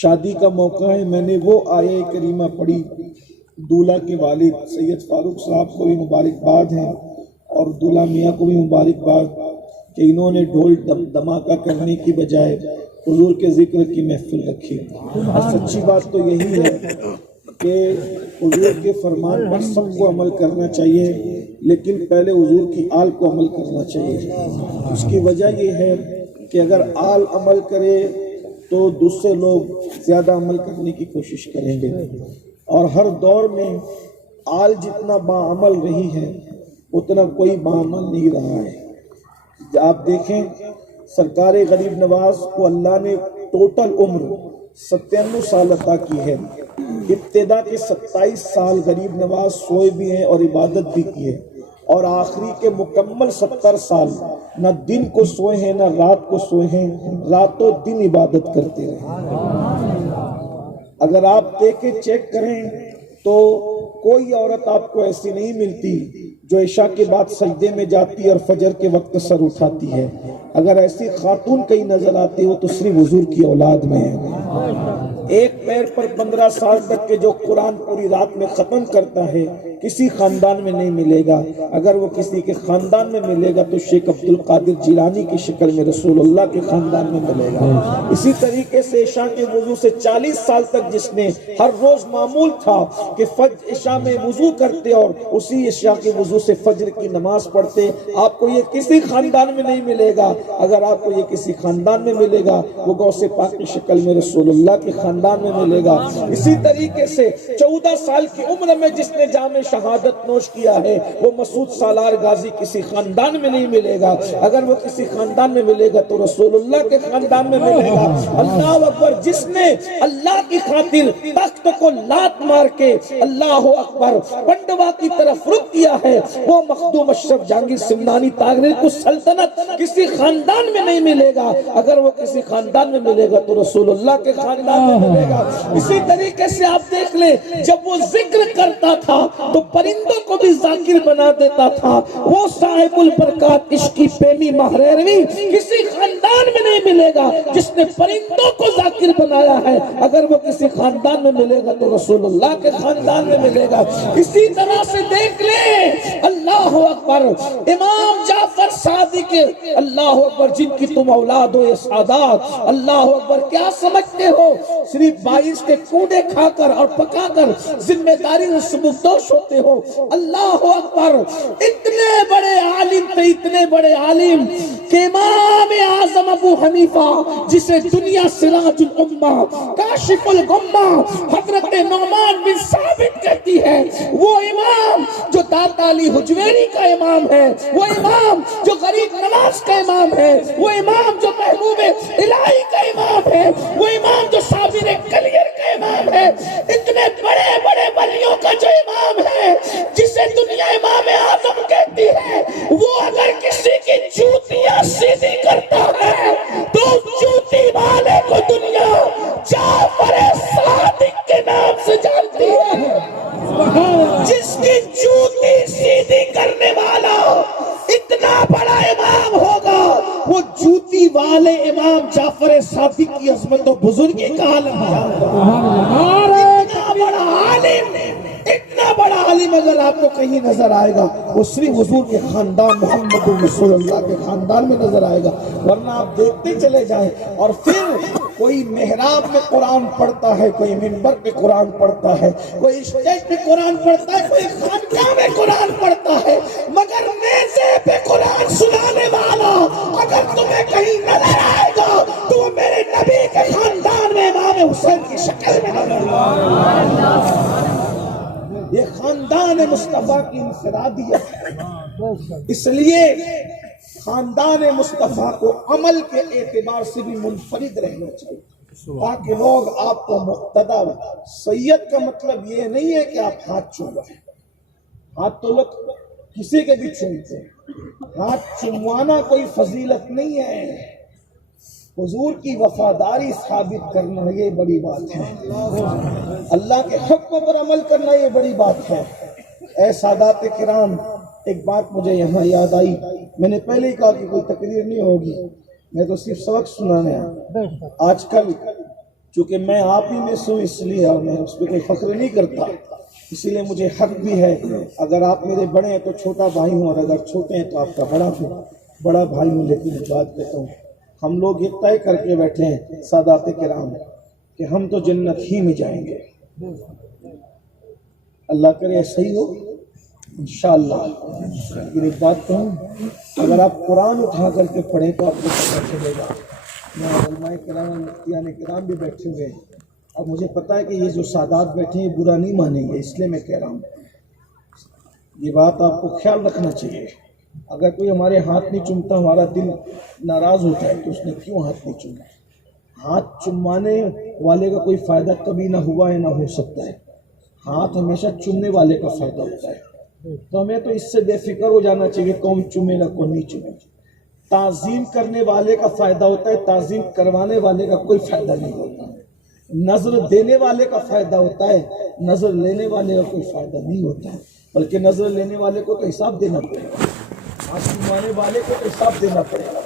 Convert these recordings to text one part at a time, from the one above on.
شادی کا موقع ہے، میں نے وہ آیہ کریمہ پڑھی، دولہا کے والد سید فاروق صاحب کو بھی مبارکباد ہے اور دولہا میاں کو بھی مبارکباد کہ انہوں نے ڈھول دھماکہ کرنے کی بجائے حضور کے ذکر کی محفل رکھی۔ اور سچی بات تو یہی ہے کہ حضور کے فرمان پر سب کو عمل کرنا چاہیے، لیکن پہلے حضور کی آل کو عمل کرنا چاہیے۔ اس کی وجہ یہ ہے کہ اگر آل عمل کرے تو دوسرے لوگ زیادہ عمل کرنے کی کوشش کریں گے، اور ہر دور میں آل جتنا باعمل رہی ہے اتنا کوئی باعمل نہیں رہا ہے۔ آپ دیکھیں سرکار غریب نواز کو اللہ نے ٹوٹل عمر 97 سال عطا کی ہے۔ ابتدا کے 27 سال غریب نواز سوئے بھی ہیں اور عبادت بھی کی ہے، اور آخری کے مکمل 70 سال نہ دن کو سوئے ہیں نہ رات کو سوئے ہیں، راتوں دن عبادت کرتے رہے۔ اگر آپ دیکھیں چیک کریں تو کوئی عورت آپ کو ایسی نہیں ملتی جو عشاء کے بعد سجدے میں جاتی اور فجر کے وقت سر اٹھاتی ہے۔ اگر ایسی خاتون کہیں نظر آتی ہو تو صرف حضور کی اولاد میں ہے۔ ایک پیر پر 15 سال تک کے جو قرآن پوری رات میں ختم کرتا ہے کسی خاندان میں نہیں ملے گا۔ اگر وہ کسی کے خاندان میں ملے گا تو شیخ عبد القادر جیلانی کی شکل میں رسول اللہ کے خاندان میں ملے گا۔ اسی طریقے سے عشاء کے وضو سے 40 سال تک جس نے ہر روز معمول تھا کہ عشاء میں وضو کرتے اور اسی عشاء کے وضو سے فجر کی نماز پڑھتے، آپ کو یہ کسی خاندان میں نہیں ملے گا۔ اگر آپ کو یہ کسی خاندان میں ملے گا وہ غوث پاک کی شکل میں رسول اللہ کے خاندان میں ملے گا۔ اسی طریقے سے 14 سال کی عمر میں جس نے جام شہادت نوش کیا ہے وہ مسعود سالار غازی کسی خاندان میں نہیں ملے گا۔ اگر وہ کسی خاندان میں ملے گا تو رسول اللہ کے خاندان میں ملے گا۔ اللہ اکبر، جس نے اللہ کی خاطر تخت کو لات مار کے اللہ اکبر پنڈوا کی طرف رخ کیا ہے وہ مخدوم اشرف جہانگیر سمنانی تاغری کو سلطنت کسی خاندان میں نہیں ملے گا۔ اگر وہ کسی خاندان میں ملے گا تو رسول اللہ کے خاندان میں ملے گا۔ اسی طریقے سے آپ دیکھ لیں جب وہ ذکر کرتا تھا تو پرندوں کو بھی ذاکر بنا دیتا تھا۔ وہ صاحب البرکات عشقی پیمی مہریروی کسی خاندان میں نہیں ملے گا جس نے پرندوں کو ذاکر بنایا ہے۔ اگر وہ کسی خاندان میں ملے گا تو رسول اللہ کے خاندان میں ملے گا۔ اسی طرح سے دیکھ لیں اللہ اکبر امام جعفر صادق اللہ اکبر جن کی تم اولاد ہو یہ سادات، اللہ اکبر کیا سمجھتے ہو صرف 22 کے کوڑے کھا کر اور پکا کر ذمہ داری سے سبکدوش ہوتے ہو؟ اللہ اکبر اتنے بڑے عالم تھے، اتنے بڑے عالم کہ امام اعظم ابو حنیفہ جسے دنیا سراج الامہ کاشف الغمہ حضرت نعمان بن ثابت کہتی ہے، وہ امام جو داتا علی حجویری کا امام ہے، وہ امام جو غریب نواز کا امام ہے، وہ امام جو محبوب الہی کا امام ہے، وہ امام جو صابر کلیر کا امام ہے، اتنے بڑے بڑے ولیوں کا جو امام ہے جسے دنیا امام اعظم کہتی ہے، وہ اگر کسی کی جوتیاں سیدھی کرتا ہے تو جوتی والے کو دنیا جعفر صادق کے نام سے جانتی ہے۔ جس کی جوتی سیدھی کرنے والا اتنا بڑا امام ہوگا وہ جوتی والے امام جعفر صادق کی عظمت و بزرگی کا عالم ہے۔ اتنا بڑا عالم اگر آپ کو کہیں نظر آئے گا وہ صرف حضور کے خاندان محمد رسول اللہ کے خاندان میں نظر آئے گا، ورنہ آپ دیکھتے چلے جائیں۔ اور پھر کوئی محراب میں قرآن پڑھتا ہے، کوئی منبر پہ قرآن پڑھتا ہے، کوئی اسٹیج پہ قرآن پڑھتا ہے، کوئی خانقاہ میں قرآن پڑھتا ہے، مگر نیزے پہ قرآن سنانے والا اگر تمہیں کہیں نظر آئے گا تو وہ میرے نبی کے خاندان میں امام حسین کی شکل میں نظر آئے گا۔ یہ خاندان مصطفیٰ کی انفرادیت ہے، اس لیے خاندان مصطفیٰ کو عمل کے اعتبار سے بھی منفرد رہنا چاہیے تاکہ لوگ آپ کو مقتدا بنائیں۔ سید کا مطلب یہ نہیں ہے کہ آپ ہاتھ چومائیں، ہاتھ تو لوگ کسی کے بھی چومتے ہیں، ہاتھ چموانا کوئی فضیلت نہیں ہے، حضور کی وفاداری ثابت کرنا یہ بڑی بات ہے، اللہ کے حکم پر عمل کرنا یہ بڑی بات ہے۔ اے سادات کرام، ایک بات مجھے یہاں یاد آئی، میں نے پہلے ہی کہا کہ کوئی تقریر نہیں ہوگی، میں تو صرف سبق سنانے آیا۔ آج کل چونکہ میں آپ ہی میں سے ہوں اس لیے، اور میں اس پہ کوئی فخر نہیں کرتا، اسی لیے مجھے حق بھی ہے، اگر آپ میرے بڑے ہیں تو چھوٹا بھائی ہوں، اور اگر چھوٹے ہیں تو آپ کا بڑا بھائی ہوں۔ لیکن ایک بات کہتا ہوں، ہم لوگ یہ طے کر کے بیٹھے ہیں سادات کرام کہ ہم تو جنت ہی میں جائیں گے، اللہ کرے ایسا ہی ہو انشاءاللہ۔ لیکن ایک بات کہوں، اگر آپ قرآن اٹھا کر کے پڑھیں تو آپ کو پتہ چلے گا، میں علماء کرام اور مفتیان کرام بھی بیٹھے ہوئے ہیں، اب مجھے پتا ہے کہ یہ جو سادات بیٹھے ہیں برا نہیں مانیں گے، اس لیے میں کہہ رہا ہوں، یہ بات آپ کو خیال رکھنا چاہیے۔ اگر کوئی ہمارے ہاتھ نہیں چومتا ہمارا دل ناراض ہوتا ہے، تو اس نے کیوں ہاتھ نہیں چوما؟ ہاتھ چمانے والے کا کوئی فائدہ کبھی نہ ہوا ہے نہ ہو سکتا ہے، ہاتھ ہمیشہ چومنے والے کا فائدہ ہوتا ہے۔ تو ہمیں تو اس سے بے فکر ہو جانا چاہیے کون چومے گا کون نہیں چومے گا۔ تعظیم کرنے والے کا فائدہ ہوتا ہے، تعظیم کروانے والے کا کوئی فائدہ نہیں ہوتا۔ نظر دینے والے کا فائدہ ہوتا ہے، نظر لینے والے کا کوئی فائدہ نہیں ہوتا ہے، بلکہ نظر لینے والے کو تو حساب دینا پڑے گا، ہاتھ چمانے والے کو تو حساب دینا پڑے گا،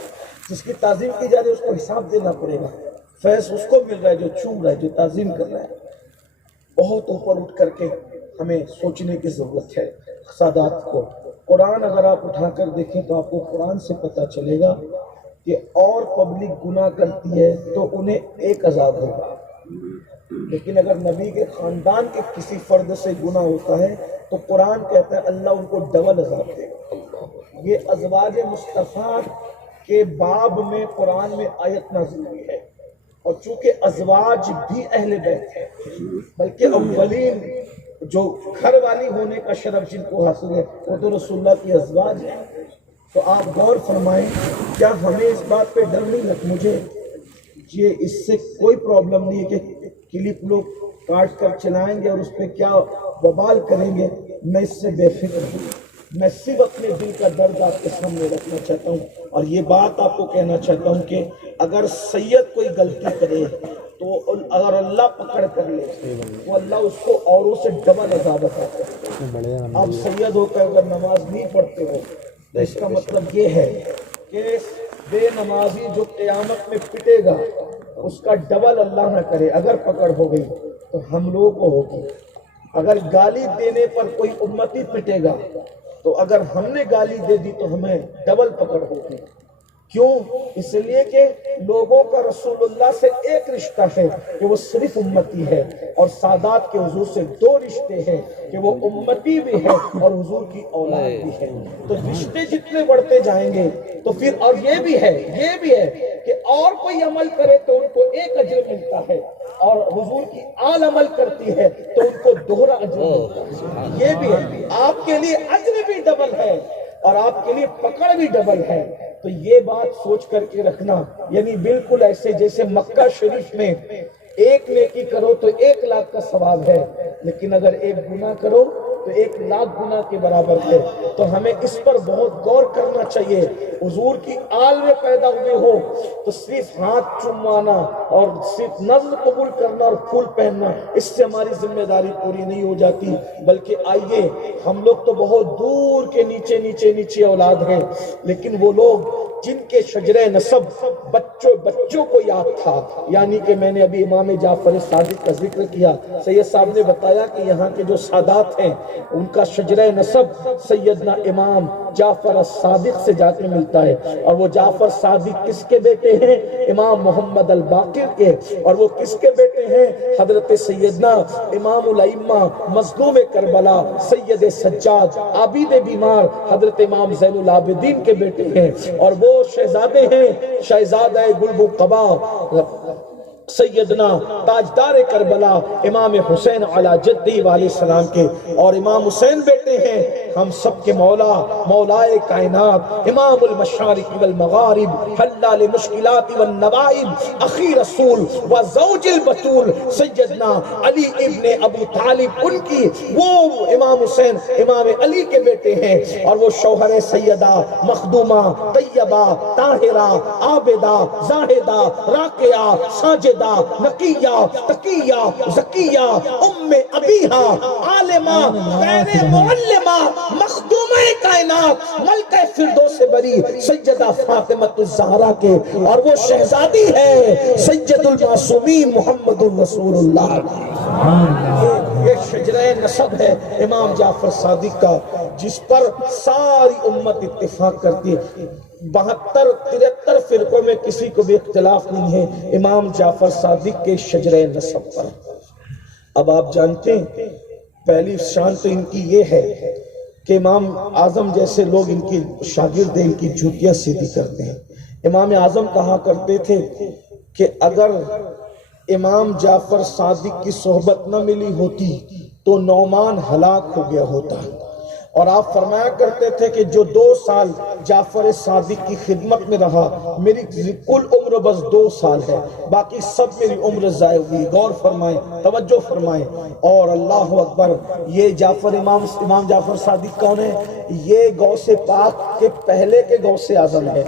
جس کی تعظیم کی جا رہی ہے اس کو حساب دینا پڑے گا۔ فیض اس کو مل رہا ہے جو چوم رہا ہے، جو تعظیم کر رہا ہے۔ بہت اوپر اٹھ کر کے ہمیں سوچنے کی ضرورت ہے۔ سادات کو قرآن اگر آپ اٹھا کر دیکھیں تو آپ کو قرآن سے پتہ چلے گا کہ اور پبلک گناہ کرتی ہے تو انہیں ایک عذاب ہوگا، لیکن اگر نبی کے خاندان کے کسی فرد سے گناہ ہوتا ہے تو قرآن کہتا ہے اللہ ان کو ڈبل عذاب دے گا۔ یہ ازواج مصطفیٰ کے باب میں قرآن میں آیت نازل ہوئی ہے، اور چونکہ ازواج بھی اہل بیت ہے، بلکہ اولین جو گھر والی ہونے کا شرف جن کو حاصل ہے وہ تو رسول اللہ کی ازواج ہے۔ تو آپ غور فرمائیں، کیا ہمیں اس بات پہ ڈر نہیں لگ؟ مجھے یہ اس سے کوئی پرابلم نہیں ہے کہ کلپ لوگ کاٹ کر چلائیں گے اور اس پہ کیا وبال کریں گے، میں اس سے بے فکر ہوں۔ میں صرف اپنے دل کا درد آپ کے سامنے رکھنا چاہتا ہوں، اور یہ بات آپ کو کہنا چاہتا ہوں کہ اگر سید کوئی غلطی کرے تو اگر اللہ پکڑ کر لے تو اللہ اس کو اوروں سے ڈبل عذاب عطا کرے۔ آپ سید ہو کر اگر نماز نہیں پڑھتے ہو تو اس کا مطلب یہ ہے کہ بے نمازی جو قیامت میں پٹے گا اس کا ڈبل اللہ نہ کرے اگر پکڑ ہو گئی تو ہم لوگوں کو ہوگی۔ اگر گالی دینے پر کوئی امتی پٹے گا تو اگر ہم نے گالی دے دی تو ہمیں ڈبل پکڑ ہوگی۔ کیوں؟ اس لیے کہ لوگوں کا رسول اللہ سے ایک رشتہ ہے کہ وہ صرف امتی ہے، اور سادات کے حضور سے دو رشتے ہیں کہ وہ امتی بھی ہے اور حضور کی اولاد بھی ہے۔ تو رشتے جتنے بڑھتے جائیں گے تو پھر، اور یہ بھی ہے کہ اور کوئی عمل کرے تو ان کو ایک اجر ملتا ہے، اور حضور کی آل عمل کرتی ہے تو ان کو دوہرا اجر ملتا ہے۔ یہ بھی ہے، آپ کے لیے اجر بھی ڈبل ہے اور آپ کے لیے پکڑ بھی ڈبل ہے۔ تو یہ بات سوچ کر کے رکھنا، یعنی بالکل ایسے جیسے مکہ شریف میں ایک نیکی کرو تو 1,00,000 کا ثواب ہے، لیکن اگر ایک گناہ کرو تو 1,00,000 گناہ کے برابر ہے۔ تو ہمیں اس پر بہت غور کرنا چاہیے۔ حضور کی آل میں پیدا ہوئے ہو تو صرف ہاتھ چمانا اور صرف نظر قبول کرنا اور پھول پہننا، اس سے ہماری ذمہ داری پوری نہیں ہو جاتی، بلکہ آئیے ہم لوگ تو بہت دور کے نیچے اولاد ہیں، لیکن وہ لوگ جن کے شجرہ نسب بچوں کو یاد تھا، یعنی کہ میں نے ابھی امام جعفر صادق کا ذکر کیا، سید صاحب نے بتایا کہ یہاں کے جو سادات ہیں ان کا شجرہ نسب سیدنا امام جعفر صادق سے جا کے ملتا ہے، اور وہ جعفر صادق کس کے بیٹے ہیں؟ امام محمد الباقر کے، اور وہ کس کے بیٹے ہیں؟ حضرت سیدنا امام الائمہ مظلوم کربلا سید سجاد عابد بیمار حضرت امام زین العابدین کے بیٹے ہیں، اور وہ شہزادے ہیں شہزادہ گلبقبا سیدنا تاجدار کربلا امام حسین علی جدی علیہ السلام کے، اور امام حسین بیٹے ہیں ہم سب کے مولائے کائنات امام المشارق والمغارب حلال مشکلات والنوائب اخی رسول و زوج البتول سیدنا علی ابن ابو طالب، ان کی وہ امام حسین امام علی کے بیٹے ہیں، اور وہ شوہر سیدہ مخدومہ طیبہ طاہرہ عابدہ زاہدہ راقیہ ساجدہ نقیہ تقیہ زکیہ ام ابیہا عالمہ غیر معلمہ مخدومہ کائنات ملکہ فردوس بری سیدہ فاطمۃ الزہرا کے، اور وہ شہزادی ہے سید المعصومین محمد الرسول اللہ کی۔ یہ شجرہ نسب ہے امام جعفر صادق کا، جس پر ساری امت اتفاق کرتی ہے۔ 72-73 فرقوں میں کسی کو بھی اختلاف نہیں ہے امام جعفر صادق کے شجرہ نسب پر۔ اب آپ جانتے ہیں پہلی شان تو ان کی یہ ہے کہ امام اعظم جیسے لوگ ان کی شاگرد ہیں، ان کی جھوٹیاں سیدھی کرتے ہیں۔ امام اعظم کہا کرتے تھے کہ اگر امام جعفر صادق کی صحبت نہ ملی ہوتی تو نعمان ہلاک ہو گیا ہوتا، اور آپ فرمایا کرتے تھے کہ جو 2 سال جعفر صادق کی خدمت میں رہا، میری کل عمر بس 2 سال ہے، باقی سب میری عمر ضائع ہوئی۔ غور فرمائیں، توجہ فرمائیں، اور اللہ اکبر، یہ امام جعفر صادق کون ہے؟ یہ غوث پاک کے پہلے کے غوث اعظم ہے۔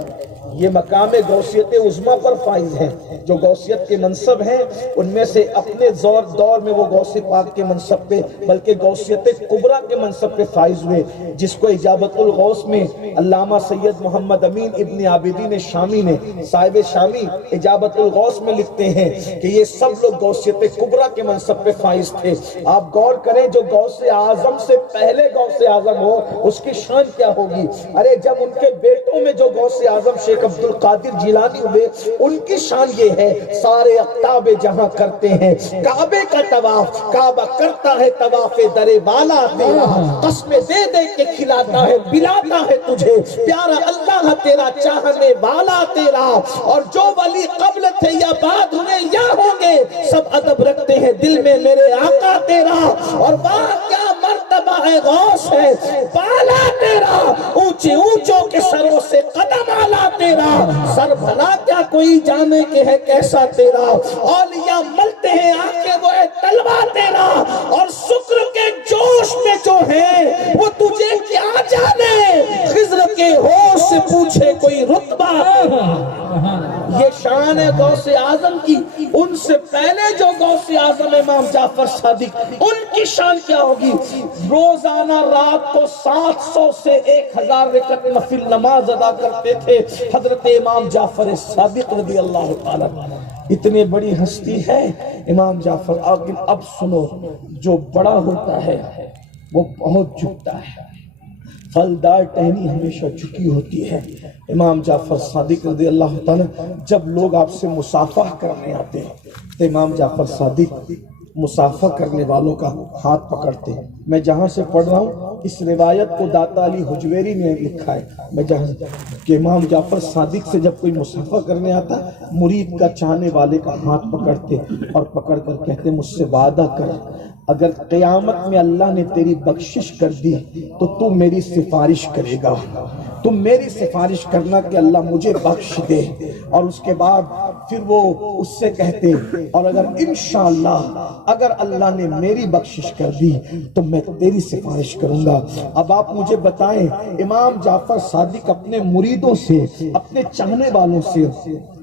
یہ مقام غوثیت عظمیٰ پر فائز ہیں، جو غوثیت کے منصب ہیں ان میں سے اپنے دور میں وہ غوث پاک کے منصب پہ بلکہ غوثیت کبریٰ کے منصب پہ فائز ہوئے، جس کو اجابت الغوث میں علامہ سید محمد امین ابن عابدین شامی نے، صاحب شامی اجابت الغوث میں لکھتے ہیں کہ یہ سب لوگ غوثیت کبریٰ کے منصب پہ فائز تھے۔ آپ غور کریں، جو غوث اعظم سے پہلے غوث اعظم ہو اس کی شان کیا ہوگی؟ ارے جب ان کے بیٹوں میں جو غوث اعظم شیخ عبد القادر جیلانی ہوئے، ان کی شان یہ ہے سارے اقطاب جہاں کرتے ہیں کعبے کا طواف، کعبہ کرتا ہے طواف در بالا تیرا، قسمیں دے دے کے کھلاتا ہے پلاتا ہے تجھے پیارا اللہ تیرا چاہنے والا تیرا، اور جو ولی قبل تھے یا بعد ہوئے یا ہوں گے سب ادب رکھتے ہیں دل میں میرے آقا تیرا، اور وہاں کیا مرتبہ ہے غوث ہے بالا تیرا، اونچے اونچوں کے سروں سے قدم آلا تیرا، سر بھلا کیا کوئی جانے کے ہے کیسا تیرا، اولیاء ملتے ہیں آنکھیں وہ ہے تلوا تیرا، اور شکر کے جوش میں جو ہے وہ تجھے کیا جانے، خضر کے ہوش سے پوچھے کوئی رتبہ۔ یہ شان ہے غوث اعظم کی۔ ان سے پہلے جو غوث اعظم امام جعفر صادق، ان کی شان کیا ہوگی؟ روزانہ رات کو 700 سے 1000 رکعت نفل نماز ادا کرتے تھے حضرت امام جعفر صادق رضی اللہ تعالیٰ۔ اتنی بڑی ہستی ہے امام جعفر۔ اب سنو، جو بڑا ہوتا ہے وہ بہت جھکتا ہے، پھلدار ٹہنی ہمیشہ جھکی ہوتی ہے۔ امام جعفر صادق رضی اللہ تعالیٰ جب لوگ آپ سے مصافحہ کرنے آتے ہیں تو امام جعفر صادق مصافحہ کرنے والوں کا ہاتھ پکڑتے ہیں۔ میں جہاں سے پڑھ رہا ہوں اس روایت کو داتا علی حجویری نے لکھا ہے، میں جہاں کہ امام جعفر صادق سے جب کوئی مصافحہ کرنے آتا مرید کا چاہنے والے کا ہاتھ پکڑتے اور پکڑ کر کہتے مجھ سے وعدہ کر، اگر قیامت میں اللہ نے تیری بخشش کر دی تو تو میری سفارش کرے گا، تم میری سفارش کرنا کہ اللہ مجھے بخش دے، اور اس کے بعد پھر وہ اس سے کہتے اور اگر انشاءاللہ اگر اللہ نے میری بخشش کر دی تو میں تیری سفارش کروں گا۔ اب آپ مجھے بتائیں امام جعفر صادق اپنے مریدوں سے، اپنے چاہنے والوں سے،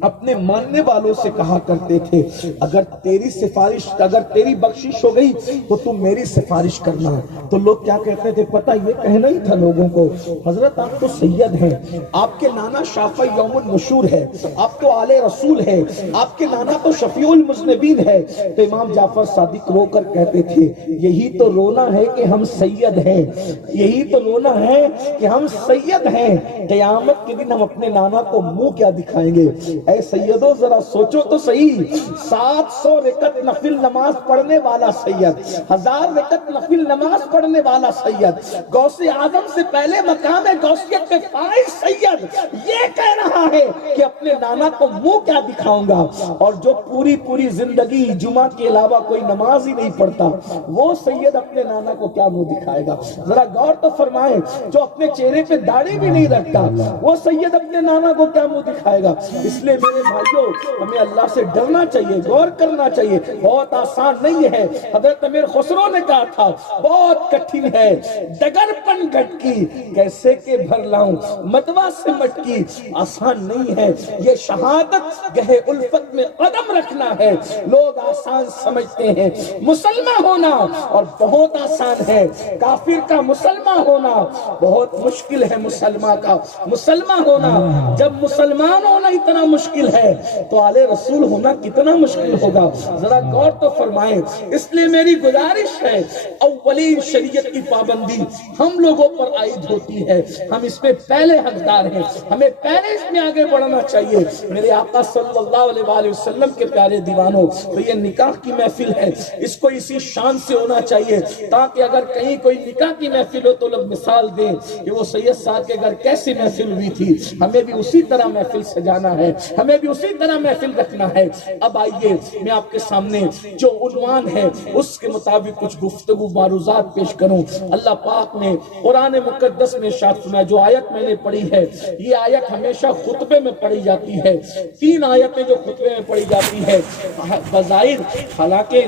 اپنے ماننے والوں سے کہا کرتے تھے اگر تیری سفارش، اگر تیری بخشش ہو گئی تو تم میری سفارش کرنا۔ تو لوگ کیا کہتے تھے پتہ یہ کہنا ہی تھا لوگوں کو، حضرت آپ تو سید ہیں، آپ کے نانا شافع یوم النشور ہے، آپ تو آل رسول ہے، آپ کے نانا تو شفیع المذنبین ہے۔ تو امام جعفر صادق رو کر کہتے تھے یہی تو رونا ہے کہ ہم سید ہیں، یہی تو رونا ہے کہ ہم سید ہیں، قیامت کے دن ہم اپنے نانا کو منہ کیا دکھائیں گے۔ اے سیدوں ذرا سوچو تو صحیح، 700 رکعت نفل نماز پڑھنے والا سید، 1000 رکعت نفل نماز پڑھنے والا سید، غوث اعظم سے پہلے مقام غوثیت میں فائز سید، یہ کہہ رہا ہے کہ اپنے نانا کو منہ کیا دکھاؤں گا، اور جو پوری زندگی جمعہ کے علاوہ کوئی نماز ہی نہیں پڑھتا وہ سید اپنے نانا کو کیا منہ دکھائے گا؟ ذرا غور تو فرمائیں، جو اپنے چہرے پہ داڑھی بھی نہیں رکھتا وہ سید اپنے نانا کو کیا منہ دکھائے گا؟ اس لیے میرے بھائیوں ہمیں اللہ سے ڈرنا چاہیے، غور کرنا چاہیے، بہت آسان نہیں ہے۔ حضرت امیر خسرو نے کہا تھا بہت کٹھن ہے ڈگر پن گھٹکی کیسے کہ بھر لاؤں مدوا سے مٹکی، آسان نہیں ہے یہ شہادت رہ الفت میں قدم رکھنا ہے۔ لوگ آسان سمجھتے ہیں مسلمان ہونا اور بہت آسان ہے، کافر کا مسلمان ہونا بہت مشکل ہے۔ مسلمان کا مسلمان ہونا، جب مسلمان ہونا اتنا مشکل ہے تو آل رسول ہونا کتنا مشکل ہوگا، ذرا غور تو فرمائیں۔ اس لیے میری گزارش ہے اولین شریعت کی پابندی ہم لوگوں پر عائد ہوتی ہے، ہم اس میں پہلے حقدار ہیں، ہمیں پہلے اس میں آگے بڑھنا چاہیے۔ میرے آقا صلی اللہ علیہ وآلہ وسلم کے پیارے دیوانوں، تو یہ نکاح کی محفل ہے، اس کو اسی شان سے ہونا چاہیے تاکہ اگر کہیں کوئی نکاح کی محفل ہو تو لوگ مثال دیں کہ وہ سید صاحب کے گھر کیسی محفل ہوئی تھی، ہمیں بھی اسی طرح محفل سجانا ہے، ہمیں بھی اسی طرح محفل رکھنا ہے۔ اب آئیے میں آپ کے سامنے جو عنوان ہے اس کے مطابق کچھ گفتگو معروضات پیش کروں۔ اللہ پاک نے قرآن مقدس میں ارشاد فرمایا، جو آیت میں نے پڑھی ہے یہ آیت ہمیشہ خطبے میں پڑھی جاتی ہے، 3 آیتیں جو خطبے میں پڑھی جاتی ہے بظاہر، حالانکہ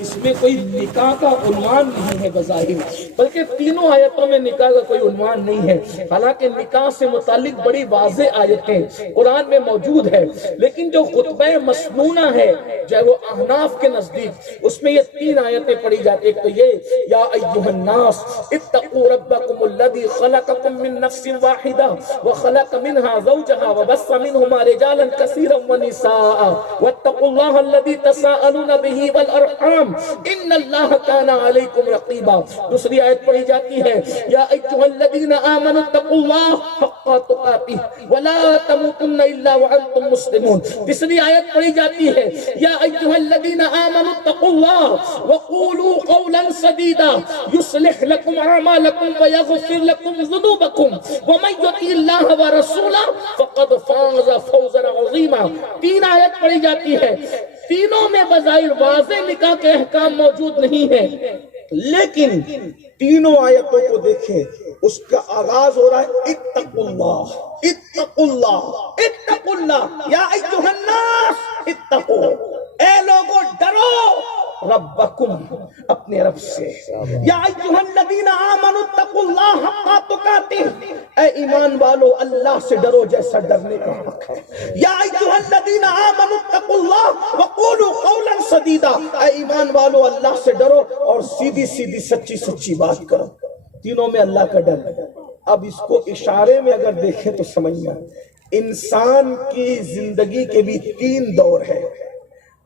اس میں کوئی نکاح کا عنوان نہیں ہے بظاہر، بلکہ تینوں آیتوں میں نکاح کا کوئی عنوان نہیں ہے، حالانکہ نکاح سے متعلق بڑی واضح آیتیں قرآن میں موجود ہے، لیکن جو خطبہ مسنونہ ہے جو وہ احناف کے نزدیک اس میں یہ 3 آیتیں پڑھی جاتی ہیں۔ ایک تو یہ یا ایھا الناس اتقوا ربکم الذی خلقکم من نفس واحدہ وخلق منها زوجها وبث منهما رجالا كثيرا ونساء واتقوا الله الذي تساءلون به والارحام ان الله كان عليكم رقيبا۔ دوسری آیت پڑھی جاتی ہے یا ایھا الذین آمنوا اتقوا الله حق تقاته ولا تموتن الا وانتم مسلمون۔ تیسری آیت پڑھی جاتی ہے یا ایھا الذین آمنوا اتقوا الله وقولوا قولا سدیدا يصلح لكم اعمالكم ويغفر لكم ذنوبكم ومن يطع الله ورسوله فقد فاز فوزا عظیما۔ 3 آیت پڑھی جاتی ہے، تینوں میں بظاہر واضح نکاح کے احکام موجود نہیں ہیں، لیکن تینوں آیتوں کو دیکھیں، اس کا آغاز ہو رہا ہے اتقوا اللہ، اتقوا اللہ، اتقوا اللہ، یا ایھا الناس اتقوا، اے لوگوں ڈرو ربکم، اپنے رب سے، یا ایھا الذین آمنوا اتقوا اللہ حق تقاتہ، اے ایمان والو اللہ سے ڈرو جیسا ڈرنے کا حق ہے، یا ایھا الذین آمنوا اتقوا اللہ وقولوا قولا سدیدا، اے ایمان والو اللہ سے ڈرو اور سیدھی سیدھی سچی سچی بات کرو۔ تینوں میں اللہ کا ڈر ہے۔ اب اس کو اشارے میں اگر دیکھیں تو سمجھنا، انسان کی زندگی کے بھی 3 دور ہے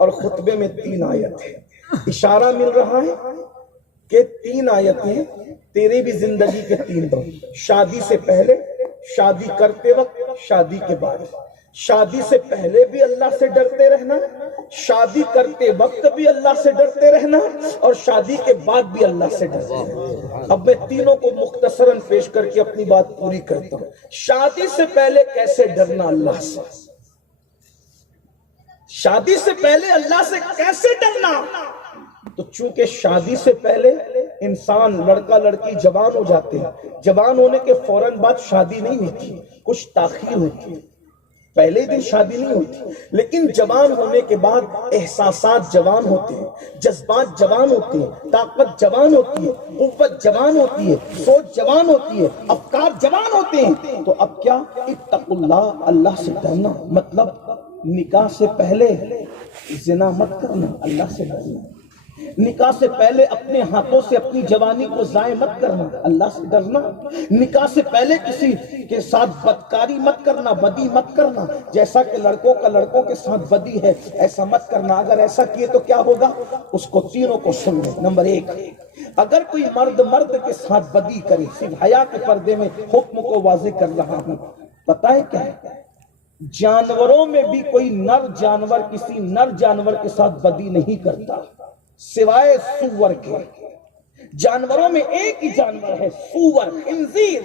اور خطبے میں 3 آیت ہے۔ اشارہ مل رہا ہے کہ 3 آیتیں تیری بھی زندگی کے 3 دور، شادی سے پہلے، شادی کرتے وقت، شادی کے بعد۔ شادی سے پہلے بھی اللہ سے ڈرتے رہنا، شادی کرتے وقت بھی اللہ سے ڈرتے رہنا اور شادی کے بعد بھی اللہ سے ڈرتے رہنا۔ اب میں تینوں کو مختصراً پیش کر کے اپنی بات پوری کرتا ہوں۔ شادی سے پہلے کیسے ڈرنا اللہ سے، شادی سے پہلے اللہ سے کیسے ڈرنا؟ تو چونکہ شادی سے پہلے انسان لڑکا لڑکی جوان ہو جاتے ہیں، جوان ہونے کے فوراً بعد شادی نہیں ہوتی، کچھ تاخیر ہوتی ہے، پہلے دن شادی نہیں ہوتی، لیکن جوان ہونے کے بعد احساسات جوان ہوتے ہیں، جذبات جوان ہوتے ہیں، طاقت جوان ہوتی ہے، قوت جوان ہوتی ہے، سوچ جوان ہوتی ہے، افکار جوان ہوتے ہیں۔ تو اب کیا؟ اتقوا اللہ، اللہ سے ڈرنا، مطلب نکاح سے پہلے زنا مت کرنا، اللہ سے ڈرنا، نکاح سے پہلے اپنے ہاتھوں سے اپنی جوانی کو ضائع مت کرنا، اللہ سے ڈرنا، نکاح سے پہلے کسی کے ساتھ بدکاری مت کرنا، بدی مت کرنا، جیسا کہ لڑکوں کا لڑکوں کے ساتھ بدی ہے ایسا مت کرنا، اگر ایسا کیے تو کیا ہوگا؟ اس کو تینوں کو سن لیں۔ نمبر 1، اگر کوئی مرد کے ساتھ بدی کرے، صرف حیا کے پردے میں حکم کو واضح کر رہا ہوں، پتہ ہے کیا ہے؟ جانوروں میں بھی کوئی نر جانور کسی نر جانور کے ساتھ بدی نہیں کرتا سوائے سور کے۔ جانوروں میں ایک ہی جانور ہے سور، خنزیر،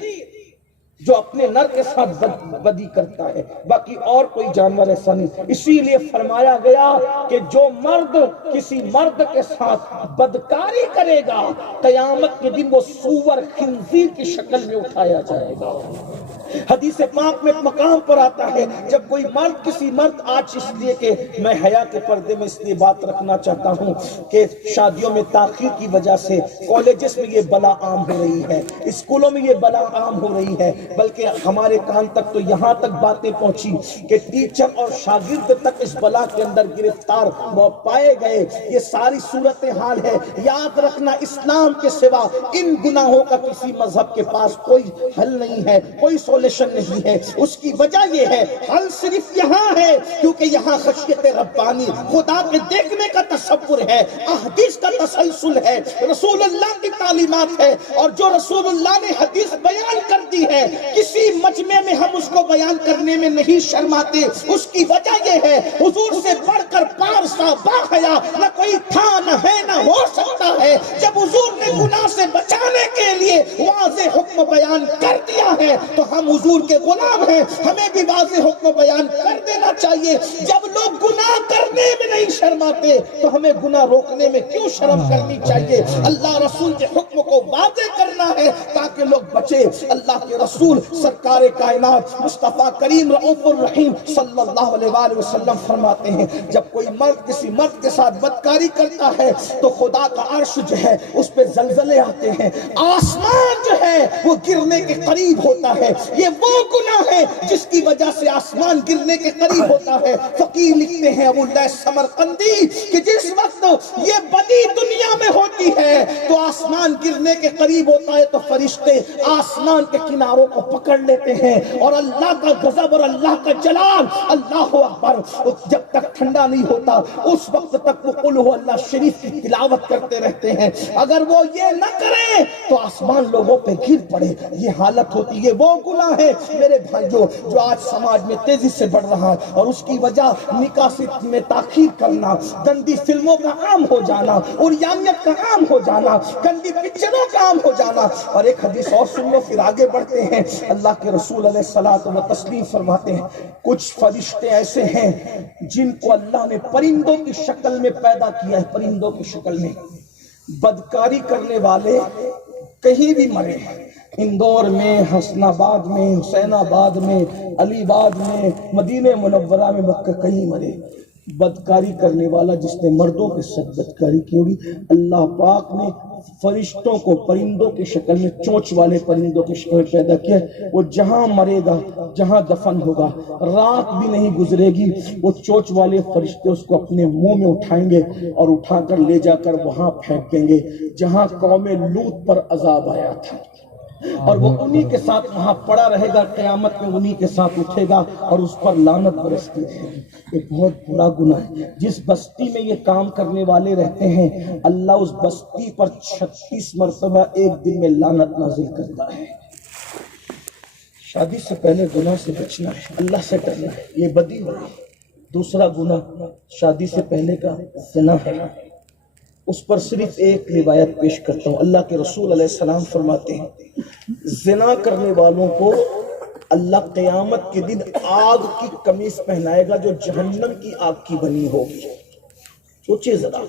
جو اپنے نر کے ساتھ بدی کرتا ہے، باقی اور کوئی جانور ایسا نہیں۔ اسی لیے فرمایا گیا کہ جو مرد کسی مرد کے ساتھ بدکاری کرے گا قیامت کے دن وہ سور خنزیر کی شکل میں اٹھایا جائے گا۔ حدیث پاک میں مقام پر آتا ہے جب کوئی مرد کسی مرد، آج اس لیے کہ میں حیا کے پردے میں اس لیے بات رکھنا چاہتا ہوں کہ شادیوں میں تاخیر کی وجہ سے کالجز میں یہ بلا عام ہو رہی ہے، اسکولوں میں یہ بلا عام ہو رہی ہے، بلکہ ہمارے کان تک تو یہاں تک باتیں پہنچی کہ ٹیچر اور شاگرد تک اس بلا کے اندر گرفتار پائے گئے۔ یہ ساری صورتحال ہے۔ یاد رکھنا اسلام کے سوا ان گناہوں کا کسی مذہب کے پاس کوئی حل نہیں ہے، کوئی سولوشن نہیں ہے۔ اس کی وجہ یہ ہے حل صرف یہاں ہے کیونکہ یہاں خشیت ربانی، خدا کے دیکھنے کا تصور ہے، احادیث کا تسلسل ہے، رسول اللہ کی تعلیمات ہے، اور جو رسول اللہ نے حدیث بیان کر دی ہے کسی مجمع میں ہم اس کو بیان کرنے میں نہیں شرماتے۔ اس کی وجہ یہ ہے حضور سے بڑھ کر پارسا باحیا نہ کوئی تھا، نہ ہے، نہ ہو سکتا ہے۔ جب حضور نے گناہ سے بچانے کے لیے واضح حکم بیان کر دیا ہے تو ہم حضور کے غلام ہیں، ہمیں بھی واضح حکم بیان کر دینا چاہیے۔ جب لوگ گناہ کرنے میں نہیں شرماتے تو ہمیں گناہ روکنے میں کیوں شرم کرنی چاہیے؟ اللہ رسول کے حکم کو واضح کرنا ہے تاکہ لوگ بچے۔ اللہ کے رسول سرکار کائنات مصطفیٰ کریم رؤوف الرحیم صلی اللہ علیہ وآلہ وسلم فرماتے ہیں جب کوئی مرد کسی مرد کے ساتھ بدکاری کرتا ہے تو خدا کا عرش جو ہے اس پہ زلزلے آتے ہیں، آسمان جو ہے وہ گرنے کے قریب ہوتا ہے۔ یہ وہ گناہ ہے جس کی وجہ سے آسمان گرنے کے قریب ہوتا ہے۔ فقیر لکھتے ہیں ابو اللہ سمرقندی کہ جس وقت یہ بدی دنیا میں ہوتی ہے تو آسمان گرنے کے قریب ہوتا ہے تو فرشتے آسمان کے کناروں کو پکڑ لیتے ہیں اور اللہ کا غضب اور اللہ کا جلال، اللہ اکبر، جب تک ٹھنڈا نہیں ہوتا اس وقت تک وہ قل ہو اللہ شریف کی تلاوت کرتے رہتے ہیں۔ اگر وہ یہ نہ کریں تو آسمان لوگوں پہ گر پڑے، یہ حالت ہوتی ہے۔ وہ گناہ ہے میرے بھائیو جو آج سماج میں تیزی سے بڑھ رہا ہے، اور اس کی وجہ نکاح میں تاخیر کرنا، گندی فلموں کا عام ہو جانا، عریانیت کا عام ہو جانا، گندی پکچروں کا عام ہو جانا۔ اور ایک حدیث اور سن لو پھر آگے بڑھتے ہیں۔ اللہ کے رسول علیہ الصلوۃ والتسلیم فرماتے ہیں کچھ فرشتے ایسے ہیں جن کو اللہ نے پرندوں کی شکل میں پیدا کیا ہے، پرندوں کی شکل میں۔ بدکاری کرنے والے کہیں بھی مرے، اندور میں، حسن آباد میں، حسین آباد میں، علی آباد میں، مدینہ منورہ میں، مکہ، کہیں مرے، بدکاری کرنے والا جس نے مردوں کے ساتھ بدکاری کی ہوگی، اللہ پاک نے فرشتوں کو پرندوں کی شکل میں، چونچ والے پرندوں کی شکل میں پیدا کیا ہے۔ وہ جہاں مرے گا، جہاں دفن ہوگا، رات بھی نہیں گزرے گی، وہ چونچ والے فرشتے اس کو اپنے منہ میں اٹھائیں گے اور اٹھا کر لے جا کر وہاں پھینک دیں گے جہاں قوم لوط پر عذاب آیا تھا، اور وہ انہی کے ساتھ وہاں پڑا رہے گا، قیامت میں انہی کے ساتھ اٹھے گا اور اس پر لعنت برستی رہے گی۔ یہ بہت برا گناہ ہے۔ جس بستی میں یہ کام کرنے والے رہتے ہیں اللہ اس بستی پر 36 مرتبہ ایک دن میں لعنت نازل کرتا ہے۔ شادی سے پہلے گناہ سے بچنا ہے، اللہ سے ڈرنا ہے، یہ بدی ہو رہی ہے۔ دوسرا گناہ شادی سے پہلے کا زنا ہے، اس پر صرف ایک روایت پیش کرتا ہوں۔ اللہ کے رسول علیہ السلام فرماتے ہیں زنا کرنے والوں کو اللہ قیامت کے دن آگ کی قمیص پہنائے گا جو جہنم کی آگ کی بنی ہوگی۔ سوچئے ذرا،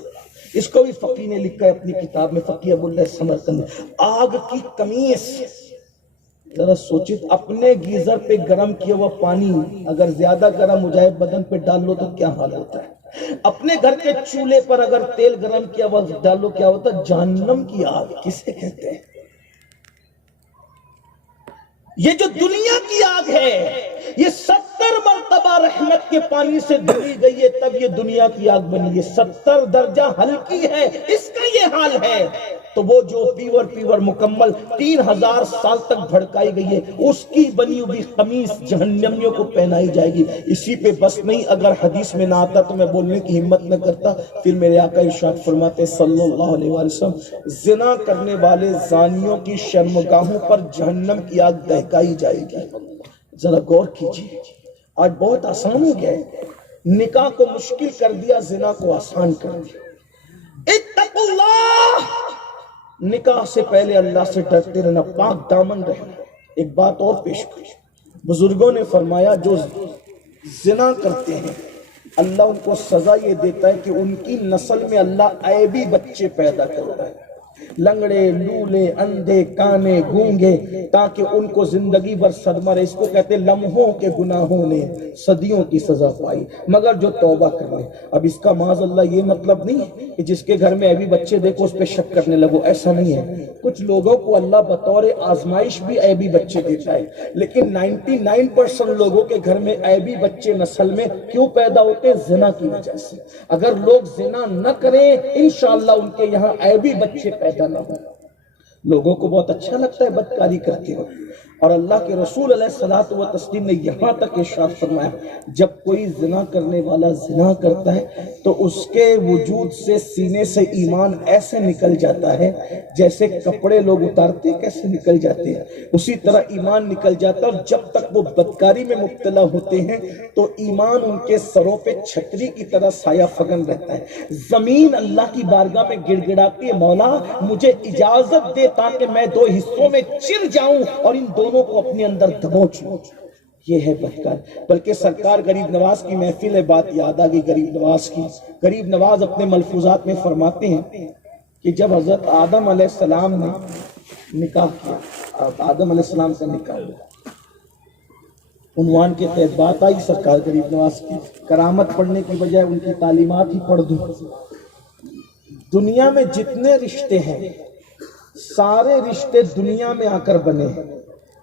اس کو بھی فقی نے لکھا ہے اپنی کتاب میں، فقی ابو اللہ سمرقندی، آگ کی قمیص۔ ذرا سوچئے اپنے گیزر پہ گرم کیا ہوا پانی اگر زیادہ گرم ہو جائے بدن پہ ڈال لو تو کیا حال ہوتا ہے؟ اپنے گھر کے چولہے پر اگر تیل گرم کیا ہوا ڈالو کیا ہوتا ہے؟ جہنم کی آگ کسے کہتے ہیں؟ یہ جو دنیا کی آگ ہے یہ 70 مرتبہ رحمت کے پانی سے دھلی گئی ہے تب یہ دنیا کی آگ بنی ہے، 70 درجہ ہلکی ہے، اس کا یہ حال ہے۔ تو وہ جو پیور مکمل 3000 سال تک بھڑکائی گئی ہے اس کی بنی ہوئی قمیص جہنمیوں کو پہنائی جائے گی۔ اسی پہ بس نہیں، اگر حدیث میں نہ آتا تو میں بولنے کی ہمت نہ کرتا۔ پھر میرے آقا ارشاد فرماتے صلی اللہ علیہ وسلم زنا کرنے والے زانیوں کی شرمگاہوں پر جہنم کی آگ دہکائی جائے گی۔ ذرا غور کیجیے، آج بہت آسان ہو گیا ہے، نکاح کو مشکل کر دیا، زنا کو آسان کر دیا۔ اتقوا اللہ، نکاح سے پہلے اللہ سے ڈرتے رہنا، پاک دامن رہنا۔ ایک بات اور پیش کی، بزرگوں نے فرمایا جو زنا کرتے ہیں اللہ ان کو سزا یہ دیتا ہے کہ ان کی نسل میں اللہ عیبی بچے پیدا کرتا ہے۔ لنگڑے لولے اندھے کانے گونگے تاکہ ان کو زندگی بھر صدمہ رہے. اس کو کہتے لمحوں کے گناہوں نے صدیوں کی سزا پائی مگر جو توبہ کر لے. اب اس کا معاذ اللہ یہ مطلب نہیں کہ جس کے گھر میں ایبی بچے دیکھو اس پہ شک کرنے لگو، ایسا نہیں ہے. کچھ لوگوں کو اللہ بطور آزمائش بھی ایبی بچے دیتا ہے، لیکن 99% لوگوں کے گھر میں ایبی بچے نسل میں کیوں پیدا ہوتے ہیں؟ زنا کی وجہ سے. اگر لوگ زنا نہ کریں انشاءاللہ ان کے یہاں ایبی بچے پیدا نہ ہوں. لوگوں کو بہت اچھا لگتا ہے بدکاری کرتے ہو، اور اللہ کے رسول علیہ الصلوۃ والتسلیم نے یہاں تک ارشاد فرمایا جب کوئی زنا کرنے والا زنا کرتا ہے تو اس کے وجود سے سینے سے ایمان ایسے نکل جاتا ہے جیسے کپڑے لوگ اتارتے کیسے نکل جاتے ہیں، اسی طرح ایمان نکل جاتا ہے. اور جب تک وہ بدکاری میں مبتلا ہوتے ہیں تو ایمان ان کے سروں پہ چھتری کی طرح سایہ فگن رہتا ہے. زمین اللہ کی بارگاہ میں گڑ گڑاتی ہے، مولا مجھے اجازت دے تاکہ میں دو حصوں میں چر جاؤں اور ان دونوں کو اپنے اندر دبوچ لوں. یہ ہے بدکار. بلکہ سرکار غریب نواز کی محفل ہے، بات یاد آ گئی غریب نواز کی. غریب نواز اپنے ملفوظات میں فرماتے ہیں کہ جب حضرت آدم علیہ السلام نے نکاح کیا، آدم علیہ السلام کا نکاح ہوا، عنوان کے تحت بات آئی سرکار غریب نواز کی. کرامت پڑھنے کی بجائے ان کی تعلیمات ہی پڑھ دوں. دنیا میں جتنے رشتے ہیں سارے رشتے دنیا میں آ کر بنے.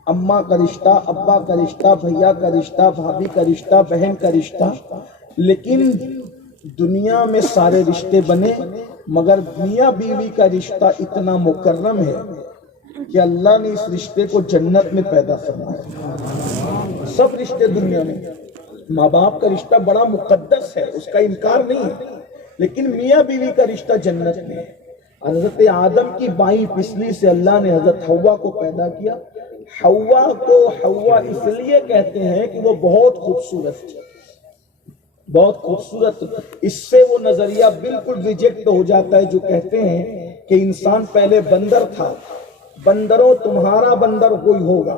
اماں کا رشتہ، ابا کا رشتہ، بھیا کا رشتہ، بھابھی کا رشتہ، بہن کا رشتہ، لیکن دنیا میں سارے رشتے بنے مگر میاں بیوی کا رشتہ اتنا مکرم ہے کہ اللہ نے اس رشتے کو جنت میں پیدا فرمایا. سب رشتے دنیا میں، ماں باپ کا رشتہ بڑا مقدس ہے، اس کا انکار نہیں ہے، لیکن میاں بیوی کا رشتہ جنت میں. حضرت آدم کی بائیں پسلی سے اللہ نے حضرت حوا کو پیدا کیا. حوا کو حوا اس لیے کہتے ہیں کہ وہ بہت خوبصورت تھی، بہت خوبصورت. اس سے وہ نظریہ بالکل ریجیکٹ ہو جاتا ہے جو کہتے ہیں کہ انسان پہلے بندر تھا. بندروں تمہارا بندر کوئی ہوگا.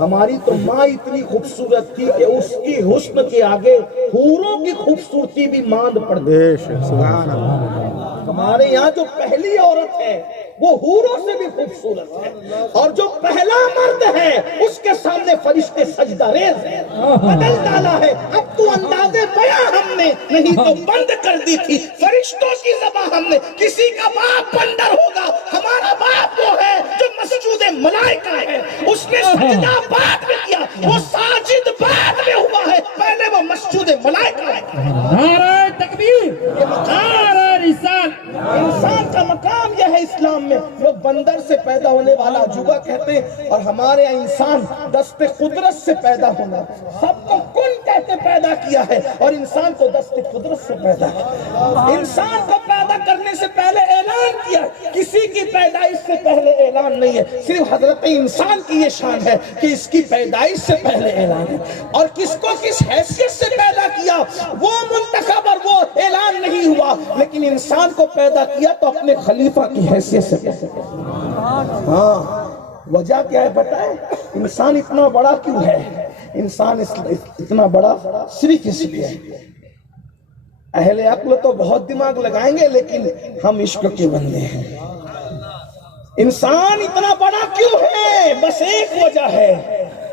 ہماری تو ماں اتنی خوبصورت تھی کہ اس کی حسن کے آگے حوروں کی خوبصورتی بھی ماند پڑتی. ہمارے یہاں جو پہلی عورت ہے وہ حوروں سے بھی خوبصورت ہے، اور جو پہلا مرد ہے اس کے سامنے فرشتے سجدہ ریز ہیں. بدل ڈالا ہے اب تو اندازے بیاں ہم نے نہیں تو بند کر دی تھی فرشتوں کی زبان ہم نے. کسی کا باپ بندر ہوگا، ہمارا باپ وہ ہے جو مسجود ملائکہ ہے. اس نے سجدہ بعد میں کیا، وہ ساجد بعد میں ہوا ہے، پہلے وہ مسجود ملائکہ ہے. نعرہ تکبیر، نعرہ رسالت. انسان کا مقام یہ ہے اسلام میں. لوگ بندر سے پیدا ہونے والا عجوبہ کہتے ہیں، اور ہمارے یہاں انسان دست قدرت سے پیدا ہونا. سب کو کن کہتے پیدا کیا ہے اور انسان کو دست قدرت سے پیدا کیا. انسان کو پیدا کرنے سے پہلے اعلان کیا، کسی کی پیدائش سے پہلے اعلان نہیں ہے. صرف حضرت انسان کی یہ شان ہے کہ اس کی پیدائش سے پہلے اعلان ہے، اور کس کو کس حیثیت سے پیدا کیا وہ منتخب اور وہ اعلان نہیں ہوا. لیکن انسان کو پیدا کیا تو اپنے خلیفہ کی حیثیت سے. ہاں وجہ کیا ہے پتہ ہے؟ انسان اتنا بڑا کیوں ہے؟ انسان اتنا بڑا صرف اس لیے. اہل عقل تو بہت دماغ لگائیں گے لیکن ہم عشق کے بندے ہیں. انسان اتنا بڑا کیوں ہے؟ بس ایک وجہ ہے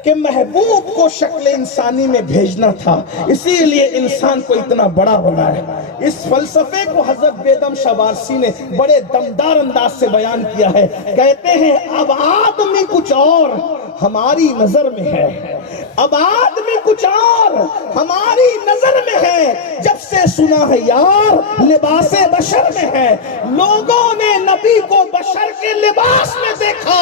کہ محبوب کو شکل انسانی میں بھیجنا تھا، اسی لیے انسان کو اتنا بڑا بنایا. اس فلسفے کو حضرت بیدم شاہ وارسی نے بڑے دمدار انداز سے بیان کیا ہے. کہتے ہیں اب آدمی کچھ اور ہماری نظر میں ہے، اب آدمی کچھ اور ہماری نظر میں ہے. جب سے سنا ہے یار لباس بشر میں ہے. لوگوں نے نبی کو بشر کے لباس میں دیکھا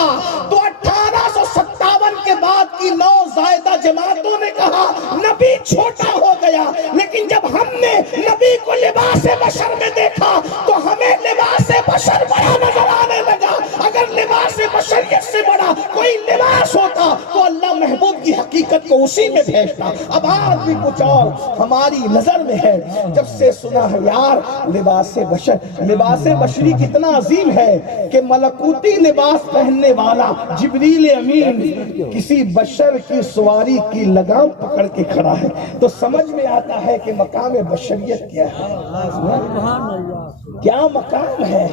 تو 1857 کے بعد کی نو زائدہ جماعتوں نے کہا نبی چھوٹا ہو گیا. لیکن جب ہم نے نبی کو لباس بشر میں دیکھا تو ہمیں لباس بشر بڑا نظر آنے لگا. اگر لباس بشریت سے بڑا کوئی لباس ہوتا تو اللہ محبوب کی حقیقت کو اسی میں بھیجتا. اب آج بھی کچھ اور ہماری نظر میں ہے. جب سے سنا ہے یار لباس بشر، لباس بشری کتنا عظیم ہے کہ ملکوتی لباس پہننے والا جبریل امین کسی بشر کی سواری کی لگام پکڑ کے کھڑا ہے تو سمجھ میں آتا ہے کہ مقام بشریت کیا ہے، کیا مقام ہے.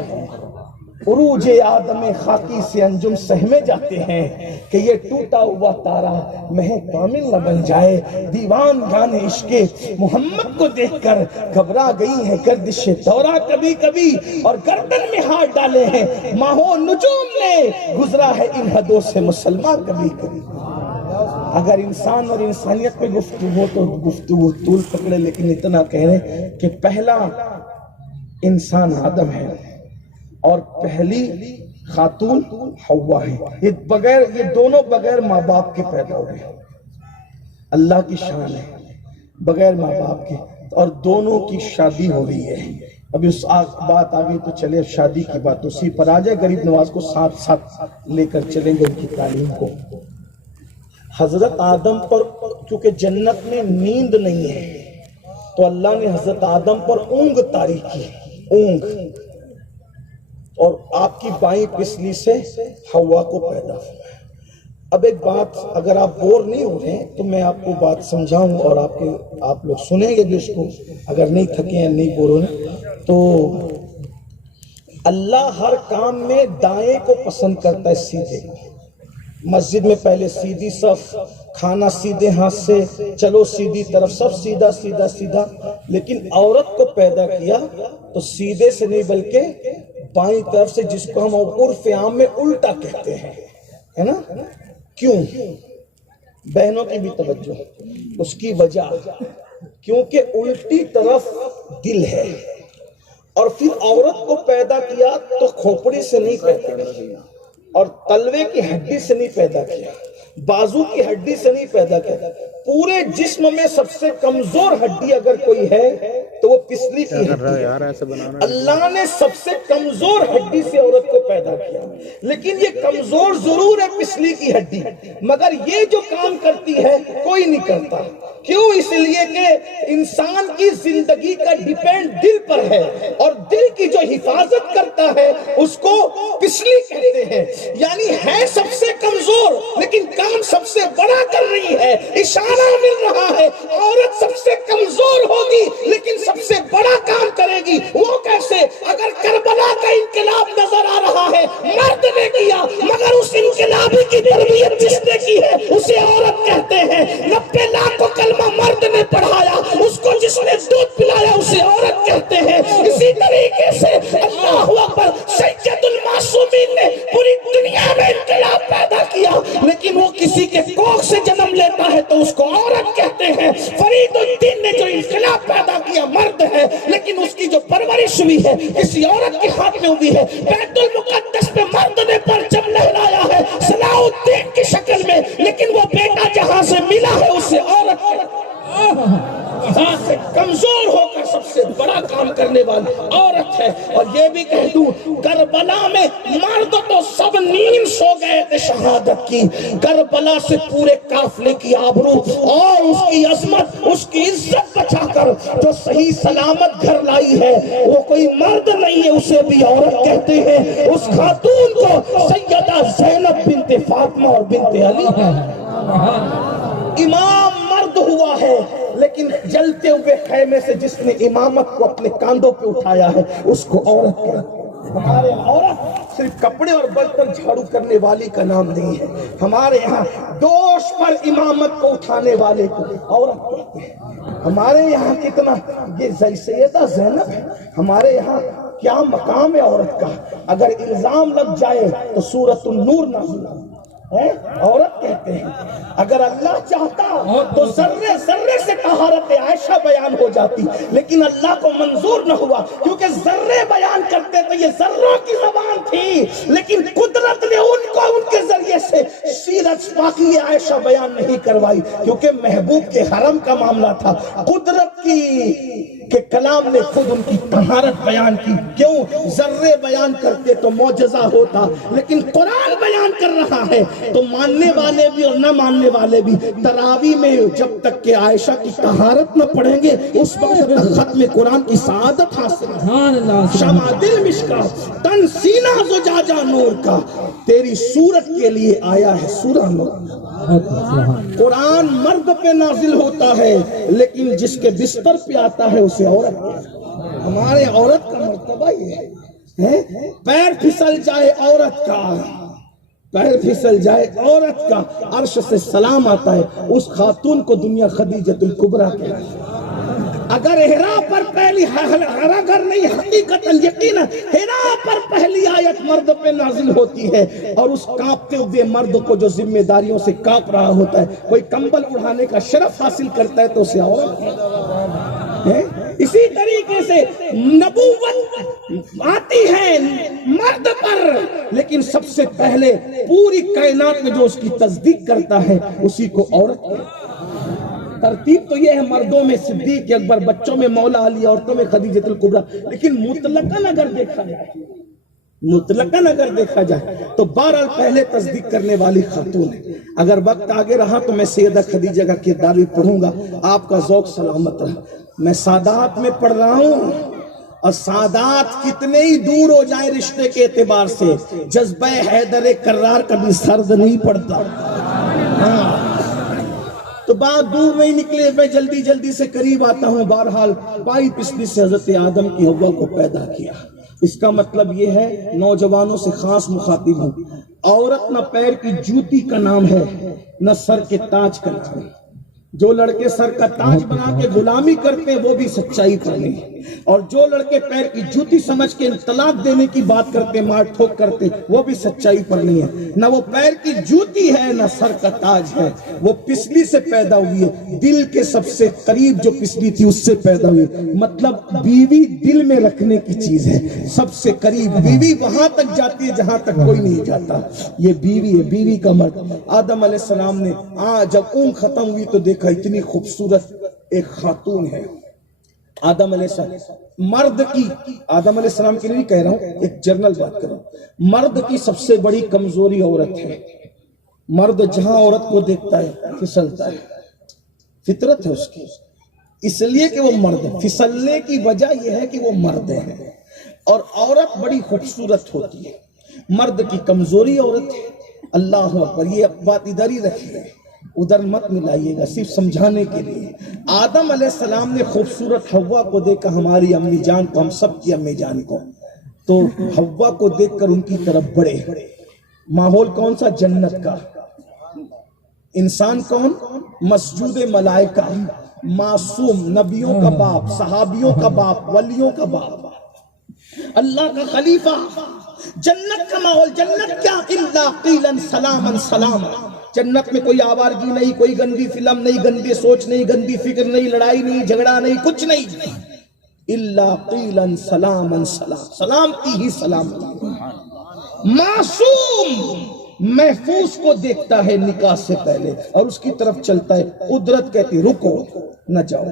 عروج آدم خاکی سے انجم سہمے جاتے ہیں کہ یہ ٹوٹا ہوا تارا مہ کامل نہ بن جائے. دیوان گان عشق محمد کو دیکھ کر گھبرا گئی ہے گردش دورہ کبھی کبھی, اور گردن میں ہاتھ ڈالے ہیں ماہو نجوم نے, گزرا ہے ان حدوں سے مسلمان کبھی کبھی. اگر انسان اور انسانیت پہ گفتگو ہو تو گفتگو طول پکڑے, لیکن اتنا کہہ رہے کہ پہلا انسان آدم ہے اور پہلی خاتون حوا ہے. یہ دونوں بغیر ماں باپ کے پیدا ہوئے. اللہ کی شان ہے, بغیر ماں باپ کے, اور دونوں کی شادی ہو رہی ہے. ابھی اس بات آگے تو چلے, شادی کی بات اسی پر آ جائے. غریب نواز کو ساتھ ساتھ لے کر چلیں گے ان کی تعلیم کو. حضرت آدم پر کیونکہ جنت میں نیند نہیں ہے تو اللہ نے حضرت آدم پر اونگ طاری کی, اونگ, اور آپ کی بائیں پسلی سے حوا کو پیدا فرمایا. اب ایک بات, اگر آپ بور نہیں ہو رہے ہیں تو میں آپ کو بات سمجھاؤں اور آپ لوگ سنیں گے بھی اس کو, اگر نہیں تھکے ہیں نہیں بور ہو رہے تو. اللہ ہر کام میں دائیں کو پسند کرتا ہے, سیدھے. مسجد میں پہلے سیدھی صف, کھانا سیدھے ہاتھ سے, چلو سیدھی طرف, سب سیدھا سیدھا سیدھا. لیکن عورت کو پیدا کیا تو سیدھے سے نہیں بلکہ بائیں طرف سے, جس کو ہم عرف عام میں الٹا کہتے ہیں, ہے نا. کیوں؟ بہنوں کی بھی توجہ, اس کی وجہ کیونکہ الٹی طرف دل ہے. اور پھر عورت کو پیدا کیا تو کھوپڑی سے نہیں پیدا کیا, اور تلوے کی ہڈی سے نہیں پیدا کیا, بازو کی ہڈی سے نہیں پیدا کیا. پورے جسم میں سب سے کمزور ہڈی اگر کوئی ہے تو وہ پسلی کی ہڈی ہے. اللہ نے سب سے کمزور ہڈی سے عورت کو پیدا کیا, لیکن یہ کمزور ضرور ہے پسلی کی ہڈی, مگر یہ جو کام کرتی ہے کوئی نہیں کرتا. کیوں؟ اس لیے کہ انسان کی زندگی کا ڈیپینڈ دل پر ہے, اور دل کی جو حفاظت کرتا ہے اس کو پسلی کہتے ہیں. یعنی ہے سب سے کمزور لیکن کام سب سے بڑا کر رہی ہے. اشارہ مل رہا ہے عورت سب سے کمزور ہوگی لیکن سب سے بڑا کام کرے گی. وہ کیسے؟ اگر کربلا کا انقلاب نظر آ رہا ہے مرد نے کیا, مگر اس انقلابی کی تربیت جس نے کی ہے اسے عورت کہتے ہیں. 90 لاکھ کو کلمہ مرد نے پڑھایا, اس کو جس نے دودھ پلایا اسے عورت کہتے ہیں. اسی طریقے سے اللہ اکبر, سید المعصومین نے پوری دنیا میں انقلاب پیدا کیا, لیکن وہ کسی کے کوکھ سے جنم لیتا ہے تو اس کو عورت کہتے ہیں. فرید الدین نے جو انقلاب پیدا کیا مرد ہے, لیکن اس کی جو پرورش ہوئی ہے کسی عورت کے ہاتھ میں ہوئی ہے. بیت المقدس پہ مرد نے پرچم لہرایا ہے صلاح الدین کی شکل میں, لیکن وہ بیٹا جہاں سے ملا ہے اسے عورت سے کمزور ہو کر سب سے بڑا کام کرنے والی عورت ہے. اور یہ بھی کہہ دوں, کربلا میں مرد تو سب نیند سو گئے تھے شہادت کی. کربلا سے پورے قافلے کی آبرو اور اس کی عظمت, اس کی عزت بچا کر جو صحیح سلامت گھر لائی ہے وہ کوئی مرد نہیں ہے, اسے بھی عورت کہتے ہیں. اس خاتون کو سیدہ زینب بنت فاطمہ اور بنت علی ہے. امام مرد ہوا ہے, لیکن جلتے ہوئے خیمے سے جس نے امامت کو اپنے کاندھوں پہ اٹھایا ہے اس کو عورت کہتے ہیں. ہمارے عورت صرف کپڑے اور برتن جھاڑو کرنے والی کا نام نہیں ہے. ہمارے یہاں دوش پر امامت کو اٹھانے والے کو عورت کہتے ہیں. ہمارے یہاں کتنا یہ سیدہ زینب ہے, ہمارے یہاں کیا مقام ہے عورت کا. اگر الزام لگ جائے تو سورۃ النور نازل عورت کہتے ہیں. اگر اللہ چاہتا تو ذرے ذرے سے طہارت عائشہ بیان ہو جاتی, لیکن اللہ کو منظور نہ ہوا, کیونکہ ذرے بیان کرتے تو یہ ذروں کی زبان تھی, لیکن قدرت نے ان کو ان کے ذریعے سے سیرت باقی عائشہ بیان نہیں کروائی, کیونکہ محبوب کے حرم کا معاملہ تھا. قدرت کی کہ کلام نے خود ان کی طہارت بیان کی. کیوں؟ ذرے بیان کرتے تو معجزہ ہوتا, لیکن قرآن بیان کر رہا ہے تو ماننے والے بھی اور نہ ماننے والے بھی تراویح میں جب تک کہ عائشہ کی طہارت نہ پڑھیں گے اس وقت ختم قرآن کی سعادت حاصل ہے. شمع دل مشکات تن سینہ زجاجہ نور کا, تیری صورت کے لیے آیا ہے سورہ نور. قرآن مرد پہ نازل ہوتا ہے لیکن جس کے بستر پہ آتا ہے اسے عورت. ہمارے عورت کا مرتبہ یہ ہے، پیر پھسل جائے عورت کا، پیر پھسل جائے عورت کا، عرش سے سلام آتا ہے، اس خاتون کو دنیا خدیجۃ الکبریٰ کہتے ہیں۔ اگر ہرا پر پہلی اگر نہیں حقیقتاً یقینا ہرا پر پہلی آیت مرد پہ نازل ہوتی ہے، اور اس کانپتے ہوئے مرد کو جو ذمہ داریوں سے کانپ رہا ہوتا ہے، کوئی کمبل اڑانے کا شرف حاصل کرتا ہے تو اسے عورت ہے۔ اسی طریقے سے نبوت آتی ہے مرد پر، لیکن سب سے پہلے پوری کائنات میں جو اس کی تصدیق کرتا ہے اسی کو عورت ہے۔ ترتیب تو یہ ہے، مردوں میں صدیق اکبر، بچوں میں مولا علی، عورتوں میں خدیجۃ الکبریٰ، لیکن مطلقاً اگر دیکھا جائے تو بہرحال پہلے تصدیق کرنے والی خاتون ہے۔ اگر وقت آگے رہا تو میں سیدہ خدیجہ کا کردار بھی پڑھوں گا، آپ کا ذوق سلامت رہا۔ میں سادات میں پڑھ رہا ہوں، اور سادات کتنے ہی دور ہو جائیں رشتے کے اعتبار سے، جذبہ حیدر کرار کبھی سرد نہیں پڑتا۔ تو بات دور نہیں نکلے، میں جلدی جلدی سے قریب آتا ہوں۔ بہرحال پائی پسلی سے حضرت آدم کی حوا کو پیدا کیا۔ اس کا مطلب یہ ہے، نوجوانوں سے خاص مخاطب ہوں، عورت نہ پیر کی جوتی کا نام ہے، نہ سر کے تاج کا نام ہے۔ جو لڑکے سر کا تاج بنا کے غلامی کرتے ہیں وہ بھی سچائی پر نہیں ہے، اور جو لڑکے پیر کی جوتی سمجھ کے طلاق دینے کی بات کرتے، مار ٹھوک کرتے، وہ بھی سچائی پر نہیں ہے۔ نہ وہ پیر کی جوتی ہے نہ سر کا تاج ہے، وہ پسلی سے پیدا ہوئی ہے، دل کے سب سے قریب جو پسلی تھی اس سے پیدا ہوئی۔ مطلب بیوی دل میں رکھنے کی چیز ہے، سب سے قریب بیوی وہاں تک جاتی ہے جہاں تک کوئی نہیں جاتا، یہ بیوی ہے، بیوی کا مرد۔ آدم علیہ السلام نے جب اون ختم ہوئی تو دیکھا اتنی خوبصورت ایک خاتون ہے۔ آدم علیہ السلام مرد کی، آدم علیہ السلام کے لیے نہیں کہہ رہا ہوں، ایک جنرل بات کر رہا ہوں، مرد کی سب سے بڑی کمزوری عورت ہے۔ مرد جہاں عورت کو دیکھتا ہے پھسلتا ہے، فطرت ہے اس کی، اس لیے کہ وہ مرد ہے۔ پھسلنے کی وجہ یہ ہے کہ وہ مرد ہے، اور عورت بڑی خوبصورت ہوتی ہے۔ مرد کی کمزوری عورت ہے۔ اللہ اکبر، یہ بات ادھر ہی رکھیے، ادھر مت ملائیے گا، صرف سمجھانے کے لیے۔ آدم علیہ السلام نے خوبصورت حوا کو دیکھا، ہماری امی جان کو، ہم سب کی امی جان کو، تو حوا کو دیکھ کر ان کی طرف بڑھے۔ ماحول کون سا؟ جنت کا۔ انسان کون؟ مسجود ملائکہ، معصوم، نبیوں کا باپ، صحابیوں کا باپ، ولیوں کا باپ، اللہ کا خلیفہ۔ جنت کا ماحول، جنت کیا؟ الا قیلا سلاما سلاما۔ جنت میں کوئی آوارگی نہیں، کوئی گندی فلم نہیں، گندی سوچ نہیں، گندی فکر نہیں، لڑائی نہیں، جھگڑا نہیں، کچھ نہیں۔ الا قیلا سلاما سلام، سلامتی ہی سلامتی۔ معصوم محفوظ کو دیکھتا ہے نکاح سے پہلے اور اس کی طرف چلتا ہے، قدرت کہتی رکو نہ جاؤ،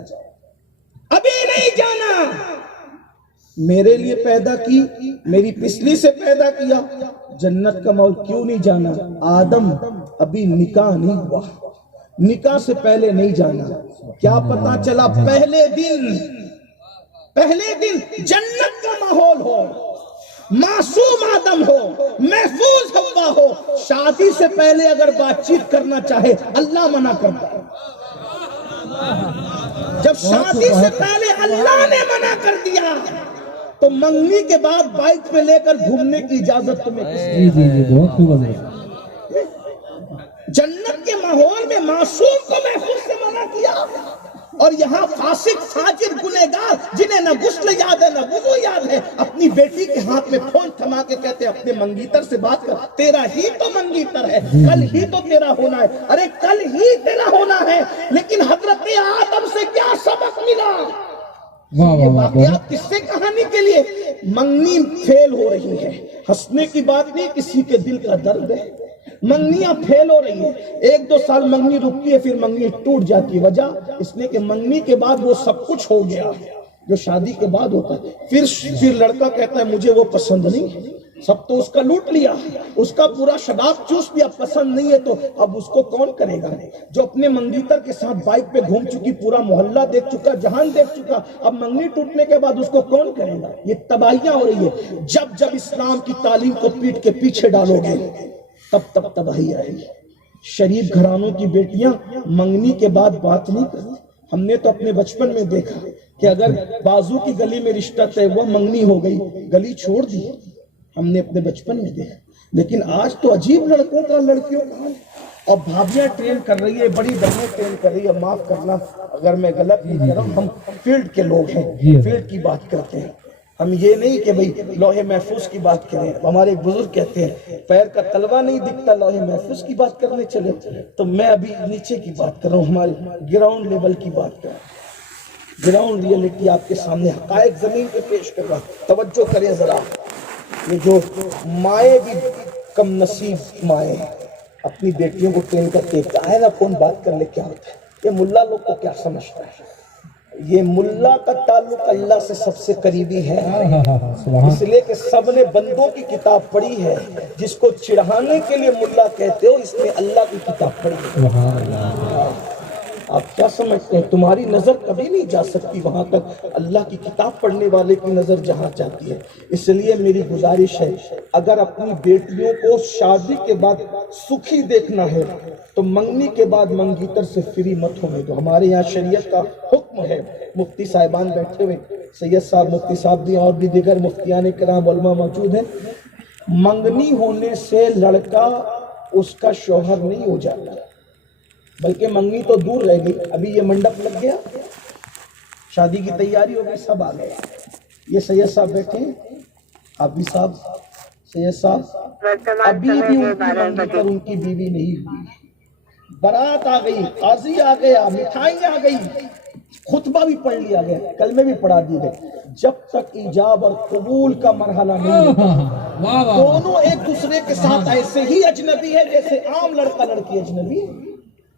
ابھی نہیں جانا، میرے لیے پیدا کی، میری پسلی سے پیدا کیا، جنت کا ماحول کیوں نہیں جانا؟ آدم ابھی نکاح نہیں ہوا، نکاح سے پہلے نہیں جانا۔ کیا پتا چلا؟ پہلے دن جنت کا ماحول ہو، معصوم آدم ہو، محفوظ حوا ہو، شادی سے پہلے اگر بات چیت کرنا چاہے اللہ منع کرتا ہے۔ جب شادی سے پہلے اللہ نے منع کر دیا تو منگنی کے بعد بائک پہ لے کر گھومنے کی اجازت تمہیں کس نے؟ جنت کے ماحول میں معصوم کو محفوظ سے منع کیا، اور یہاں فاسق فاجر گنہگار جنہیں نہ غسل یاد ہے نہ وضو یاد ہے، اپنی بیٹی کے ہاتھ میں فون تھما کے کہتے ہیں اپنے منگیتر سے بات کر، تیرا ہی تو منگیتر ہے، کل ہی تو تیرا ہونا ہے۔ ارے کل ہی تیرا ہونا ہے، لیکن حضرت آدم سے کیا سبق ملا؟ یہ واقعات کس سے کہانی کے لیے؟ منگنی فیل ہو رہی ہے، ہنسنے کی بات نہیں، کسی کے دل کا درد ہے۔ منگنیاں پھیل ہو رہی ہیں، 1-2 سال منگنی رکتی ہے، پھر منگنی ٹوٹ جاتی ہے۔ وجہ اس لیے کہ منگنی کے بعد وہ سب کچھ ہو گیا جو شادی کے بعد ہوتا ہے۔ پھر لڑکا کہتا ہے مجھے وہ پسند نہیں، سب تو اس کا لوٹ لیا، اس کا پورا شباب چوس لیا، پسند نہیں ہے تو اب اس کو کون کرے گا؟ جو اپنے منگیتر کے ساتھ بائک پہ گھوم چکی، پورا محلہ دیکھ چکا، جہان دیکھ چکا، اب منگنی ٹوٹنے کے بعد اس کو کون کرے گا؟ یہ تباہیاں ہو رہی ہے۔ جب اسلام کی تعلیم کو پیٹ کے پیچھے ڈالو گے تب تباہی آئے گی۔ شریف گھرانوں کی بیٹیاں منگنی کے بعد بات نہیں کرتی۔ ہم نے تو اپنے بچپن میں دیکھا کہ اگر بازو کی گلی میں رشتہ طے ہوا، منگنی ہو گئی، گلی چھوڑ دی، ہم نے اپنے بچپن میں دیکھا. لیکن آج تو عجیب لڑکوں کا لڑکیوں کا، اور بھابیاں ٹرین کر رہی ہے، بڑی بہنیں ٹرین کر رہی ہے. معاف کرنا اگر میں غلط نہیں کر رہا ہوں، ہم فیلڈ کے لوگ ہیں، فیلڈ کی بات کرتے ہیں. ہم یہ نہیں کہ بھئی لوہے محفوظ کی بات کریں. ہمارے ایک بزرگ کہتے ہیں پیر کا تلوا نہیں دکھتا، لوہے محفوظ کی بات کرنے چلے. تو میں ابھی نیچے کی بات کر رہا ہوں، ہمارے گراؤنڈ لیول کی بات کر رہا ہوں. گراؤنڈ ریئلٹی آپ کے سامنے حقائق زمین پہ پیش کر رہا ہوں. توجہ کریں ذرا. یہ جو مائیں بھی کم نصیب مائیں اپنی بیٹیوں کو ٹرین کرتے ہیں، نا کون بات کر لے کیا ہوتا ہے. یہ ملا لوگ کو کیا سمجھتا ہے؟ یہ ملا کا تعلق اللہ سے سب سے قریبی ہے، اس لیے کہ سب نے بندوں کی کتاب پڑھی ہے. جس کو چڑھانے کے لیے ملا کہتے ہو، اس نے اللہ کی کتاب پڑھی ہے. آپ کیا سمجھتے ہیں؟ تمہاری نظر کبھی نہیں جا سکتی وہاں تک اللہ کی کتاب پڑھنے والے کی نظر جہاں جاتی ہے. اس لیے میری گزارش ہے، اگر اپنی بیٹیوں کو شادی کے بعد سکھی دیکھنا ہے تو منگنی کے بعد منگیتر سے فری مت ہونے دو. ہمارے یہاں شریعت کا حکم ہے. مفتی صاحبان بیٹھے ہوئے، سید صاحب، مفتی صاحب بھی، اور بھی دیگر مفتیان کرام علماء موجود ہیں. منگنی ہونے سے لڑکا اس کا شوہر نہیں ہو جاتا، بلکہ منگنی تو دور رہ گئی. ابھی یہ منڈپ لگ گیا، شادی کی تیاری ہو گئی، سب آ گئے. یہ سید صاحب بیٹھے ہیں، حافظ صاحب، سید صاحب، ابھی بھی ان کی منگنی پر ان کی بیوی نہیں ہوئی. بارات آ گئی، قاضی آ گیا، مٹھائی آ گئی، خطبہ بھی پڑھ لیا گیا، کلمے بھی پڑھا دیے گئے. جب تک ایجاب اور قبول کا مرحلہ نہیں ہوتا، دونوں ایک دوسرے کے ساتھ ایسے ہی اجنبی ہے جیسے عام لڑکا لڑکی اجنبی.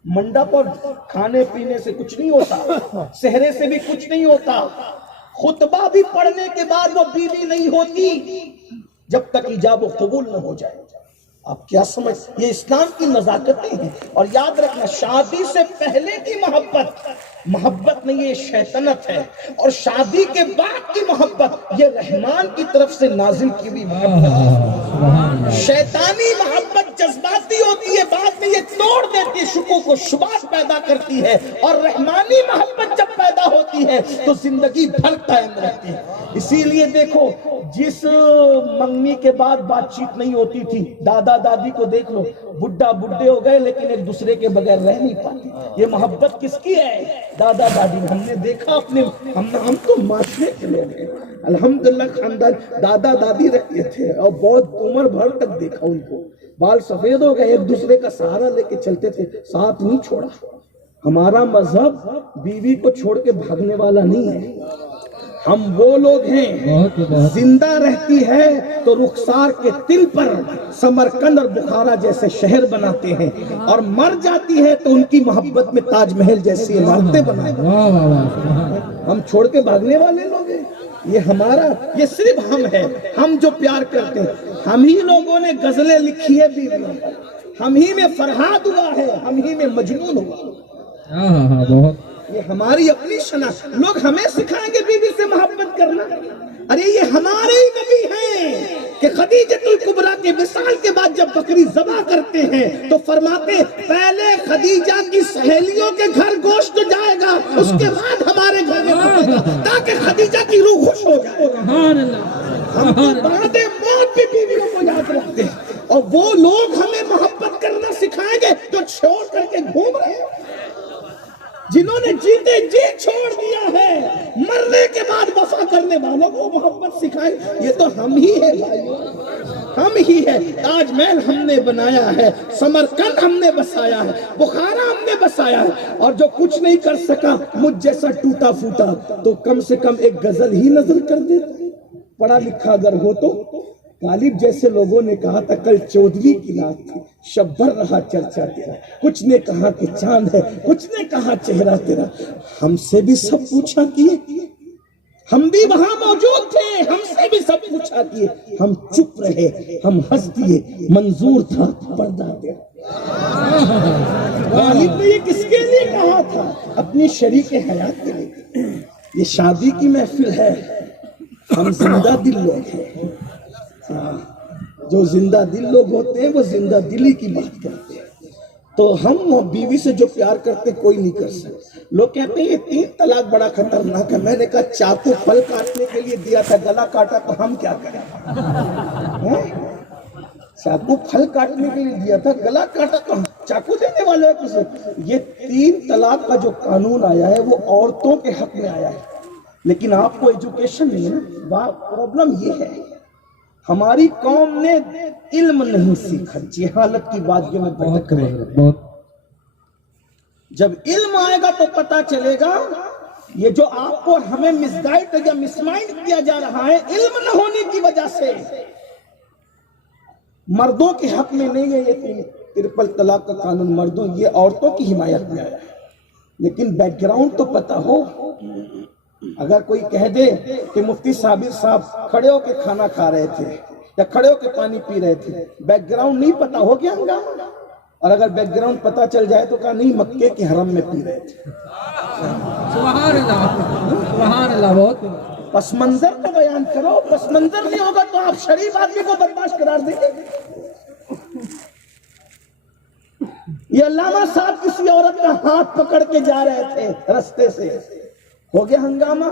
منڈپ اور کھانے پینے سے کچھ نہیں ہوتا، سہرے سے بھی کچھ نہیں ہوتا. خطبہ بھی پڑھنے کے بعد وہ بیوی نہیں ہوتی جب تک ایجاب و قبول نہ ہو جائے. آپ کیا سمجھ، یہ اسلام کی نزاکتیں ہیں. اور یاد رکھنا، شادی سے پہلے کی محبت نہیں، یہ شیطنت ہے. اور شادی کے بعد کی محبت یہ رحمان کی طرف سے نازل کی ہوئی محبت. شیطانی محبت جذباتی ہوتی ہے، بعد میں یہ توڑ دیتی ہے، شکوک و شبہات پیدا کرتی ہے. اور رحمانی محبت جب پیدا ہوتی ہے تو زندگی بھر قائم رہتی ہے. اسی لیے دیکھو، جس منگنی کے بعد بات چیت نہیں ہوتی تھی، دادا دادی کو دیکھ لو، بڈھے ہو گئے لیکن ایک دوسرے کے بغیر رہ نہیں پاتے. یہ محبت کس کی ہے؟ دادا دادی. ہم نے دیکھا اپنے، ہم تو معاشرے کے لوگ ہیں الحمدللہ. خاندان دادا دادی رہتے تھے اور بہت عمر بھر تک دیکھا ان کو، بال سفید ہو گئے، ایک دوسرے کا سہارا لے کے چلتے تھے، ساتھ نہیں چھوڑا. ہمارا مذہب بیوی کو چھوڑ کے بھاگنے والا نہیں ہے. ہم وہ لوگ ہیں، زندہ رہتی ہے تو رخسار کے تل پر سمرقند اور بخارا جیسے شہر بناتے ہیں، اور مر جاتی ہے تو ان کی محبت میں تاج محل جیسی عمارتیں بناتے ہیں. ہم چھوڑ کے بھاگنے والے لوگ ہیں. یہ ہمارا، یہ صرف ہم ہے، ہم جو پیار کرتے ہیں. ہم ہی لوگوں نے غزلیں لکھی ہے بیویوں پر، ہم ہی میں فرہاد ہوا ہے، ہم ہی میں مجنون ہوا. بہت یہ ہماری اپنی شناخت. لوگ ہمیں سکھائیں گے بیوی سے محبت کرنا. ارے یہ ہمارے ہی نبی ہیں کہ خدیجۃ الکبریٰ کے وصال کے بعد جب بکری ذبح کرتے ہیں تو فرماتے پہلے خدیجہ کی سہیلیوں کے گھر گوشت جائے گا، اس کے بعد ہمارے گھر میں پکے گا، تاکہ خدیجہ کی روح خوش ہو جائے. ہم بعد موت بھی بیویوں کو یاد رکھتے ہیں. اور وہ لوگ ہمیں محبت کرنا سکھائیں گے جو چھوڑ کر کے گھوم رہے ہیں، جنہوں نے جیتے جی چھوڑ دیا ہے، مرنے کے بعد وفا کرنے والوں کو محبت سکھائے. یہ تو ہم ہی ہے بھائیو، ہم ہی ہے. تاج محل ہم نے بنایا ہے، سمرقند ہم نے بسایا ہے، بخارا ہم نے بسایا ہے. اور جو کچھ نہیں کر سکا، مجھ جیسا ٹوٹا پھوٹا، تو کم سے کم ایک غزل ہی نظر کر دے. پڑھا لکھا اگر ہو تو. غالب جیسے لوگوں نے کہا تھا کل 14ویں کی رات تھی، شب بھر رہا چرچا تیرا. کچھ نے کہا کہ چاند ہے، کچھ نے کہا چہرہ تیرا. ہم سے بھی سب پوچھا کیے، ہم بھی وہاں موجود تھے، ہم سے بھی سب پوچھا کیے. ہم چپ رہے، ہم ہنس دیے، منظور تھا پردہ تیرا. غالب نے یہ کس کے لیے کہا تھا؟ اپنی شریک حیات کے لیے. یہ شادی کی محفل ہے، ہم زندہ دل لوگ ہیں. جو زندہ دل لوگ ہوتے ہیں وہ زندہ دلی کی بات کرتے ہیں. تو ہم بیوی سے جو پیار کرتے کوئی نہیں کر سکتا. لوگ کہتے ہیں یہ 3 طلاق بڑا خطرناک ہے. میں نے کہا چاقو پھل کاٹنے کے لیے دیا تھا, گلا کاٹا تو ہم کیا کریں؟ چاقو پھل کاٹنے کے لیے دیا تھا, گلا کاٹا تو ہم چاقو دینے والے ہیں کسے؟ یہ 3 طلاق کا جو قانون آیا ہے وہ عورتوں کے حق میں آیا ہے, لیکن آپ کو ایجوکیشن نہیں ہے نا. پرابلم یہ ہے ہماری قوم نے علم نہیں سیکھا. جہالت کی بات یہ میں بہت کرے گا. جب علم آئے گا تو پتا چلے گا یہ جو آپ کو ہمیں مس گائیڈ یا مس مائنڈ کیا جا رہا ہے علم نہ ہونے کی وجہ سے. مردوں کے حق میں نہیں ہے یہ 3 طلاق کا قانون, مردوں یہ عورتوں کی حمایت میں آیا ہے, لیکن بیک گراؤنڈ تو پتا ہو. اگر کوئی کہہ دے کہ مفتی صابر صاحب کھڑے ہو کے کھانا کھا رہے تھے یا کھڑے ہو کے پانی پی رہے تھے, بیک گراؤنڈ نہیں پتا ہو گیا ہنگامہ. اور اگر بیک گراؤنڈ پتا چل جائے تو کہا نہیں مکے کے حرم میں پی رہے تھے. سبحان اللہ, سبحان اللہ. بہت پس منظر کو بیان کرو. پس منظر نہیں ہوگا تو آپ شریف آدمی کو بدماش قرار دیں گے. یہ علامہ صاحب کسی عورت کا ہاتھ پکڑ کے جا رہے تھے رستے سے, ہو گیا ہنگامہ.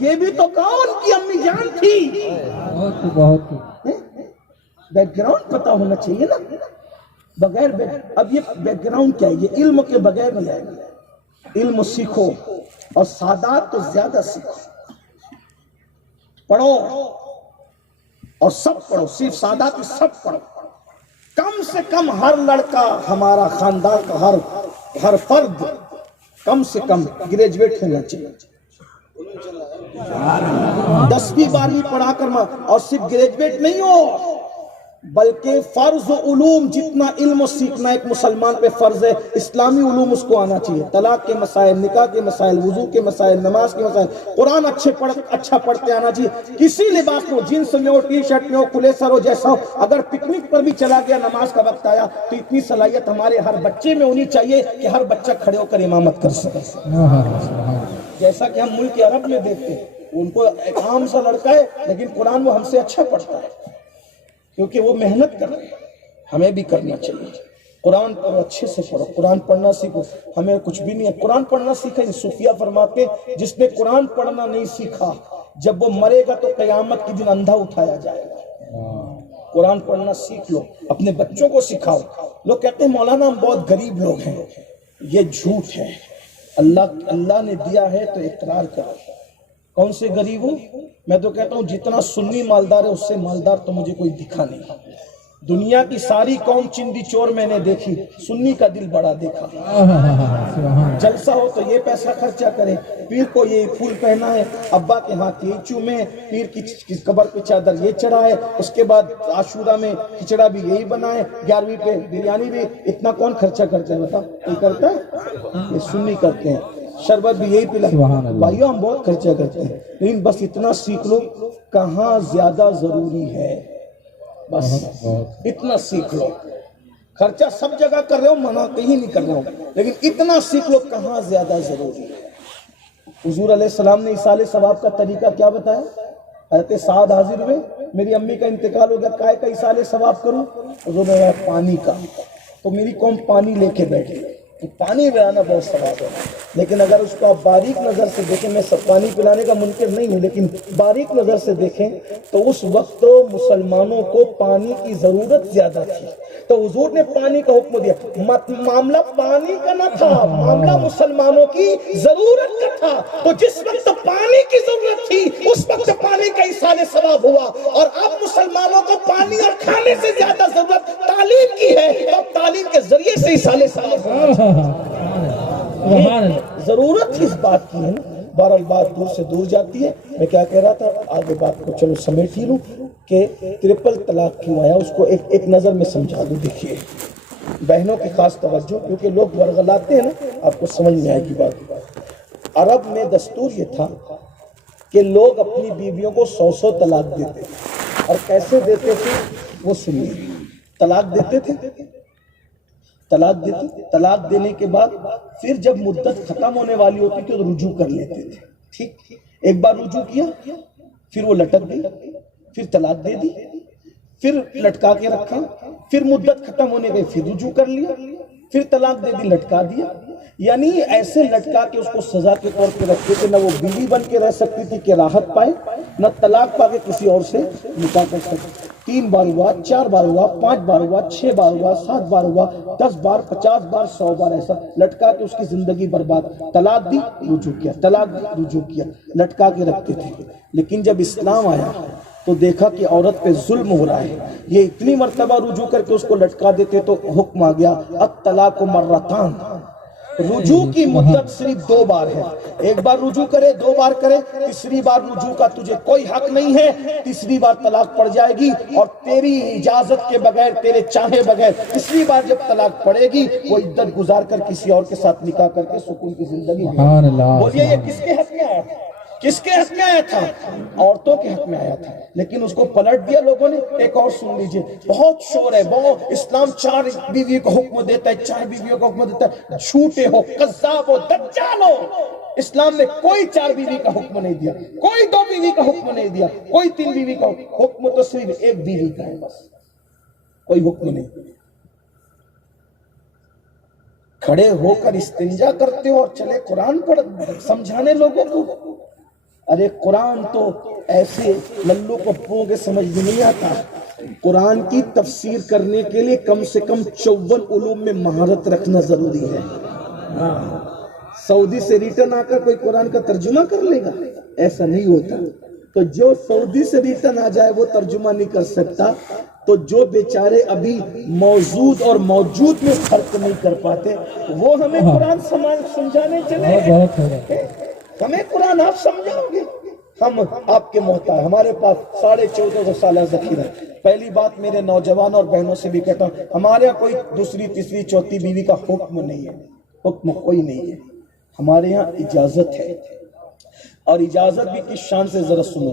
یہ بھی تو کہو ان کی امی جان تھی. بہت بیک گراؤنڈ پتا ہونا چاہیے نا. بغیر اب یہ بیک گراؤنڈ کیا ہے؟ یہ علم کے بغیر نہیں آئے گا. علم سیکھو اور سادات تو زیادہ سیکھو. پڑھو اور سب پڑھو, صرف سادات میں سب پڑھو. کم سے کم ہر لڑکا ہمارا خاندان کا ہر فرد کم سے کم گریجویٹ ہونا چاہیے. 10ویں 12ویں پڑھا کر اور صرف گریجویٹ نہیں ہو بلکہ فرض و علوم جتنا علم و سیکھنا ایک مسلمان پہ فرض ہے, اسلامی علوم اس کو آنا چاہیے. طلاق کے مسائل, نکاح کے مسائل, وضو کے مسائل, نماز کے مسائل, قرآن اچھا پڑھتے آنا چاہیے. کسی لباس میں ہو, جینس میں ہو, ٹی شرٹ میں ہو, کھلے سر ہو, جیسا ہو. اگر پکنک پر بھی چلا گیا نماز کا وقت آیا تو اتنی صلاحیت ہمارے ہر بچے میں ہونی چاہیے کہ ہر بچہ کھڑے ہو کر امامت کر سکے. جیسا کہ ہم ملک عرب میں دیکھتے ہیں, ان کو ایک عام سا لڑکا ہے لیکن قرآن وہ ہم سے اچھا پڑھتا ہے کیونکہ وہ محنت کر رہے ہیں. ہمیں بھی کرنا چاہیے. قرآن پڑھو, اچھے سے پڑھو, قرآن پڑھنا سیکھو. ہمیں کچھ بھی نہیں ہے, قرآن پڑھنا سیکھا. صوفیہ فرماتے ہیں جس نے قرآن پڑھنا نہیں سیکھا جب وہ مرے گا تو قیامت کے دن اندھا اٹھایا جائے گا. قرآن پڑھنا سیکھ لو, اپنے بچوں کو سکھاؤ. لوگ کہتے ہیں مولانا ہم بہت غریب لوگ ہیں. یہ جھوٹ ہے. اللہ نے دیا ہے تو اقرار کرو. کون سے غریب ہو؟ میں تو کہتا ہوں جتنا سنی مالدار ہے اس سے مالدار تو مجھے کوئی دکھا نہیں. دنیا کی ساری قوم چندی چور میں نے دیکھی, سنی کا دل بڑا دیکھا. جلسہ ہو تو یہ پیسہ خرچہ کرے, پیر کو یہ پھول پہنا ہے, ابا کے ہاتھ یہ چومے, پیر کی قبر پہ چادر یہ چڑھائے, اس کے بعد عاشورہ میں کھچڑا بھی یہی بنائے, 11ویں پہ بریانی بھی. اتنا کون خرچہ کرتے ہیں بتا؟ کوئی کرتا ہے؟ یہ سنی کرتے ہیں. شربت بھی یہی پلا. بھائیو ہم بہت خرچہ کرتے ہیں لیکن بس اتنا سیکھ لو کہاں زیادہ ضروری ہے. بس اتنا سیکھ لو. خرچہ سب جگہ کر رہے ہو, منع کہیں نہیں کر رہے ہو, لیکن اتنا سیکھ لو کہاں زیادہ ضروری ہے. حضور علیہ السلام نے ایصال ثواب کا طریقہ کیا بتایا؟ حضرت سعد حاضر ہوئے, میری امی کا انتقال ہو گیا, کائے کا ایصال ثواب کروں؟ حضور نے کہا پانی کا. تو میری قوم پانی لے کے بیٹھی. پانی پلانا بہت ثواب ہے, لیکن اگر اس کو آپ باریک نظر سے دیکھیں, میں سب پانی پلانے کا منکر نہیں ہوں, لیکن باریک نظر سے دیکھیں تو اس وقت مسلمانوں کو پانی کی ضرورت زیادہ تھی. تو حضور نے پانی کا حکم دیا. معاملہ پانی کا نہ تھا, معاملہ مسلمانوں کی ضرورت کا تھا. تو جس وقت پانی کی ضرورت تھی اس وقت پانی کا ایصال ثواب ہوا. اور اب مسلمانوں کو پانی اور کھانے سے زیادہ ضرورت تعلیم کی ہے, تو اب تعلیم کے ذریعے سے ایصال ثواب ہوا. ضرورت اس بات کی ہے نا. بہرحال بات دور سے دور جاتی ہے. میں کیا کہہ رہا تھا, آگے بات کو چلو سمیٹ ہی لوں کہ 3 طلاق کیوں آیا اس کو ایک نظر میں سمجھا دوں. دیکھیے بہنوں کی خاص توجہ, کیونکہ لوگ ورغلاتے ہیں نا, آپ کو سمجھ میں آئے گی بات. عرب میں دستور یہ تھا کہ لوگ اپنی بیویوں کو 100 طلاق دیتے تھے. اور کیسے دیتے تھے وہ سنیے. طلاق دیتے تھے, طلاق دینے کے بعد پھر جب مدت ختم ہونے والی ہوتی تھی تو رجوع کر لیتے تھے. ٹھیک, ایک بار رجوع کیا, پھر وہ لٹک گئی, پھر طلاق دے دی, پھر لٹکا کے رکھا, پھر مدت ختم ہونے گئی, پھر رجوع کر لیا, پھر طلاق دے دی, لٹکا دیا, یعنی ایسے لٹکا کے اس کو سزا کے طور پہ رکھتے تھے، نہ وہ بیوی بن کے رہ سکتی تھی کہ راحت پائے، نہ طلاق پا کے کسی اور سے نکاح کر سکتی۔ 3 بار ہوا، 4 بار ہوا، 5 بار ہوا، 6 بار ہوا، 7 بار ہوا، 10 بار، 50 بار، 100 بار ایسا لٹکا کے اس کی زندگی برباد، طلاق دی رجوع کیا، طلاق دی رجوع کیا، لٹکا کے رکھتے تھے۔ لیکن جب اسلام آیا تو دیکھا کہ عورت پہ ظلم ہو رہا ہے، یہ اتنی مرتبہ رجوع کر کے اس کو لٹکا دیتے تو حکم آ گیا الطلاق مرتان، رجوع کی مدت صرف 2 بار ہے، 1 بار رجوع کرے، 2 بار کرے، تیسری بار رجوع کا تجھے کوئی حق نہیں ہے، تیسری بار طلاق پڑ جائے گی اور تیری اجازت کے بغیر، تیرے چاہے بغیر تیسری بار جب طلاق پڑے گی وہ عدت گزار کر کسی اور کے ساتھ نکاح کر کے سکون کی زندگی۔ سبحان اللہ، بولیے یہ کس کے حق میں آیا تھا؟ کس کے حق میں آیا تھا؟ عورتوں کے حق میں آیا تھا، لیکن اس کو پلٹ دیا لوگوں نے۔ ایک اور سن لیجئے، بہت شور ہے، بہت اسلام 4 بیوی کو حکم دیتا ہے، 4 بیویوں کو حکم دیتا ہے، جھوٹے ہو، قذاب ہو، دجال ہو۔ اسلام نے کوئی 4 بیوی کا حکم نہیں دیا، کوئی 2 بیوی کا حکم نہیں دیا، کوئی 3 بیوی کا حکم تو صرف 1 بیوی کا ہے، بس کوئی حکم نہیں۔ کھڑے ہو کر استنجا کرتے ہو اور چلے قرآن پڑھ سمجھانے لوگوں کو۔ ارے قرآن تو ایسے للو پپوں کے سمجھ بھی نہیں آتا۔ قرآن کی تفسیر کرنے کے لیے کم سے کم 54 علوم میں مہارت رکھنا ضروری ہے۔ سعودی سے ریٹرن آ کر کوئی قرآن کا ترجمہ کر لے گا؟ ایسا نہیں ہوتا۔ تو جو سعودی سے ریٹرن آ جائے وہ ترجمہ نہیں کر سکتا، تو جو بیچارے ابھی موجود اور موجود میں فرق نہیں کر پاتے وہ ہمیں قرآن سمجھانے چلے۔ ہمیں قرآن آپ سمجھاؤ گے؟ ہم آپ کے محتاج، ہمارے پاس 1450 سالہ ذخیرہ۔ پہلی بات میرے نوجوان اور بہنوں سے بھی کہتا ہوں، ہمارے یہاں کوئی دوسری، تیسری، چوتھی بیوی کا حکم نہیں ہے، حکم کوئی نہیں ہے، ہمارے یہاں اجازت ہے۔ اور اجازت بھی کس شان سے ذرا سنو۔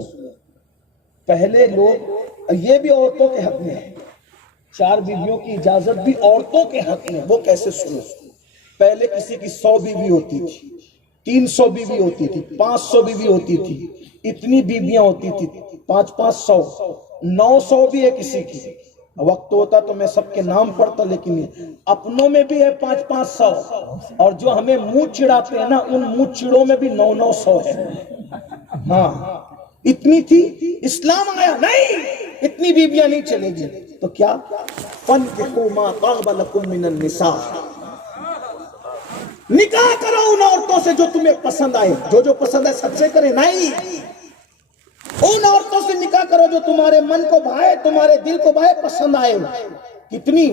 پہلے لوگ، یہ بھی عورتوں کے حق میں ہے، 4 بیویوں کی اجازت بھی عورتوں کے حق میں، وہ کیسے سنو۔ پہلے کسی کی 100 بیوی ہوتی تھی، 300 بیوی ہوتی تھی، 500 بیوی ہوتی تھی، اتنی بیویاں ہوتی تھی، 500، 900 بھی ہے کسی کی۔ وقت ہوتا تو میں سب کے نام پڑھتا، لیکن اپنوں میں بھی ہے 500، اور جو ہمیں منہ چڑھاتے ہیں نا ان منہ چڑوں میں بھی 900 ہے۔ ہاں اتنی تھی، اسلام آیا نہیں اتنی بیویاں نہیں چلے گی، تو کیا فَانكِحُوا مَا طَابَ لَكُم مِّنَ النِّسَاءِ، نکاح کرو ان عورتوں سے جو تمہیں پسند آئے، جو پسند ہے سب سے کرے، نہیں ان عورتوں سے نکاح کرو جو تمہارے من کو بھائے، تمہارے دل کو بھائے، پسند آئے۔ کتنی؟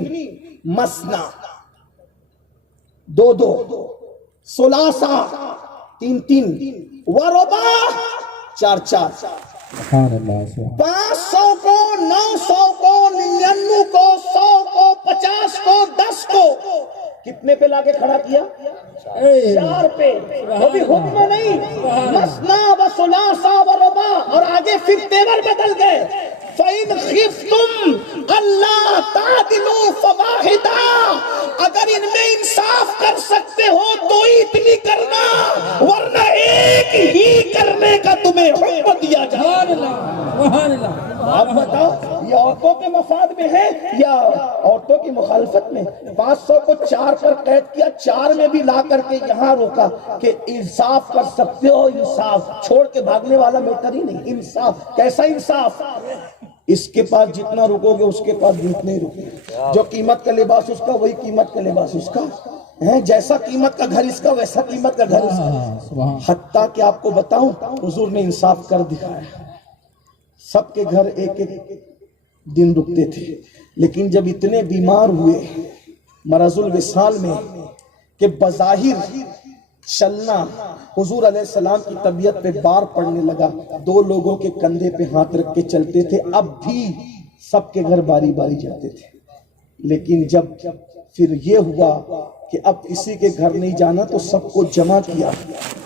مسنا 2، ثلاثہ 3، ورباع 4۔ 500 کو، 900 کو، 99 کو، 100 کو، 50 کو، 10 کو، کتنے پہ لا کے کھڑا کیا؟ 4 پہ۔ وہ بھی حکم نہیں، مسنا و ثلاثہ و رباع، اور آگے پھر تیور بدل گئے، فَإِنْ خِفْتُمْ أَلَّا تَعْدِلُوا فَوَاحِدًا، اگر ان میں انصاف کر سکتے ہو تو اتنی کرنا، ورنہ ایک ہی کرنے کا تمہیں حکم دیا جائے۔ آپ بتاؤ یہ عورتوں کے مفاد میں ہے یا عورتوں کی مخالفت میں؟ 500 کو 4 پر قید کیا، 4 میں بھی لا کر کے یہاں روکا کہ انصاف کر سکتے ہو، انصاف چھوڑ کے بھاگنے والا میٹر ہی نہیں، انصاف۔ کیسا انصاف؟ اس کے پاس جتنا رکو گے اس کے پاس جتنے ہی رکو گے، جو قیمت کا لباس اس کا وہی قیمت کا لباس اس کا ہے، جیسا قیمت کا گھر اس کا ویسا قیمت کا گھر اس کا۔ حتیٰ کہ آپ کو بتاؤں حضور نے انصاف کر دکھایا، سب کے گھر ایک دن رکتے تھے، لیکن جب اتنے بیمار ہوئے مرض الوصال میں کہ بظاہر چلنا حضور علیہ السلام کی طبیعت پہ بار پڑنے لگا، 2 لوگوں کے کندھے پہ ہاتھ رکھ کے چلتے تھے، اب بھی سب کے گھر باری باری جاتے تھے۔ لیکن جب پھر یہ ہوا کہ اب کسی کے گھر نہیں جانا تو سب کو جمع کیا،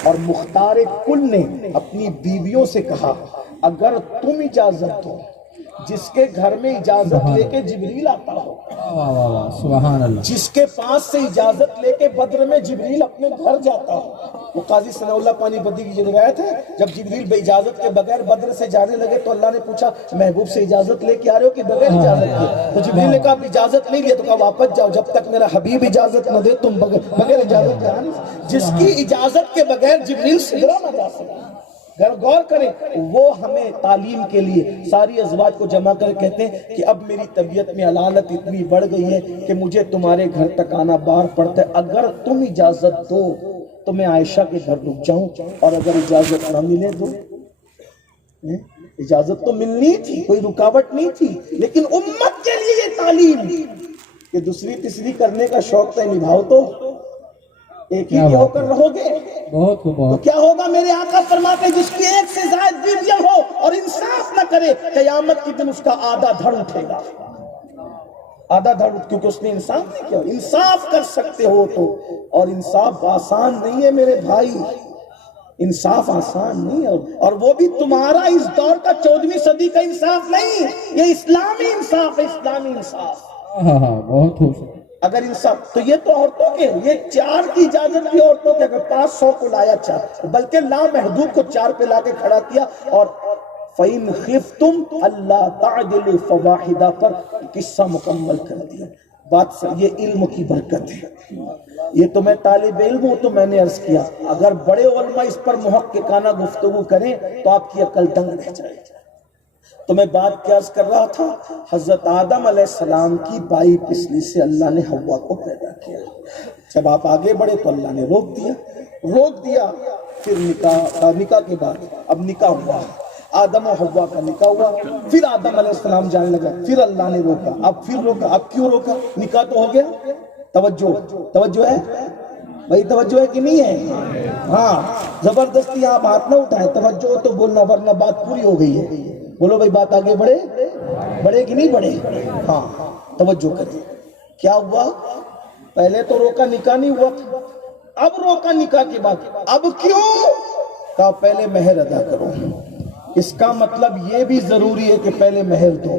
اور مختار کل نے اپنی بیویوں سے کہا اگر تم اجازت دو جس کے گھر میں اجازت لے کے جبریل آتا ہو، واہ واہ واہ، سبحان اللہ، جس کے پاس سے اجازت لے کے بدر میں جبریل اپنے گھر جاتا ہو۔ وہ قاضی ثناء اللہ پانی بدی کی جو روایت ہے، جب جبریل بے اجازت کے بغیر بدر سے جانے لگے تو اللہ نے پوچھا محبوب سے اجازت لے کے آ رہے ہو کہ بغیر اجازت کے؟ تو جبریل نے کہا اجازت نہیں لیا، تو کہا واپس جاؤ، جب تک میرا حبیب اجازت نہ دے تم بغیر اجازت جا نہیں سکتے۔ جس کی اجازت کے بغیر جبریل سدرہ نہ جا سکتا۔ غور کریں، وہ ہمیں تعلیم کے لیے ساری ازواج کو جمع کر کہتے ہیں کہ اب میری طبیعت میں علالت اتنی بڑھ گئی ہے کہ مجھے تمہارے گھر تک آنا بار پڑتا ہے، اگر تم اجازت دو تو میں عائشہ کے گھر رک جاؤں، اور اگر اجازت نہ ملے تو اجازت تو ملنی تھی، کوئی رکاوٹ نہیں تھی، لیکن امت کے لیے یہ تعلیم کہ دوسری تیسری کرنے کا شوق تو نبھاؤ، تو ایک ہی ہو کر رہو گے بہت تو بہت، کیا ہوگا؟ میرے آقا فرماتے ہیں جس کی ایک سے زائد بیویاں ہو اور انصاف نہ کرے، قیامت کے دن اس کا آدھا دھڑ اٹھے گا، آدھا دھڑ، کیونکہ اس نے انصاف نہیں کیا۔ انصاف کر سکتے ہو تو، اور انصاف آسان نہیں ہے میرے بھائی، انصاف آسان نہیں ہے، اور وہ بھی تمہارا اس دور کا 14ویں صدی کا انصاف نہیں، یہ اسلامی انصاف ہے، اسلامی انصاف۔ ہاں ہاں، بہت خوبصورت، اگر انصاف تو یہ تو عورتوں کے، یہ 4 کی اجازت دی عورتوں کے، اگر 500 کو لایا 4، بلکہ لامحدود کو 4 پہ لا کے کھڑا کیا، اور فَإِنْ خِفْتُمْ أَلَّا تَعْدِلُوا فَوَاحِدَةً پر قصہ مکمل کر دیا۔ بات یہ علم کی برکت ہے، یہ تو میں طالب علم ہوں تو میں نے عرض کیا، اگر بڑے علماء اس پر محققانہ گفتگو کریں تو آپ کی عقل دنگ رہ جائے گی۔ تو میں بات کیا عرض کر رہا تھا، حضرت آدم علیہ السلام کی بائی پسلی سے اللہ نے حوا کو پیدا کیا، جب آپ آگے بڑھے تو اللہ نے روک دیا، پھر نکاح کے بعد اب نکاح ہوا، آدم و حوا کا نکاح ہوا، پھر آدم علیہ السلام جانے لگا، پھر اللہ نے روکا، اب پھر روکا، اب کیوں روکا؟ نکاح تو ہو گیا، توجہ ہے بھائی، توجہ ہے کہ نہیں ہے؟ ہاں، زبردستی آپ ہاتھ نہ اٹھائیں، توجہ تو بولنا، ورنہ بات پوری ہو گئی ہے۔ بولو بھائی، بات آگے بڑھے کہ نہیں بڑھے؟ ہاں، توجہ کریں۔ کیا ہوا؟ پہلے تو روکا، نکاح نہیں ہوا تھا، اب روکا نکاح کے بعد، اب کیوں؟ کہا پہلے مہر ادا کرو۔ اس کا مطلب یہ بھی ضروری ہے کہ پہلے مہر دو،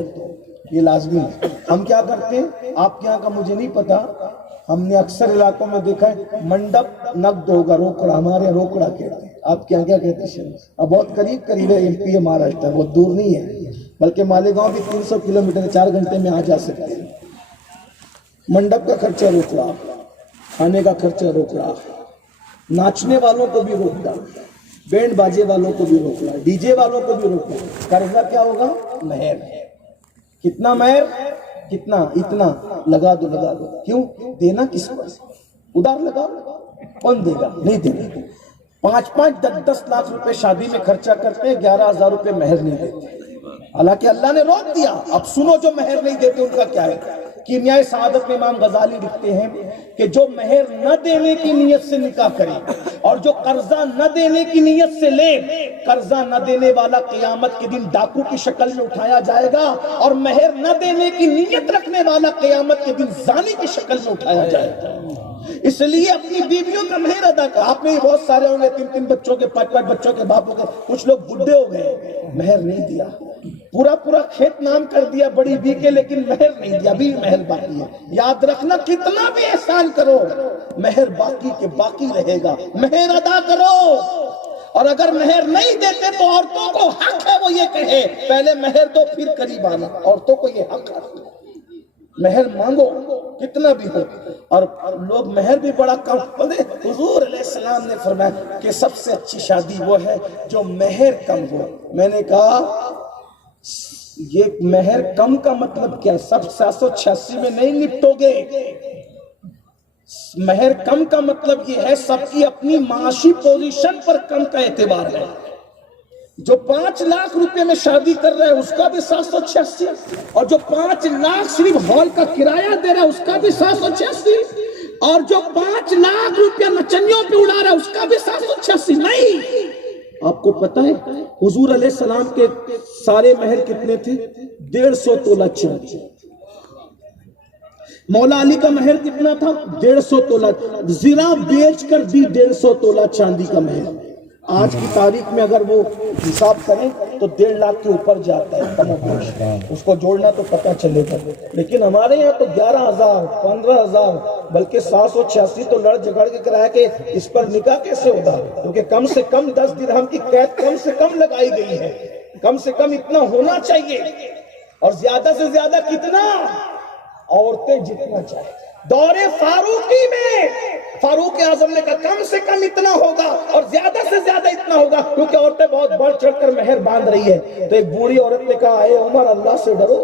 یہ لازمی ہے۔ ہم کیا کرتے ہیں آپ کے یہاں کا مجھے نہیں پتا، ہم نے اکثر علاقوں میں دیکھا ہے منڈپ نقد ہوگا، روکڑا، ہمارے روکڑا کہتے ہیں، آپ کے یہاں کیا کہتے ہیں؟ اب بہت قریب ہے، ایم پی ہے، مہاراشٹر، بہت دور نہیں ہے، بلکہ مالیگاؤں بھی 300 کلومیٹر 4 گھنٹے میں آ جا سکتے ہیں۔ منڈپ کا خرچہ روکڑا، کھانے کا خرچہ روکڑا، ناچنے والوں کو بھی روکڑا، بینڈ باجے والوں کو بھی روکڑا، ڈی جے والوں کو بھی روکڑا۔ قرضہ کیا ہوگا؟ مہر۔ کتنا مہر؟ کتنا؟ اتنا لگا دو، لگا دو۔ کیوں؟ دینا کس پر؟ ادھار لگا، کون دے گا؟ نہیں دے گا۔ 5-5 10-10 لاکھ روپے شادی میں خرچہ کرتے ہیں، 11,000 روپے مہر نہیں دیتے، حالانکہ اللہ نے روک دیا۔ اب سنو، جو مہر نہیں دیتے ان کا کیا ہے؟ کیمیائے سعادت میں امام غزالی لکھتے ہیں کہ جو مہر نہ دینے کی نیت سے نکاح کرے اور جو قرضہ نہ دینے کی نیت سے لے، قرضہ نہ دینے والا قیامت کے دن ڈاکو کی شکل میں اٹھایا جائے گا، اور مہر نہ دینے کی نیت رکھنے والا قیامت کے دن زانی کی شکل میں اٹھایا جائے گا۔ اس لیے اپنی بیویوں کا مہر ادا کر۔ آپ میں بہت سارے ہوں گے 3-3 بچوں کے، 5-5 بچوں کے باپ ہو گئے، کچھ لوگ بڈھے ہو گئے، مہر نہیں دیا، پورا کھیت نام کر دیا بڑی بی کے، لیکن مہر نہیں دیا، ابھی مہر باقی ہے۔ یاد رکھنا، کتنا بھی احسان کرو، مہر باقی کے باقی رہے گا، مہر ادا کرو۔ اور اگر مہر نہیں دیتے تو عورتوں کو حق ہے وہ یہ کہے پہلے مہر دو پھر قریب آنا، عورتوں کو یہ حق ہے، مہر مانگو کتنا بھی ہو۔ اور لوگ مہر بھی بڑا کم، حضور علیہ السلام نے فرمایا کہ سب سے اچھی شادی وہ ہے جو مہر کم ہو۔ میں نے کہا یہ مہر کم کا مطلب کیا ہے؟ سب 786 میں نہیں نپٹو گے۔ مہر کم کا مطلب یہ ہے سب کی اپنی معاشی پوزیشن پر کم کا اعتبار ہے۔ جو 5 لاکھ روپے میں شادی کر رہے ہیں اس کا بھی 786، اور جو 5 لاکھ صرف ہال کا کرایہ دے رہا ہے اس کا بھی 786، اور جو 5 لاکھ روپیہ نچنیوں پہ اڑا رہا ہے اس کا بھی 786۔ نہیں، آپ کو پتہ ہے حضور علیہ السلام کے سارے مہر کتنے تھے؟ 150 تولہ چاندی۔ مولا علی کا مہر کتنا تھا؟ 150 تولہ، زرہ بیچ کر دی 150 تولہ چاندی کا مہر۔ آج کی تاریخ میں اگر وہ حساب کریں تو 1.5 لاکھ کے اوپر جاتا ہے کم و بیش، اس کو جوڑنا تو پتہ چلے گا۔ لیکن ہمارے یہاں تو 11,000 15,000 بلکہ 786 تو لڑ جھگڑ کے کرایا کہ اس پر نکاح کیسے ہوگا، کیونکہ کم سے کم 10 درہم کی قید کم سے کم لگائی گئی ہے، کم سے کم اتنا ہونا چاہیے، اور زیادہ سے زیادہ کتنا، عورتیں جتنا چاہے۔ دور فاروقی میں فاروق اعظم نے کہا کم سے کم اتنا ہوگا اور زیادہ سے زیادہ اتنا ہوگا، کیونکہ عورتیں بہت بڑھ چڑھ کر مہر باندھ رہی ہے۔ تو ایک بوڑھی عورت نے کہا اے عمر اللہ سے ڈرو،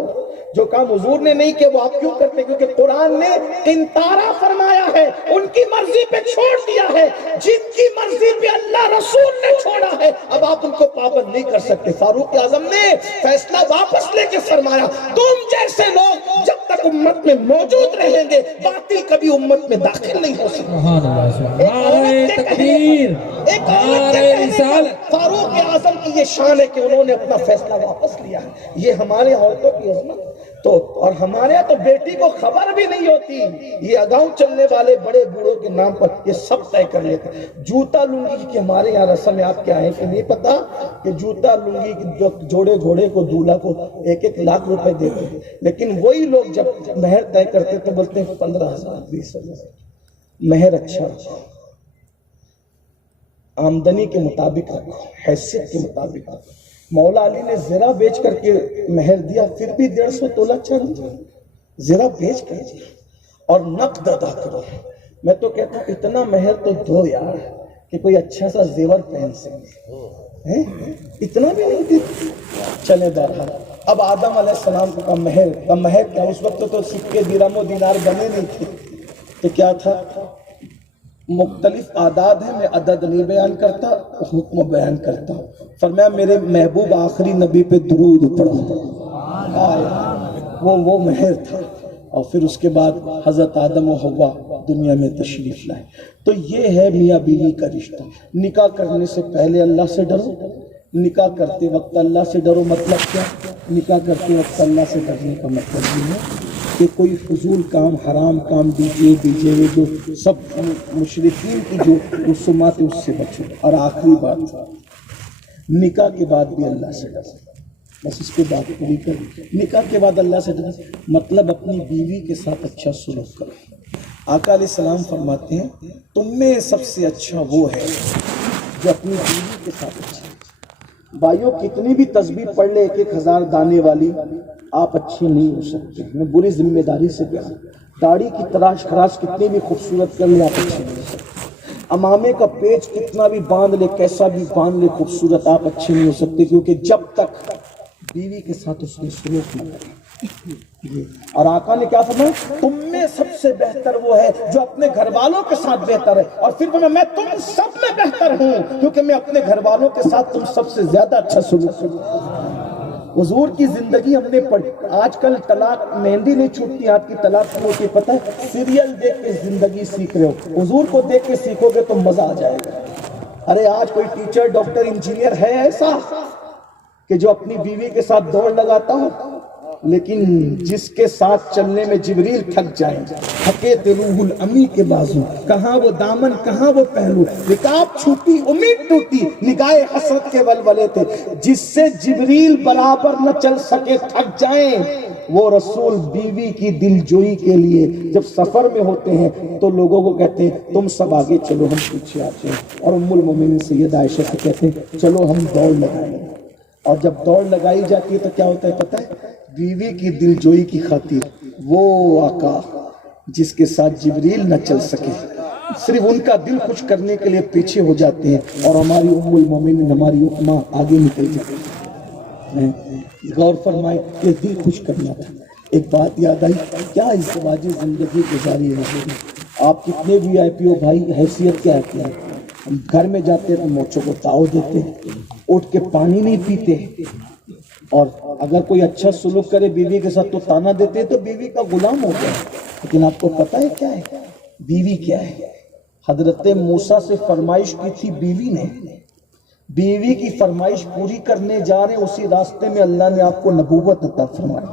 جو کام حضور نے نہیں کیا وہ آپ کیوں کرتے؟ کیونکہ قرآن نے انتارا فرمایا ہے، ان کی مرضی پہ چھوڑ دیا ہے، جن کی مرضی پہ اللہ رسول نے چھوڑا ہے اب آپ ان کو پابند نہیں کر سکتے۔ فاروق اعظم نے فیصلہ واپس لے کے فرمایا تم جیسے لوگ جب تک امت میں موجود رہیں گے باطل کبھی امت میں داخل نہیں ہو سکتا۔ سبحان اللہ، نعرہ تکبیر، نعرہ رسالت۔ فاروق اعظم کی یہ شان ہے کہ انہوں نے اپنا فیصلہ واپس لیا ہے۔ یہ ہمارے عورتوں کی عظمت تو، اور ہمارے یہاں تو بیٹی کو خبر بھی نہیں ہوتی، یہ اگاؤں چلنے والے بڑے بوڑھوں کے نام پر یہ سب طے کر لیتے۔ جوتا لنگی کی ہمارے یہاں رسم آپ کیا ہے کہ نہیں پتا کہ جوتا لنگی کی جوڑے گھوڑے کو دولہا کو 1-1 لاکھ روپے دیتے ہیں، لیکن وہی لوگ جب مہر طے کرتے تو بولتے ہیں 15,000 20,000۔ مہر اچھا رکھو، آمدنی کے مطابق رکھو، حیثیت کے مطابق رکھو۔ مولا علی نے زرہ بیچ کر کے مہر دیا، پھر بھی 150 تولہ چاندی زرہ بیچ کر دیا، اور نقد ادا کرو۔ میں تو کہتا ہوں اتنا مہر تو دو یار کہ کوئی اچھا سا زیور پہن سکے، اتنا بھی نہیں دیتے۔ چلے بہرحال اب آدم علیہ السلام کا مہر کیا، اس وقت تو سکے درہم و دینار بنے نہیں تھے، تو کیا تھا؟ مختلف اعداد ہیں، میں عدد نہیں بیان کرتا، حکم بیان کرتا ہوں۔ فرمایا میرے محبوب آخری نبی پہ درود پڑھو، وہ مہر تھا، اور پھر اس کے بعد حضرت آدم و حوا دنیا میں تشریف لائے۔ تو یہ ہے میاں بیوی کا رشتہ۔ نکاح کرنے سے پہلے اللہ سے ڈرو، نکاح کرتے وقت اللہ سے ڈرو۔ مطلب کیا؟ نکاح کرتے وقت اللہ سے ڈرنے کا مطلب یہ ہے کہ کوئی فضول کام، حرام کام، ڈی جے جو سب مشرکین کی جو رسومات ہیں اس سے بچو۔ اور آخری بات، نکاح کے بعد بھی اللہ سے ڈرو، بس اس کے بعد پوری کرو۔ نکاح کے بعد اللہ سے ڈرو مطلب اپنی بیوی کے ساتھ اچھا سلوک کرو۔ آقا علیہ السلام فرماتے ہیں تم میں سب سے اچھا وہ ہے جو اپنی بیوی کے ساتھ اچھا ہے۔ بھائیوں کتنی بھی تسبیح پڑھ لے 1,000 دانے والی، آپ اچھے نہیں ہو سکتے۔ میں بری ذمہ داری سے کہا، داڑھی کی تراش خراش کتنی بھی خوبصورت کر لے آپ اچھے نہیں ہو سکتے۔ امامے کا پیچ کتنا بھی باندھ لے، کیسا بھی باندھ لے خوبصورت، آپ اچھے نہیں ہو سکتے، کیونکہ جب تک بیوی کے ساتھ اس نے سلوک نہ کرے۔ اور آقا نے کیا فرمایا؟ تم میں سب سے بہتر وہ ہے جو اپنے گھر والوں کے ساتھ بہتر ہے، اور پھر فرمایا میں تم سب میں بہتر ہوں کیونکہ میں اپنے گھر والوں کے ساتھ تم سب سے زیادہ اچھا سلوک کروں۔ حضور کی زندگی ہم نے پڑھی۔ آج کل طلاق، مہندی نہیں چھوٹتی، آپ کی طلاق کیوں ہوتی ہے پتہ ہے؟ سیریل دیکھ کے زندگی سیکھ رہے ہو، حضور کو دیکھ کے سیکھو گے تو مزہ آ جائے گا۔ ارے آج کوئی ٹیچر، ڈاکٹر، انجینئر ہے ایسا کہ جو اپنی بیوی کے ساتھ دوڑ لگاتا ہو؟ لیکن جس کے ساتھ چلنے میں جبریل تھک جائیں، تھکے تے روح الامی کے بازو، کہاں وہ دامن کہاں وہ پہلو، رکاب چھوٹی امید ٹوٹی، نگاہ حسرت کے ولولے تھے، جس سے جبریل برابر نہ چل سکے تھک جائیں، وہ رسول بیوی کی دل جوئی کے لیے جب سفر میں ہوتے ہیں تو لوگوں کو کہتے ہیں تم سب آگے چلو ہم پیچھے آتے ہیں، اور ام المومنین سیدہ عائشہ سے کہتے ہیں چلو ہم دوڑ لگائیں گے۔ اور جب دوڑ لگائی جاتی ہے تو کیا ہوتا ہے پتہ ہے؟ بیوی کی دل جوئی کی خاطر وہ آقا جس کے ساتھ جبریل نہ چل سکے، صرف ان کا دل خوش کرنے کے لیے پیچھے ہو جاتے ہیں، اور ہماری ام المومنین ہماری ماں آگے نکل جاتی ہے۔ غور فرمائے کہ دل خوش کرنا تھا۔ ایک بات یاد آئی، کیا ازدواجی زندگی گزاری ہے؟ آپ کتنے بھی آئی پی ہو بھائی، حیثیت کیا ہے؟ ہم گھر میں جاتے ہیں تو موچوں کو تاؤ دیتے ہیں، اٹھ کے پانی نہیں پیتے، اور اگر کوئی اچھا سلوک کرے بیوی کے ساتھ تو تانا دیتے ہیں تو بیوی کا غلام ہو گیا۔ لیکن آپ کو پتہ ہے کیا ہے بیوی کیا ہے؟ حضرت موسیٰ سے فرمائش کی تھی بیوی نے، بیوی کی فرمائش پوری کرنے جا رہے ہیں، اسی راستے میں اللہ نے آپ کو نبوت عطا فرمائی۔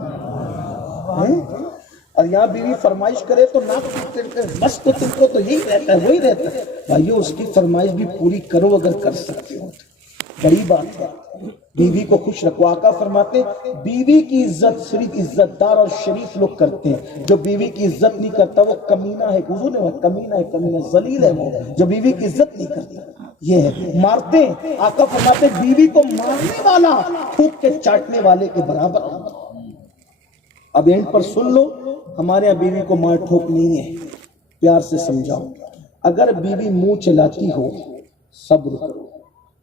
اور یہاں بیوی فرمائش کرے تو ناک پیٹتے بس تو تم کو تو یہی رہتا ہے وہی رہتا ہے. بھائیو اس کی فرمائش بھی پوری کرو اگر کر سکتے ہو تو بڑی بات ہے. بیوی کو خوش رکھو. آقا فرماتے بیوی کی عزت صرف عزت دار اور شریف لوگ کرتے ہیں. جو بیوی کی عزت نہیں کرتا وہ کمینہ ہے. حضور نے کمینہ ہے, کمینہ ذلیل ہے وہ جو بیوی کی عزت نہیں کرتا. یہ ہے مارتے ہیں. آقا فرماتے بیوی کو مارنے والا تھوک کے چاٹنے والے کے برابر. اب اینڈ پر سن لو, ہمارے یہاں بیوی کو مار ٹھوک نہیں ہے, پیار سے سمجھاؤ. اگر بیوی منہ چلاتی ہو صبر کرو.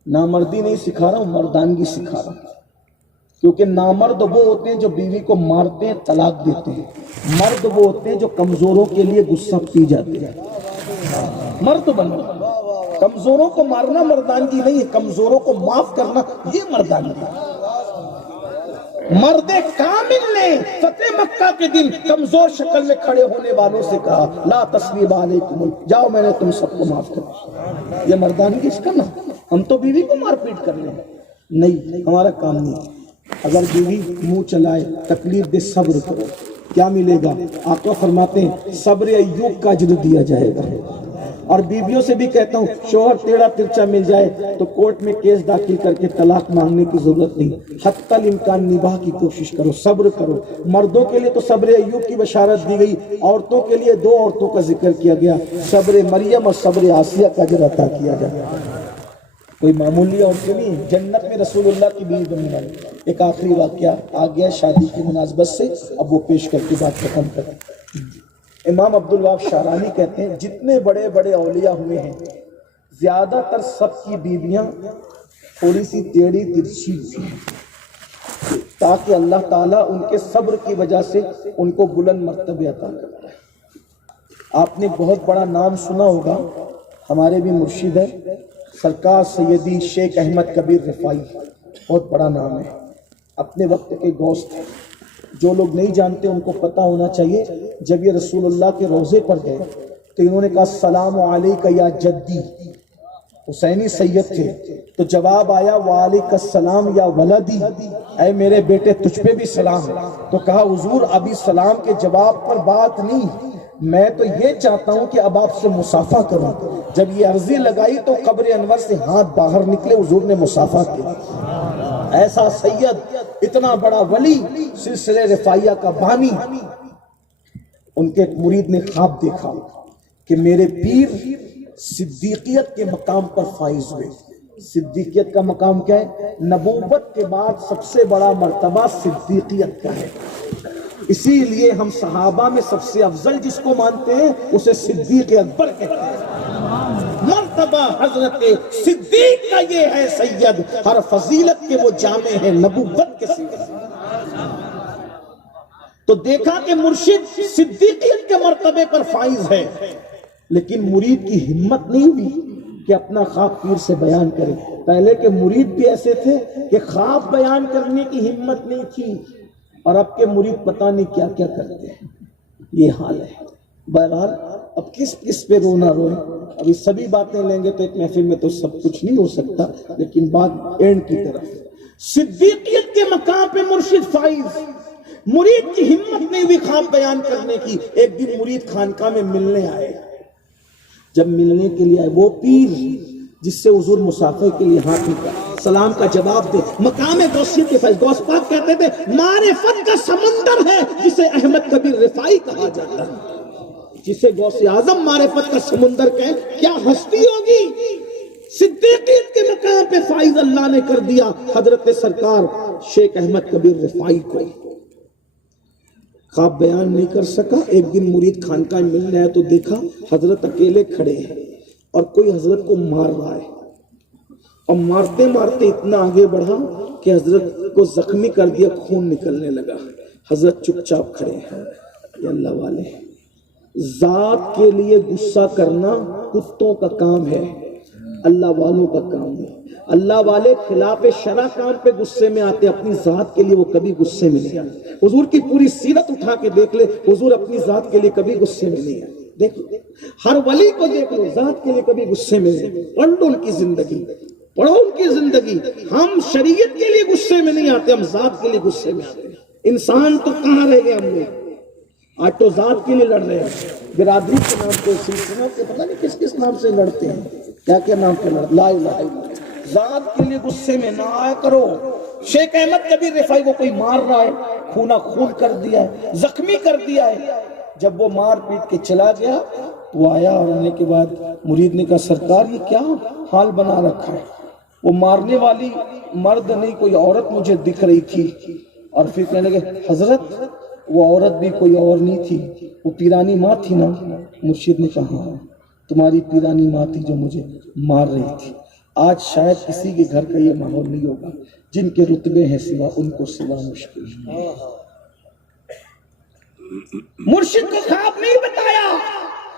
نامردی نہیں سکھا رہا ہوں, مردانگی سکھا رہا ہوں. کیونکہ نامرد وہ ہوتے ہیں جو بیوی کو مارتے ہیں, طلاق دیتے ہیں. مرد وہ ہوتے ہیں جو کمزوروں کے لیے غصہ پی جاتے ہیں. مرد بنو. کمزوروں کو مارنا مردانگی نہیں ہے, کمزوروں کو معاف کرنا یہ مردانگی ہے. مرد کامل نے فتح مکہ کے دن کمزور شکل میں کھڑے ہونے والوں سے کہا لا تسریب علیکم, جاؤ میں نے تم سب کو معاف کر دیا. یہ مردانگی اس کا نا. ہم تو بیوی کو مار پیٹ کر رہے ہیں, نہیں ہمارا کام نہیں. اگر بیوی منہ چلائے تکلیف دے صبر کرو. کیا ملے گا؟ آقا فرماتے ہیں صبر ایوب کا اجر دیا جائے گا. اور بیویوں سے بھی کہتا ہوں شوہر ٹیڑھا ترچا مل جائے تو کورٹ میں کیس داخل کر کے طلاق مانگنے کی ضرورت نہیں. حتی الامکان نباہ کی کوشش کرو, صبر کرو. مردوں کے لیے تو صبر ایوب کی بشارت دی گئی, عورتوں کے لیے دو عورتوں کا ذکر کیا گیا, صبر مریم اور صبر آسیہ کا اجر عطا کیا جائے. کوئی معمولی عورتیں نہیں, جنت میں رسول اللہ کی بیوی بننے والی. ایک آخری واقعہ آ گیا شادی کی مناسبت سے, اب وہ پیش کر کے بات ختم کریں. امام عبدالوہاب شعرانی کہتے ہیں جتنے بڑے بڑے اولیاء ہوئے ہیں زیادہ تر سب کی بیویاں تھوڑی سی ٹیڑھی ترچھی ہوئی ہیں تاکہ اللہ تعالیٰ ان کے صبر کی وجہ سے ان کو بلند مرتبے عطا کرتا ہے. آپ نے بہت بڑا نام سنا ہوگا, ہمارے بھی مرشد ہے سرکار سیدی شیخ احمد کبیر رفائی. بہت بڑا نام ہے, اپنے وقت کے غوث تھے. جو لوگ نہیں جانتے ان کو پتہ ہونا چاہیے. جب یہ رسول اللہ کے روضے پر گئے تو انہوں نے کہا السلام علیکہ یا جدی. حسینی سید تھے تو جواب آیا وعلیکہ السلام یا ولدی, اے میرے بیٹے تجھ پہ بھی سلام. تو کہا حضور ابھی سلام کے جواب پر بات نہیں, میں تو یہ چاہتا ہوں کہ اب آپ سے مصافحہ کروں. جب یہ عرضی لگائی تو قبر انور سے ہاتھ باہر نکلے, حضور نے مصافحہ کیا. ایسا سید, اتنا بڑا ولی, سلسلے رفاعیہ کا بانی. ان کے ایک مرید نے خواب دیکھا کہ میرے پیر صدیقیت کے مقام پر فائز ہوئے. صدیقیت کا مقام کیا ہے؟ نبوت کے بعد سب سے بڑا مرتبہ صدیقیت کا ہے. اسی لیے ہم صحابہ میں سب سے افضل جس کو مانتے ہیں اسے صدیق اکبر کہتے ہیں. مرتبہ حضرت صدیق کا یہ ہے سید, ہر فضیلت کے وہ جامع ہیں نبوت کے سید. تو دیکھا کہ مرشد صدیقیت کے مرتبے پر فائز ہے, لیکن مرید کی ہمت نہیں ہوئی کہ اپنا خواب پیر سے بیان کرے. پہلے کے مرید بھی ایسے تھے کہ خواب بیان کرنے کی ہمت نہیں تھی, اور اب کے مرید پتہ نہیں کیا کیا کرتے ہیں. یہ حال ہے. بہرحال اب کس پہ رونا روئے, ابھی سبھی باتیں لیں گے تو ایک محفل میں تو سب کچھ نہیں ہو سکتا, لیکن بات اینڈ کی طرف. صدیقیت کے مقام پہ مرشد فائز, مرید کی ہمت نہیں ہوئی خواب بیان کرنے کی. ایک دن مرید خانقاہ میں ملنے آئے. جب ملنے کے لیے آئے وہ پیر جس سے حضور مصافحے کے لیے ہاتھ نکلا, سلام کا جواب دے. مقام غوثیت کے فیض, غوث پاک کہتے تھے معرفت کا سمندر ہے جسے احمد کبیر رفاعی کہا جاتا ہے. جسے غوث اعظم معرفت کا سمندر کہیں, کیا ہستی ہوگی. صدیقیت کے مقام پہ فائز اللہ نے کر دیا حضرت سرکار شیخ احمد کبیر رفاعی کو. خواب بیان نہیں کر سکا. ایک دن مرید خانقاہ میں ملنے آیا تو دیکھا حضرت اکیلے کھڑے ہیں اور کوئی حضرت کو مار رہا ہے, اور مارتے مارتے اتنا آگے بڑھا کہ حضرت کو زخمی کر دیا, خون نکلنے لگا. حضرت چپ چاپ کھڑے ہیں. یہ اللہ والے, ذات کے لیے غصہ کرنا کتوں کا کام ہے, اللہ والوں کا کام ہے. اللہ والے خلاف شرع کام پہ غصے میں آتے, اپنی ذات کے لیے وہ کبھی غصے میں نہیں آتے. حضور کی پوری سیرت اٹھا کے دیکھ لے, حضور اپنی ذات کے لیے کبھی غصے میں نہیں آتے. دیکھ لو, ہر ولی کو دیکھ لو, ذات کے لیے کبھی غصے میں نہیں. پڑھ لو ان کی زندگی, پڑھو ان کی زندگی. ہم شریعت کے لیے غصے میں نہیں آتے, ہم ذات کے لیے غصے میں آتے ہیں. انسان تو کہاں رہ گئے ہم لوگ. آج تو ذات کے لیے لڑ رہے ہیں، برادری کے نام پہ، سلسلوں کے پتہ نہیں کس کس نام سے لڑتے ہیں، کیا کیا نام پہ لڑ، لا الہ الا اللہ۔ ذات کے لیے غصے میں نہ آیا کرو۔ شیخ احمد کبیر رفاعی کو کوئی مار رہا ہے، خونہ خون کر دیا ہے، زخمی کر دیا ہے، جب وہ مار پیٹ کے چلا گیا تو آیا اور آنے کے بعد مرید نے کہا سرکار یہ کیا حال بنا رکھا ہے؟ وہ مارنے والی مرد نہیں کوئی عورت مجھے دکھ رہی تھی، اور پھر کہنے لگے حضرت وہ عورت بھی کوئی اور نہیں تھی، وہ پیرانی ماں تھی نا؟ مرشد نے کہا ہاں تمہاری پیرانی ماں تھی جو مجھے مار رہی تھی۔ آج شاید کسی کے گھر کا یہ ماحول نہیں ہوگا، جن کے رتبے ہیں سوا ان کو سوا مشکل ہے۔ مرشد کو خواب نہیں بتایا،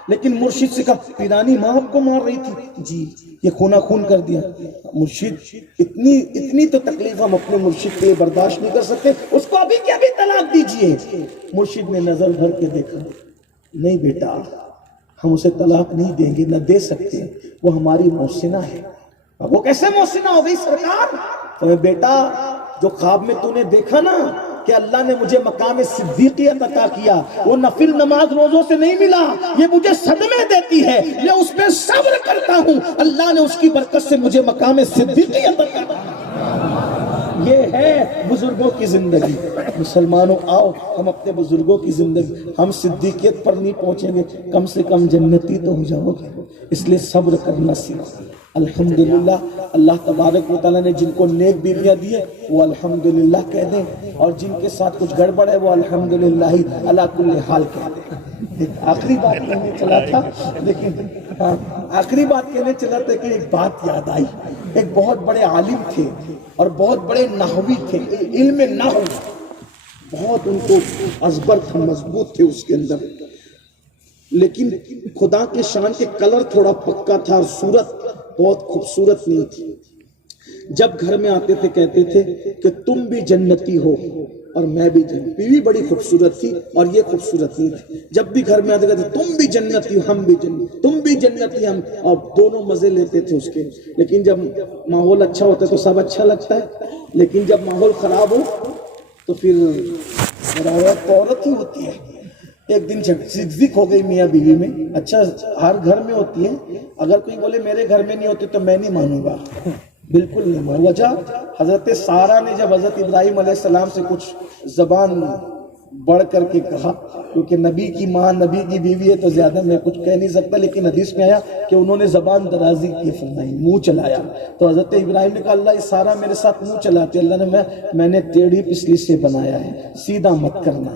لیکن مرشد سے کہا پیرانی ماں آپ کو مار رہی تھی، جی یہ خونہ خون کر دیا۔ مرشد اتنی تو تکلیف ہم اپنے مرشد کے برداشت نہیں کر سکتے، اس کو ابھی کے ابھی طلاق دیجئے۔ مرشد نے نظر بھر کے دیکھا، نہیں بیٹا ہم اسے طلاق نہیں دیں گے، نہ دے سکتے، وہ ہماری محسنہ ہے۔ وہ کیسے محسنہ ہو گئی سرکار؟ تو بیٹا جو خواب میں تو نے دیکھا نا کہ اللہ نے مجھے مقام صدیقیت عطا کیا، وہ نفل نماز روزوں سے نہیں ملا، یہ مجھے صدمے دیتی ہے، میں اس پہ صبر کرتا ہوں، اللہ نے اس کی برکت سے مجھے مقام صدیقیت عطا کیا۔ یہ ہے بزرگوں کی زندگی۔ مسلمانوں آؤ ہم اپنے بزرگوں کی زندگی، ہم صدیقیت پر نہیں پہنچیں گے، کم سے کم جنتی تو ہو جاؤ گے، اس لیے صبر کرنا سیکھو۔ الحمدللہ اللہ تبارک و تعالیٰ نے جن کو نیک بیویاں دی ہے وہ الحمدللہ کہہ دیں، اور جن کے ساتھ کچھ گڑبڑ ہے وہ الحمدللہ ہی علی کل حال کہہ دیں۔ ایک آخری بات کہنے چلا تھا، لیکن آخری بات کہنے چلا تھا کہ ایک بات یاد آئی۔ ایک بہت بڑے عالم تھے اور بہت بڑے نحوی تھے، علم نحو بہت ان کو ازبر تھا، مضبوط تھے اس کے اندر، لیکن خدا کے شان کے کلر تھوڑا پکا تھا اور صورت بہت خوبصورت نہیں تھی۔ جب گھر میں آتے تھے کہتے تھے کہ تم بھی جنتی ہو اور میں بھی جنتی۔ بیوی بڑی خوبصورت تھی اور یہ خوبصورت نہیں تھی۔ جب بھی گھر میں آتے کہتے تم بھی جنتی ہو ہم بھی جنتی، تم بھی جنتی ہم، اور دونوں مزے لیتے تھے اس کے۔ لیکن جب ماحول اچھا ہوتا ہے تو سب اچھا لگتا ہے، لیکن جب ماحول خراب ہو تو پھر عورت ہی ہوتی ہے۔ ایک دن زگزگ ہو گئی میاں بیوی میں، اچھا ہر گھر میں ہوتی ہے، اگر کوئی بولے میرے گھر میں نہیں ہوتی تو میں نہیں مانوں گا، بالکل نہیں مانوں۔ وجہ حضرت سارہ نے جب حضرت ابراہیم علیہ السلام سے کچھ زبان بڑھ کر کے کہا، کیونکہ نبی کی ماں نبی کی بیوی ہے تو زیادہ میں کچھ کہہ نہیں سکتا، لیکن حدیث میں آیا کہ انہوں نے زبان درازی کی فرمائی، منہ چلایا، تو حضرت ابراہیم نے کہا اللہ یہ سارہ میرے ساتھ منہ چلاتی، اللہ نے میں نے ٹیڑھی پسلی سے بنایا ہے، سیدھا مت کرنا،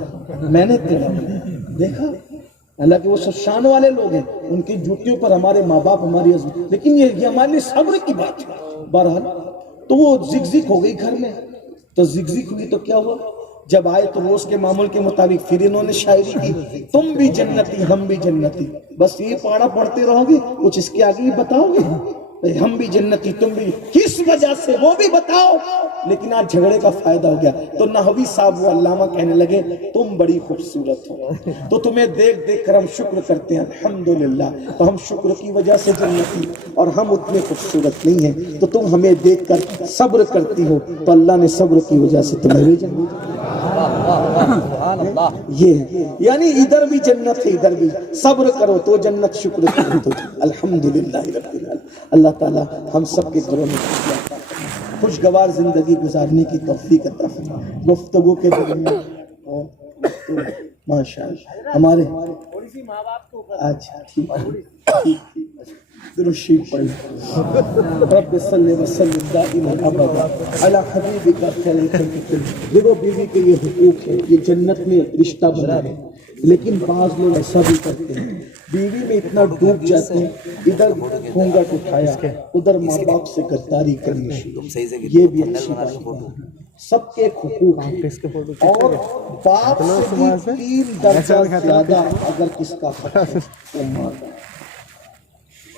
میں نے ٹیڑھا بنایا۔ دیکھا اللہ کہ وہ سب شان والے لوگ ہیں، ان کی جوتیوں پر ہمارے ماں باپ ہماری عزت، لیکن یہ ہمارے لیے صبر کی بات ہے۔ بہرحال تو وہ زگزگ ہو گئی گھر میں، تو زگزگ ہوئی تو کیا ہوا، جب آئے تو روز کے معمول کے مطابق پھر انہوں نے شاعری کی، تم بھی جنتی ہم بھی جنتی، بس یہ پاڑا پڑھتے رہو گے، کچھ اس کے آگے بھی بتاؤ گے، ہم بھی جنتی تم بھی، کس وجہ سے وہ بھی بتاؤ۔ لیکن آج جھگڑے کا فائدہ ہو گیا، تو نحوی صاحب وہ علامہ کہنے لگے تم بڑی خوبصورت ہو، تو تمہیں دیکھ دیکھ کر ہم شکر کرتے ہیں الحمدللہ، تو ہم شکر کی وجہ سے جنتی، اور ہم اتنے خوبصورت نہیں ہیں، تو تم ہمیں دیکھ کر صبر کرتی ہو، تو اللہ نے صبر کی وجہ سے تمہیں بھی جنت۔ یہ ہے یعنی ادھر بھی جنت ہے ادھر بھی، صبر کرو تو جنت، شکر کرو تو جنت۔ الحمدللہ رب العالمین۔ اللہ تعالی ہم سب کے گھروں میں خوشگوار زندگی گزارنے کی توفیق عطا فرمائے۔ گفتگو کے درمیان ماشاءاللہ ہمارے اچھا ٹھیک درشی پڑھ رب صلی وسلم دائما ابدا علی حبیبک خیر الخلق۔ دیکھو بیوی کے یہ حقوق ہے، یہ جنت میں رشتہ بنا ہے، لیکن بعض لوگ ایسا بھی کرتے ہیں، بیوی میں اتنا ڈوب جاتے ہیں، ادھر گھونگھٹ اٹھایا ادھر ماں باپ سے غداری کرنی شروع، یہ بھی اچھی بات ہے۔ سب کے حقوق ہیں، اور باپ سے بھی 3 درجہ زیادہ اگر کس کا حق ہے تو ماں کا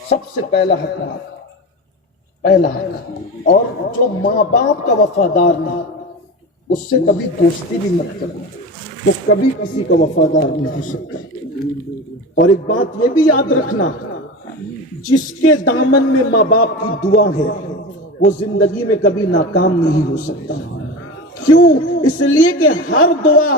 سب سے پہلا حق، پہلا حق۔ اور جو ماں باپ کا وفادار نہیں اس سے کبھی دوستی بھی مت کرو، تو کبھی کسی کا وفادار نہیں ہو سکتا۔ اور ایک بات یہ بھی یاد رکھنا، جس کے دامن میں ماں باپ کی دعا ہے وہ زندگی میں کبھی ناکام نہیں ہو سکتا۔ کیوں؟ اس لیے کہ ہر دعا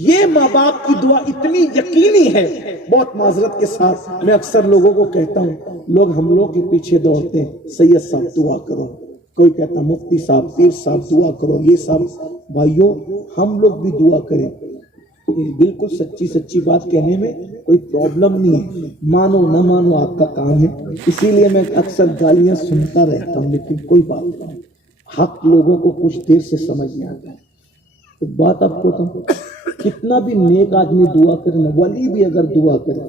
یہ ماں باپ کی دعا اتنی یقینی ہے، بہت معذرت کے ساتھ میں اکثر لوگوں کو کہتا ہوں، لوگ ہم لوگ کے پیچھے دوڑتے ہیں، سید صاحب دعا کرو، کوئی کہتا مفتی صاحب، پیر صاحب دعا کرو، یہ سب بھائیوں ہم لوگ بھی دعا کریں، بالکل سچی بات کہنے میں کوئی پرابلم نہیں ہے، مانو نہ مانو آپ کا کام ہے، اسی لیے میں اکثر گالیاں سنتا رہتا ہوں، لیکن کوئی بات نہیں، حق لوگوں کو کچھ دیر سے سمجھ میں آتا ہے۔ ایک بات آپ کو کہوں، کتنا بھی نیک آدمی دعا کرے نا، ولی بھی اگر دعا کرے،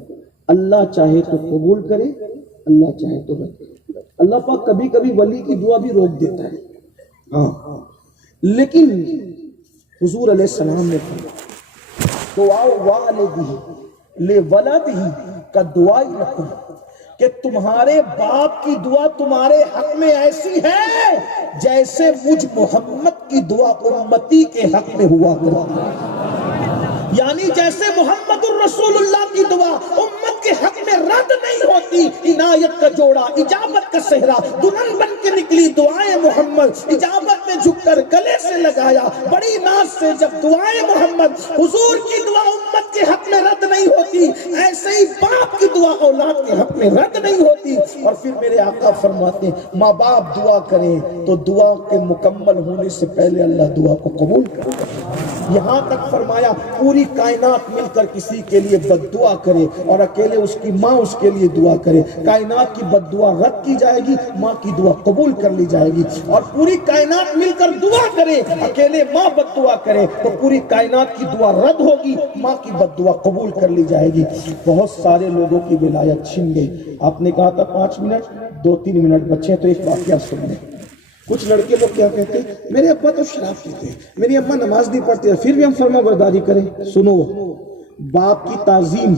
اللہ چاہے تو قبول کرے، اللہ چاہے تو رد کرے۔ اللہ پاک کبھی کبھی ولی کی دعا بھی روک دیتا ہے، ہاں، لیکن حضور علیہ السلام نے دعا والدہ لولدہ کا دعا ہی رکھو کہ تمہارے باپ کی دعا تمہارے حق میں ایسی ہے جیسے مجھ محمد کی دعا امتی کے حق میں ہوا کرتی ہے، یعنی جیسے محمد الرسول اللہ کی دعا امت کے حق میں رد نہیں ہوتی، عنایت کا جوڑا، اجابت کا صحرا، دلہن بن کے نکلی دعائیں محمد، اجابت میں جھک کر گلے سے لگایا بڑی ناز سے جب دعائیں محمد، حضور کی دعا امت کے حق میں رد نہیں ہوتی، ایسے ہی باپ کی دعا اولاد کے حق میں رد نہیں ہوتی۔ اور پھر میرے آقا فرماتے ہیں ماں باپ دعا کریں تو دعا کے مکمل ہونے سے پہلے اللہ دعا کو قبول کرے، یہاں تک فرمایا پوری کائنات مل کر کسی کے لیے بد دعا کرے اور اکیلے اس کی ماں اس کے لیے دعا کرے، کائنات کی بد دعا رد کی جائے گی، ماں کی دعا قبول کر لی جائے گی، اور پوری کائنات مل کر دعا کرے، اکیلے ماں بد دعا کرے تو پوری کائنات کی دعا رد ہوگی، ماں کی بد دعا قبول کر لی جائے گی۔ بہت سارے لوگوں کی ولایت چھن گئی، آپ نے کہا تھا 5 منٹ، 2-3 منٹ بچے تو ایک واقعہ سن لیں۔ کچھ لڑکے لوگ کیا کہتے ہیں، میرے ابا تو شراب پیتے ہیں، میری اماں نماز نہیں پڑھتی ہے، پھر بھی ہم فرما برداری کریں۔ سنو، باپ کی تعظیم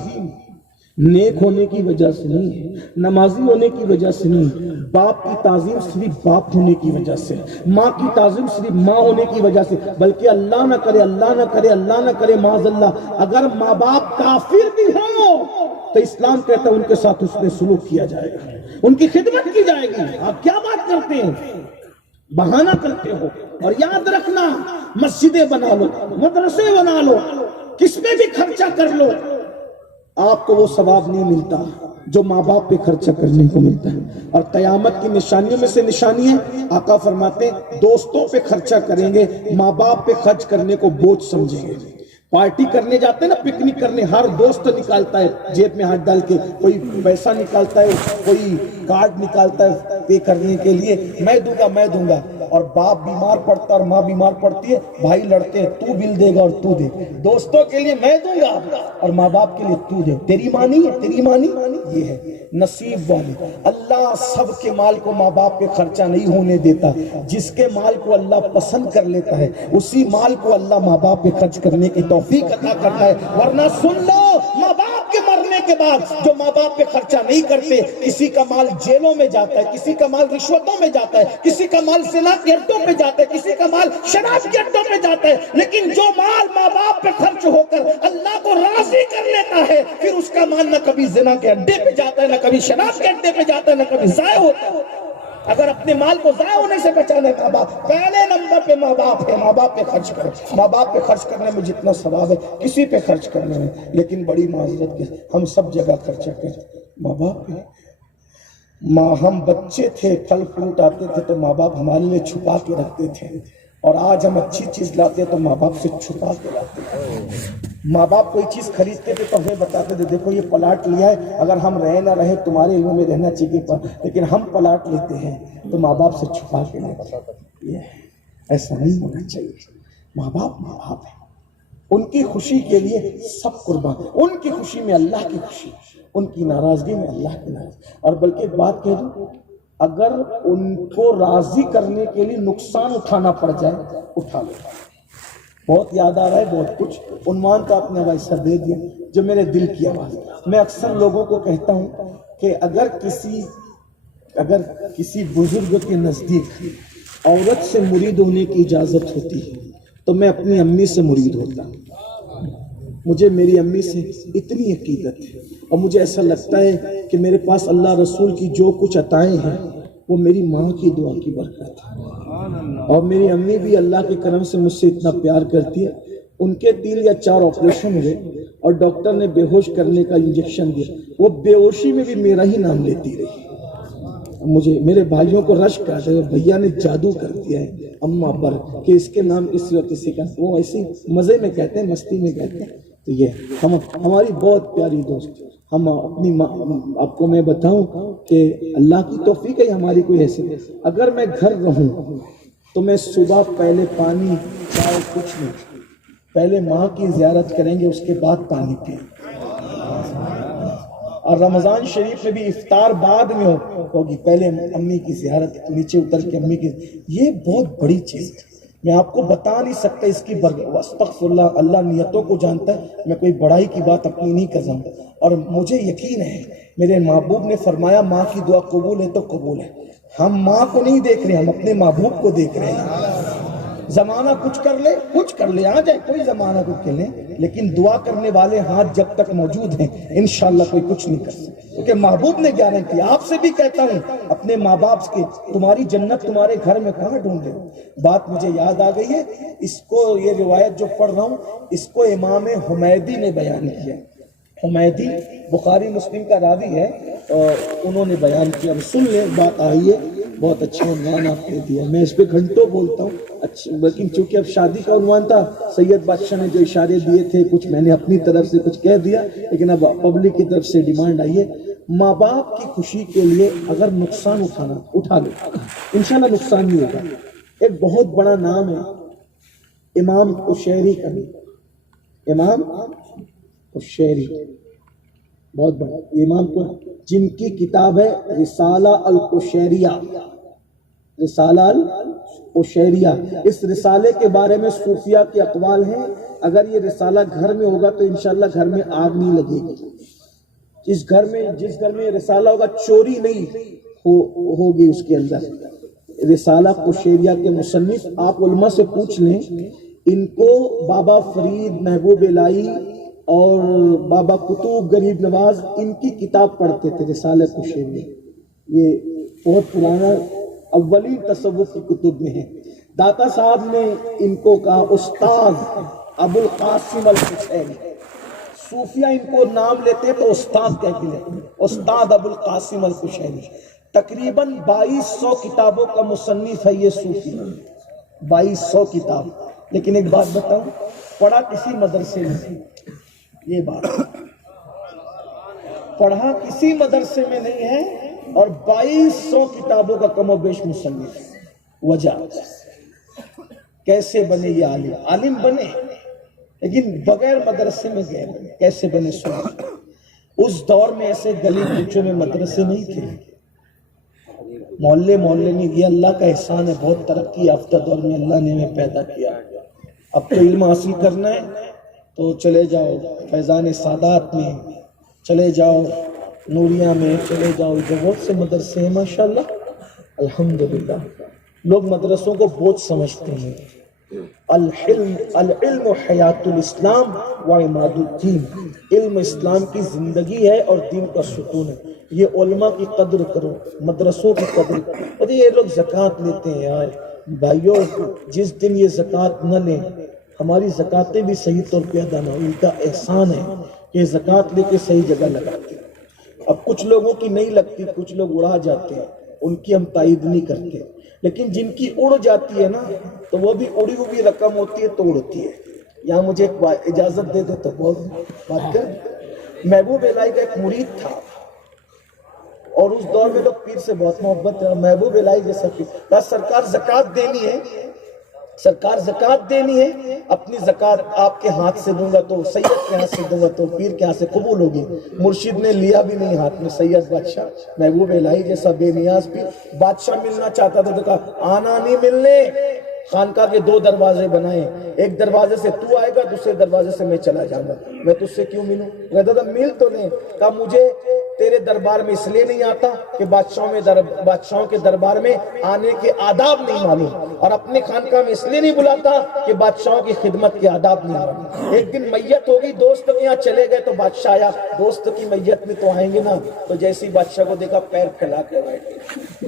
نیک ہونے کی وجہ سے نہیں، نمازی ہونے کی وجہ سے نہیں، باپ کی تعظیم صرف باپ ہونے کی وجہ سے، ماں کی تعظیم صرف ماں ہونے کی وجہ سے، بلکہ اللہ نہ کرے، اللہ نہ کرے، اللہ نہ کرے معاذ اللہ، اگر ماں باپ کافر بھی ہوں تو اسلام کہتا ہے ان کے ساتھ اس نے سلوک کیا جائے گا، ان کی خدمت کی جائے گی۔ آپ کیا بات کرتے ہیں، بہانہ کرتے ہو؟ اور یاد رکھنا، مسجدیں بنا لو، مدرسے بنا لو، کس پہ بھی خرچہ کر لو، آپ کو وہ ثواب نہیں ملتا جو ماں باپ پہ خرچہ کرنے کو ملتا ہے۔ اور قیامت کی نشانیوں میں سے نشانی ہے، آقا فرماتے ہیں دوستوں پہ خرچہ کریں گے، ماں باپ پہ خرچ کرنے کو بوجھ سمجھیں گے۔ پارٹی کرنے جاتے ہیں نا، پکنک کرنے، ہر دوست نکالتا ہے جیب میں ہاتھ ڈال کے، کوئی پیسہ نکالتا ہے، کوئی کارڈ نکالتا ہے پے کرنے کے لیے، میں دوں گا میں دوں گا، اور باپ بیمار پڑتا اور ماں بیمار پڑتی ہے، بھائی لڑتے ہیں، تو بل دے گا اور تو دے، دوستوں کے لیے میں دوں گا اور ماں باپ کے لیے تو دے، تیری ماں نہیں ہے، تیری ماں نہیں، یہ ہے نصیب والے۔ اللہ سب کے مال کو ماں باپ پہ خرچہ نہیں ہونے دیتا، جس کے مال کو اللہ پسند کر لیتا ہے اسی مال کو اللہ ماں باپ پہ خرچ کرنے کی توفیق عطا کرتا ہے۔ ورنہ سن لو، ماں باپ کے مرنے کے بعد جو ماں باپ پہ خرچہ نہیں کرتے، کسی کا مال جیلوں میں جاتا ہے، کسی کا مال رشوتوں میں جاتا ہے، کسی کا مال زنا کے اڈوں پہ جاتا ہے، کسی کا مال شراب کے اڈوں پہ جاتا ہے، لیکن جو مال ماں باپ پہ خرچ ہو کر اللہ کو راضی کر لیتا ہے، پھر اس کا مال نہ کبھی زنا کے اڈے پہ جاتا ہے، نہ کبھی شراب کے اڈے پہ جاتا ہے، نہ کبھی ضائع ہوتا ہے۔ اگر اپنے مال کو ضائع ہونے سے بچانے ماں باپ پہلے نمبر پہ ماں باپ ہے، ماں باپ پہ خرچ کرو۔ ماں باپ پہ خرچ کرنے میں جتنا ثواب ہے کسی پہ خرچ کرنے میں، لیکن بڑی معذرت کے ہم سب جگہ خرچہ کریں ماں باپ پہ۔ ماں ہم بچے تھے، پھل فروٹ آتے تھے تو ماں باپ ہمارے لیے چھپا کے رکھتے تھے، اور آج ہم اچھی چیز لاتے تو ماں باپ سے چھپا کے لاتے ہیں۔ ماں باپ کوئی چیز خریدتے تھے تو ہمیں بتاتے تھے دیکھو یہ پلاٹ لیا ہے، اگر ہم رہے نہ رہے تمہارے علم میں رہنا چاہیے، لیکن ہم پلاٹ لیتے ہیں تو ماں باپ سے چھپا کے لیتے ہیں۔ ایسا نہیں ہونا چاہیے۔ ماں باپ ہیں، ان کی خوشی کے لیے سب قربان، ان کی خوشی میں اللہ کی خوشی، ان کی ناراضگی میں اللہ کی ناراضگی۔ اور بلکہ ایک بات کہہ دوں، اگر ان کو راضی کرنے کے لیے نقصان اٹھانا پڑ جائے اٹھا لو۔ بہت یاد آ رہا ہے، بہت کچھ عنوان تو آپ نے ویسا دے دیا جو میرے دل کی آواز۔ میں اکثر لوگوں کو کہتا ہوں کہ اگر کسی بزرگ کے نزدیک عورت سے مرید ہونے کی اجازت ہوتی ہے تو میں اپنی امی سے مرید ہوتا ہوں۔ مجھے میری امی سے اتنی عقیدت ہے، اور مجھے ایسا لگتا ہے کہ میرے پاس اللہ رسول کی جو کچھ عطائیں ہیں وہ میری ماں کی دعا کی برکت ہے، اور میری امی بھی اللہ کے کرم سے مجھ سے اتنا پیار کرتی ہے. ان کے 3 یا 4 آپریشن ہوئے اور ڈاکٹر نے بے ہوش کرنے کا انجیکشن دیا، وہ بے ہوشی میں بھی میرا ہی نام لیتی رہی. مجھے میرے بھائیوں کو رشک آتا ہے، بھیا نے جادو کر دیا ہے اماں پر کہ اس کے نام کسی اور کسی کا، وہ ایسی مزے میں کہتے ہیں، مستی میں کہتے ہیں. تو یہ ہماری بہت پیاری دوست. ہم اپنی آپ کو میں بتاؤں کہ اللہ کی توفیق ہے ہماری کوئی حیثیت. اگر میں گھر رہوں تو میں صبح پہلے پانی چائے کچھ نہیں، پہلے ماں کی زیارت کریں گے، اس کے بعد پانی پئیں. اور رمضان شریف میں بھی افطار بعد میں ہوگی، پہلے امی کی زیارت، نیچے اتر کے امی کی. یہ بہت بڑی چیز ہے، میں آپ کو بتا نہیں سکتا اس کی استغفر اللہ، اللہ نیتوں کو جانتا ہے. میں کوئی بڑائی کی بات اپنی نہیں کر رہا ہوں، اور مجھے یقین ہے میرے محبوب نے فرمایا ماں کی دعا قبول ہے تو قبول ہے. ہم ماں کو نہیں دیکھ رہے، ہم اپنے محبوب کو دیکھ رہے ہیں. زمانہ کچھ کر لے آ جائے، کوئی زمانہ کچھ کر لے، لیکن دعا کرنے والے ہاتھ جب تک موجود ہیں انشاءاللہ کوئی کچھ نہیں کر سکتا، کیونکہ محبوب نے گارنٹی. آپ سے بھی کہتا ہوں اپنے ماں باپ کے، تمہاری جنت تمہارے گھر میں کہاں ڈھونڈے. بات مجھے یاد آ گئی ہے، اس کو یہ روایت جو پڑھ رہا ہوں اس کو امام حمیدی نے بیان کیا. حمیدی بخاری مسلم کا راوی ہے، اور انہوں نے بیان کیا. سن لیں، بات آئی ہے، بہت اچھا عنوان آپ نے دیا. میں اس پہ گھنٹوں بولتا ہوں، لیکن چونکہ اب شادی کا عنوان تھا، سید بادشاہ نے جو اشارے دیے تھے کچھ میں نے اپنی طرف سے کچھ کہہ دیا، لیکن اب پبلک کی طرف سے ڈیمانڈ آئی ہے. ماں باپ کی خوشی کے لیے اگر نقصان اٹھا لو، انشاءاللہ نقصان نہیں ہوگا. ایک بہت بڑا نام ہے امام قشیری کا، امام قشیری بہت بڑا امام کو، جن کی کتاب ہے رسالہ القشیریہ. رسالہ القشیریہ، اس رسالے کے بارے میں صوفیہ کے اقوال ہیں. اگر یہ رسالہ گھر میں ہوگا تو انشاءاللہ گھر میں آگ نہیں لگے گی. جس گھر میں یہ رسالہ ہوگا چوری نہیں ہوگی اس کے اندر. رسالہ قشیریہ کے مصنف آپ علماء سے پوچھ لیں، ان کو بابا فرید، محبوب الہی اور بابا قطب غریب نواز ان کی کتاب پڑھتے تھے، رسالہ قشیریہ. یہ بہت پرانا اولین تصوف کی کتب میں ہے. داتا صاحب نے ان کو کہا استاد ابو القاسم القشیری. صوفیہ ان کو نام لیتے تو استاد کہہ کے لیتے، استاد ابو القاسم القشیری. تقریباً 2200 کتابوں کا مصنف ہے یہ صوفی، 2200 کتاب. لیکن ایک بات بتاؤں، پڑھا کسی مدرسے میں، یہ بات پڑھا کسی مدرسے میں نہیں ہے، اور 2200 کتابوں کا کم و بیش مصنف. وجہ کیسے بنے یہ عالم؟ عالم بنے لیکن بغیر مدرسے میں گئے بنے. کیسے بنے سنو. اس دور میں ایسے گلی کوچوں میں مدرسے نہیں تھے، محلے نہیں. یہ اللہ کا احسان ہے، بہت ترقی یافتہ دور میں اللہ نے ہمیں پیدا کیا. اب تو علم حاصل کرنا ہے تو چلے جاؤ فیضان سادات میں، چلے جاؤ نوریہ میں، چلے جاؤ، بہت سے مدرسے ہیں ماشاءاللہ الحمدللہ. لوگ مدرسوں کو بہت سمجھتے ہیں. العلم حیات الاسلام و عماد الدین. علم اسلام کی زندگی ہے اور دین کا ستون ہے. یہ علماء کی قدر کرو، مدرسوں کی قدر کرو. اور یہ لوگ زکوٰۃ لیتے ہیں یار بھائیوں، جس دن یہ زکوٰۃ نہ لیں، ہماری زکاتیں بھی صحیح طور پہ ادا نہ ہو. ان کا احسان ہے کہ زکوٰۃ لے کے صحیح جگہ لگاتے ہیں. اب کچھ لوگوں کی نہیں لگتی، کچھ لوگ اڑا جاتے ہیں، ان کی ہم تائید نہیں کرتے. لیکن جن کی اڑ جاتی ہے نا، تو وہ بھی اڑی ہوئی رقم ہوتی ہے تو اڑتی ہے. یہاں مجھے ایک اجازت دے دے تو بہت بات کر. محبوب الہی کا ایک مرید تھا، اور اس دور میں لوگ پیر سے بہت محبت ہے. محبوب الہی جیسا پیر، سرکار زکوٰۃ دینی ہے، سرکار زکوٰۃ دینی ہے، اپنی زکوٰۃ آپ کے ہاتھ سے دوں گا تو سید کے ہاتھ سے دوں گا تو پیر کے ہاتھ سے قبول ہوگی. مرشد نے لیا بھی نہیں ہاتھ میں. سید بادشاہ محبوب الہی جیسا بے نیاز پیر، بادشاہ ملنا چاہتا تھا تو کہا آنا نہیں ملنے. خانقاہ کے 2 دروازے بنائے، ایک دروازے سے تو آئے گا، دوسرے دروازے سے میں چلا جاؤں گا. میں تجھ سے کیوں ملوں؟ کہتا تھا مل تو نہیں. کہا مجھے تیرے دربار میں اس لیے نہیں آتا کہ بادشاہوں کے دربار میں آنے کے آداب نہیں معلوم، اور اپنے خانقاہ میں اس لیے نہیں بلاتا کہ بادشاہوں کی خدمت کے آداب نہیں معلوم. ایک دن میت ہوگی، دوست کے یہاں چلے گئے تو بادشاہ آیا، دوست کی میت میں تو آئیں گے نا. تو جیسے ہی بادشاہ کو دیکھا پیر پھیلا کے بیٹھے.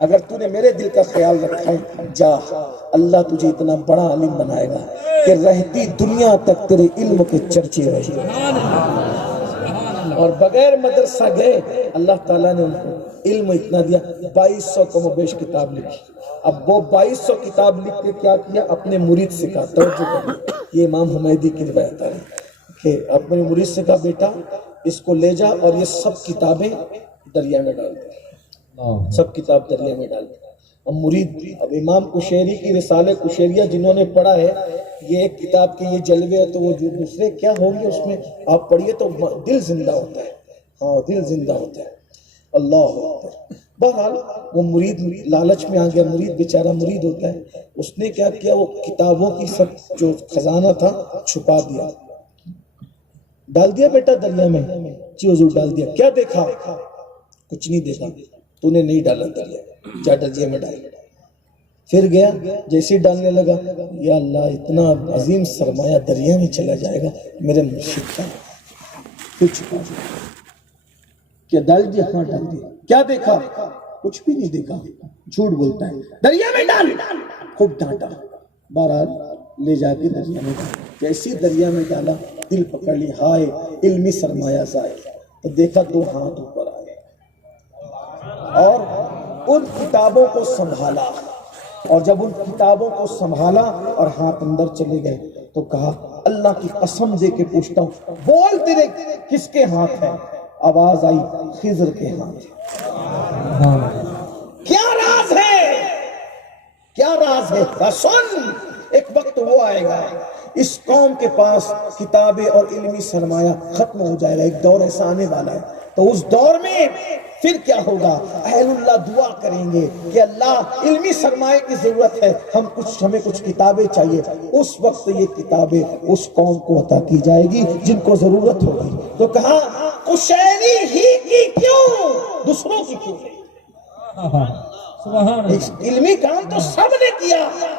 اگر تو نے میرے دل کا خیال رکھا ہے جا، اللہ تجھے اتنا بڑا عالم بنائے گا کہ رہتی دنیا تک تیرے علم کے چرچے رہے. اور بغیر مدرسہ گئے اللہ تعالیٰ نے ان کو علم اتنا دیا. 2200 کم و بیش کتاب لکھی. اب وہ 2200 کتاب لکھ کے کیا کیا؟ اپنے مرید سے کہا. توجہ کرو، یہ امام حمیدی کی روایت ہے کہ اپنے مرید سے کہا بیٹا اس کو لے جا اور یہ سب کتابیں دریا میں ڈال دے. سب کتاب دریا میں ڈال دے. اب مرید، اب امام قشیری کی رسالہ قشیریہ جنہوں نے پڑھا ہے، یہ ایک کتاب کے یہ جلوے تو وہ جو دوسرے کیا ہوں گے اس میں آپ پڑھیے تو دل زندہ ہوتا ہے. ہاں دل زندہ ہوتا ہے. اللہ اکبر. بہرحال وہ مرید لالچ میں آ گیا. مرید بیچارہ مرید ہوتا ہے، اس نے کیا کیا؟ وہ کتابوں کی سب جو خزانہ تھا چھپا دیا. ڈال دیا بیٹا دریا میں. جی حضور ڈال دیا. کیا دیکھا؟ کچھ نہیں دیکھا. تو نے نہیں ڈالا دریا، جا دریا میں ڈال. پھر گیا، جیسے ڈالنے لگا یا اللہ اتنا عظیم سرمایہ دریا میں چلا جائے گا میرے مرشد کا. پھر چھپا دیا. کیا ڈال دیا؟ ہاں ڈال دیا. کیا دیکھا؟ کچھ بھی نہیں دیکھا. جھوٹ بولتا ہے. دریا میں ڈال. خوب ڈانٹا. بہرحال لے جا کے دریا میں ڈالا. جیسی دریا میں ڈالا دل پکڑ لی، ہائے علمی سرمایہ ضائع. تو دیکھا 2 ہاتھ اوپر آئے اور ان کتابوں کو سنبھالا. اور جب ان کتابوں کو سنبھالا اور ہاتھ اندر چلے گئے تو کہا اللہ کی قسم دے کے پوچھتا ہوں بول تیرے کس کے ہاتھ ہے؟ آواز آئی خضر کے ہاتھ. کیا راز ہے؟ کیا راز ہے؟ سن، ایک وقت وہ آئے گا اس قوم کے پاس کتابیں اور علمی سرمایہ ختم ہو جائے گا. ایک دور ایسا آنے والا ہے. تو اس دور میں پھر کیا ہوگا؟ اہل اللہ دعا کریں گے کہ اللہ علمی سرمایہ کی ضرورت ہے، ہمیں کچھ کتابیں چاہیے. اس وقت یہ کتابیں اس قوم کو عطا کی جائے گی جن کو ضرورت ہوگی. تو کہا قشیری ہی کی کیوں، دوسروں کی کیوں؟ علمی کام تو سب نے کیا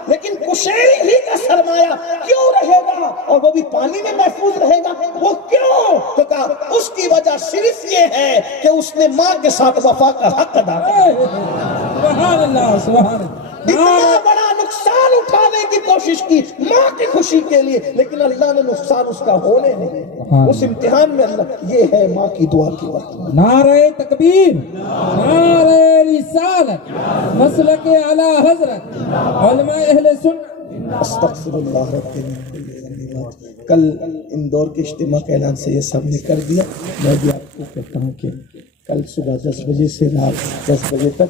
لیکن قشیری ہی کا سرمایہ کیوں رہے گا اور وہ بھی پانی میں محفوظ رہے گا؟ وہ کیوں؟ تو کہا اس کی وجہ صرف یہ ہے کہ اس نے ماں کے ساتھ وفا کا حق ادا کیا. سبحان اللہ سبحان اللہ. اتنا بڑا نقصان اٹھانے کی کوشش کی ماں کی خوشی کے لیے، لیکن اللہ نے نقصان اس کا ہونے نہیں دیا. اس امتحان میں اللہ، یہ ہے ماں کی دعا کی وقت. نعرہ تکبیر، نعرہ رسالت، مسلک اعلی حضرت، علماء اہل سنت. استغفر اللہ رب العالمین. کل اندور کے اجتماع کا اعلان سید صاحب نے کر دیا. میں بھی آپ کو کہتا ہوں کہ کل صبح 10 بجے سے رات 10 بجے تک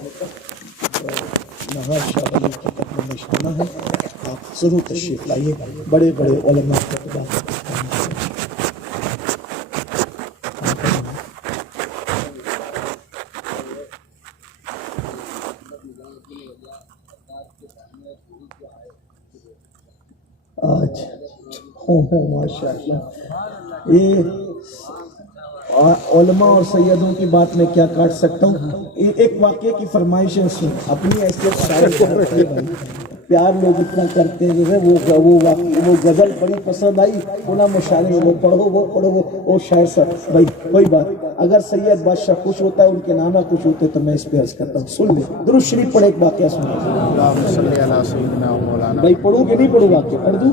نواز شاہ ولی کی قبر میں اجتماع ہے. آپ ضرور تشریف لائیے. بڑے بڑے علماء خطبہ آج ماشاء اللہ. یہ علماء اور سیدوں کی بات میں کیا کاٹ سکتا ہوں. ایک واقعے کی فرمائش ہے سن. اپنی حیثیت شاعر کو رکھے بھائی. پیار لوگ اتنا کرتے ہیں. وہ غزل بڑی پسند آئی، انہیں مشاعرے میں وہ پڑھو وہ شاعر صاحب بھائی کوئی بات. اگر سید بادشاہ خوش ہوتا ہے، ان کے نانا خوش ہوتے تو میں اس پہ عرض کرتا ہوں. سن لے درود شریف پڑھے. ایک واقعہ سن بھائی. پڑھوں کہ نہیں پڑھوں؟ واقعہ پڑھ دوں.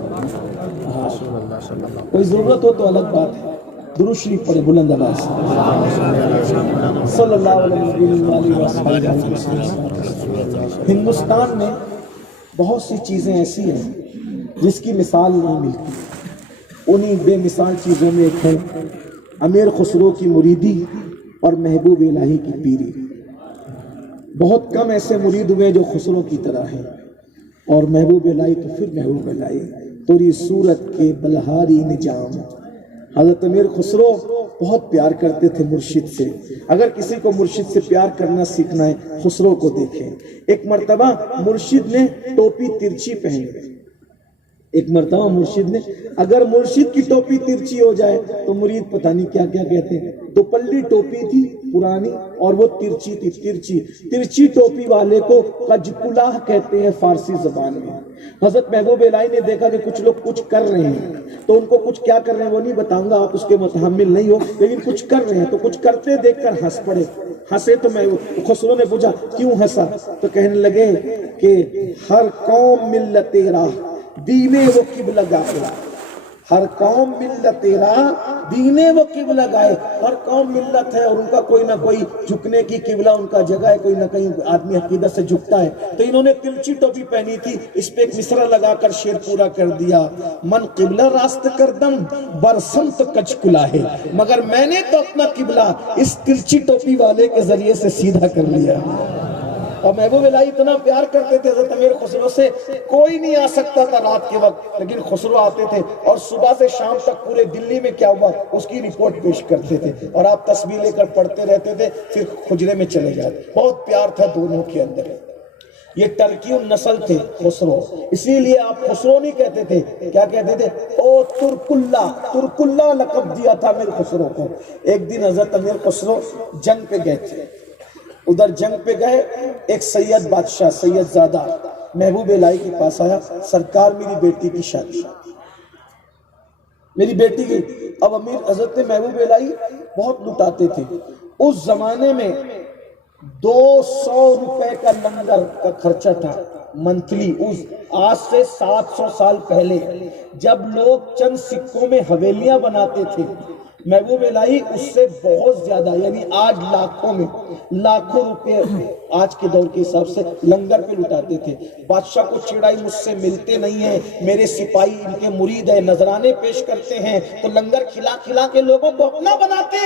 کوئی ضرورت ہو تو الگ بات ہے. درود شریف پڑھے بلند آواز صلی اللہ علیہ وسلم. ہندوستان میں بہت سی چیزیں ایسی ہیں جس کی مثال نہیں ملتی. انہی بے مثال چیزوں میں ایک ہے امیر خسرو کی مریدی اور محبوب الہی کی پیری. بہت کم ایسے مرید ہوئے جو خسرو کی طرح ہیں، اور محبوب الہی تو پھر محبوب الہی. توری صورت کے بلہاری نجام. حضرت امیر خسرو بہت پیار کرتے تھے مرشد سے. اگر کسی کو مرشد سے پیار کرنا سیکھنا ہے خسرو کو دیکھیں. ایک مرتبہ مرشد نے ٹوپی ترچھی پہنی. ایک مرتبہ مرشد نے، اگر مرشد کی ٹوپی ترچی ہو جائے تو مرید پتہ نہیں کیا کیا کہتے ہیں. دوپلی ٹوپی تھی پرانی اور وہ ترچی تھی. ترچی ٹوپی والے کو کجکلاہ کہتے ہیں فارسی زبان میں. حضرت محبوب الہی نے دیکھا کہ کچھ لوگ کچھ کر رہے ہیں تو ان کو کچھ کیا کر رہے ہیں وہ نہیں بتاؤں گا، آپ اس کے متحمل نہیں ہو، لیکن کچھ کر رہے ہیں تو کچھ کرتے دیکھ کر ہنس پڑے. ہنسے تو میں خسرو نے پوچھا کیوں ہنسا؟ تو کہنے لگے کہ ہر قوم ملت راہ دینے وہ قبلہ گائے. ہر قوم ملت راہ دینے وہ قبلہ گائے. ہر قوم ملت ہے اور ان کا کوئی نہ کوئی جھکنے کی قبلہ ان کا جگہ ہے، کوئی نہ کہیں آدمی عقیدت سے جھکتا ہے. تو انہوں نے تلچی ٹوپی پہنی تھی، اس پہ ایک مصرع لگا کر شعر پورا کر دیا. من قبلہ راست کردم برسمت کچکلا ہے، مگر میں نے تو اپنا قبلہ اس تلچی ٹوپی والے کے ذریعے سے سیدھا کر لیا. اور محبوب الہی اتنا پیار کرتے تھے حضرت امیر خسرو سے، کوئی نہیں آ سکتا تھا رات کے وقت، لیکن خسرو آتے تھے اور صبح سے شام تک پورے دلی میں کیا ہوا اس کی رپورٹ پیش کرتے تھے اور آپ تصویر لے کر پڑھتے رہتے تھے، پھر حجرے میں چلے جاتے. بہت پیار تھا دونوں کے اندر. یہ ٹرکی النسل تھے خسرو، اسی لیے آپ خسرو نہیں کہتے تھے، کیا کہتے تھے؟ او ترک اللہ لقب دیا تھا امیر خسرو کو. ایک دن حضرت امیر خسرو جنگ پہ گئے تھے، ادھر جنگ پہ گئے. ایک سید بادشاہ سید زادہ محبوب الہی کے پاس آیا، سرکار میری بیٹی کی شادی، میری بیٹی کی. اب امیر حضرت محبوب الہی بہت لٹاتے تھے. اس زمانے میں 200 روپے کا لنگر کا خرچہ تھا منتھلی. آج سے 700 سال پہلے جب لوگ چند سکوں میں حویلیاں بناتے تھے، محبوب الہی اس سے بہت زیادہ، یعنی آج لاکھوں روپے آج کے دور کے حساب سے لنگر پہ لٹاتے تھے. بادشاہ کو چڑھائی مجھ سے ملتے نہیں ہیں، میرے سپاہی ان کے مرید ہیں، نذرانے پیش کرتے ہیں تو لنگر کھلا کھلا کے لوگوں کو اپنا بناتے.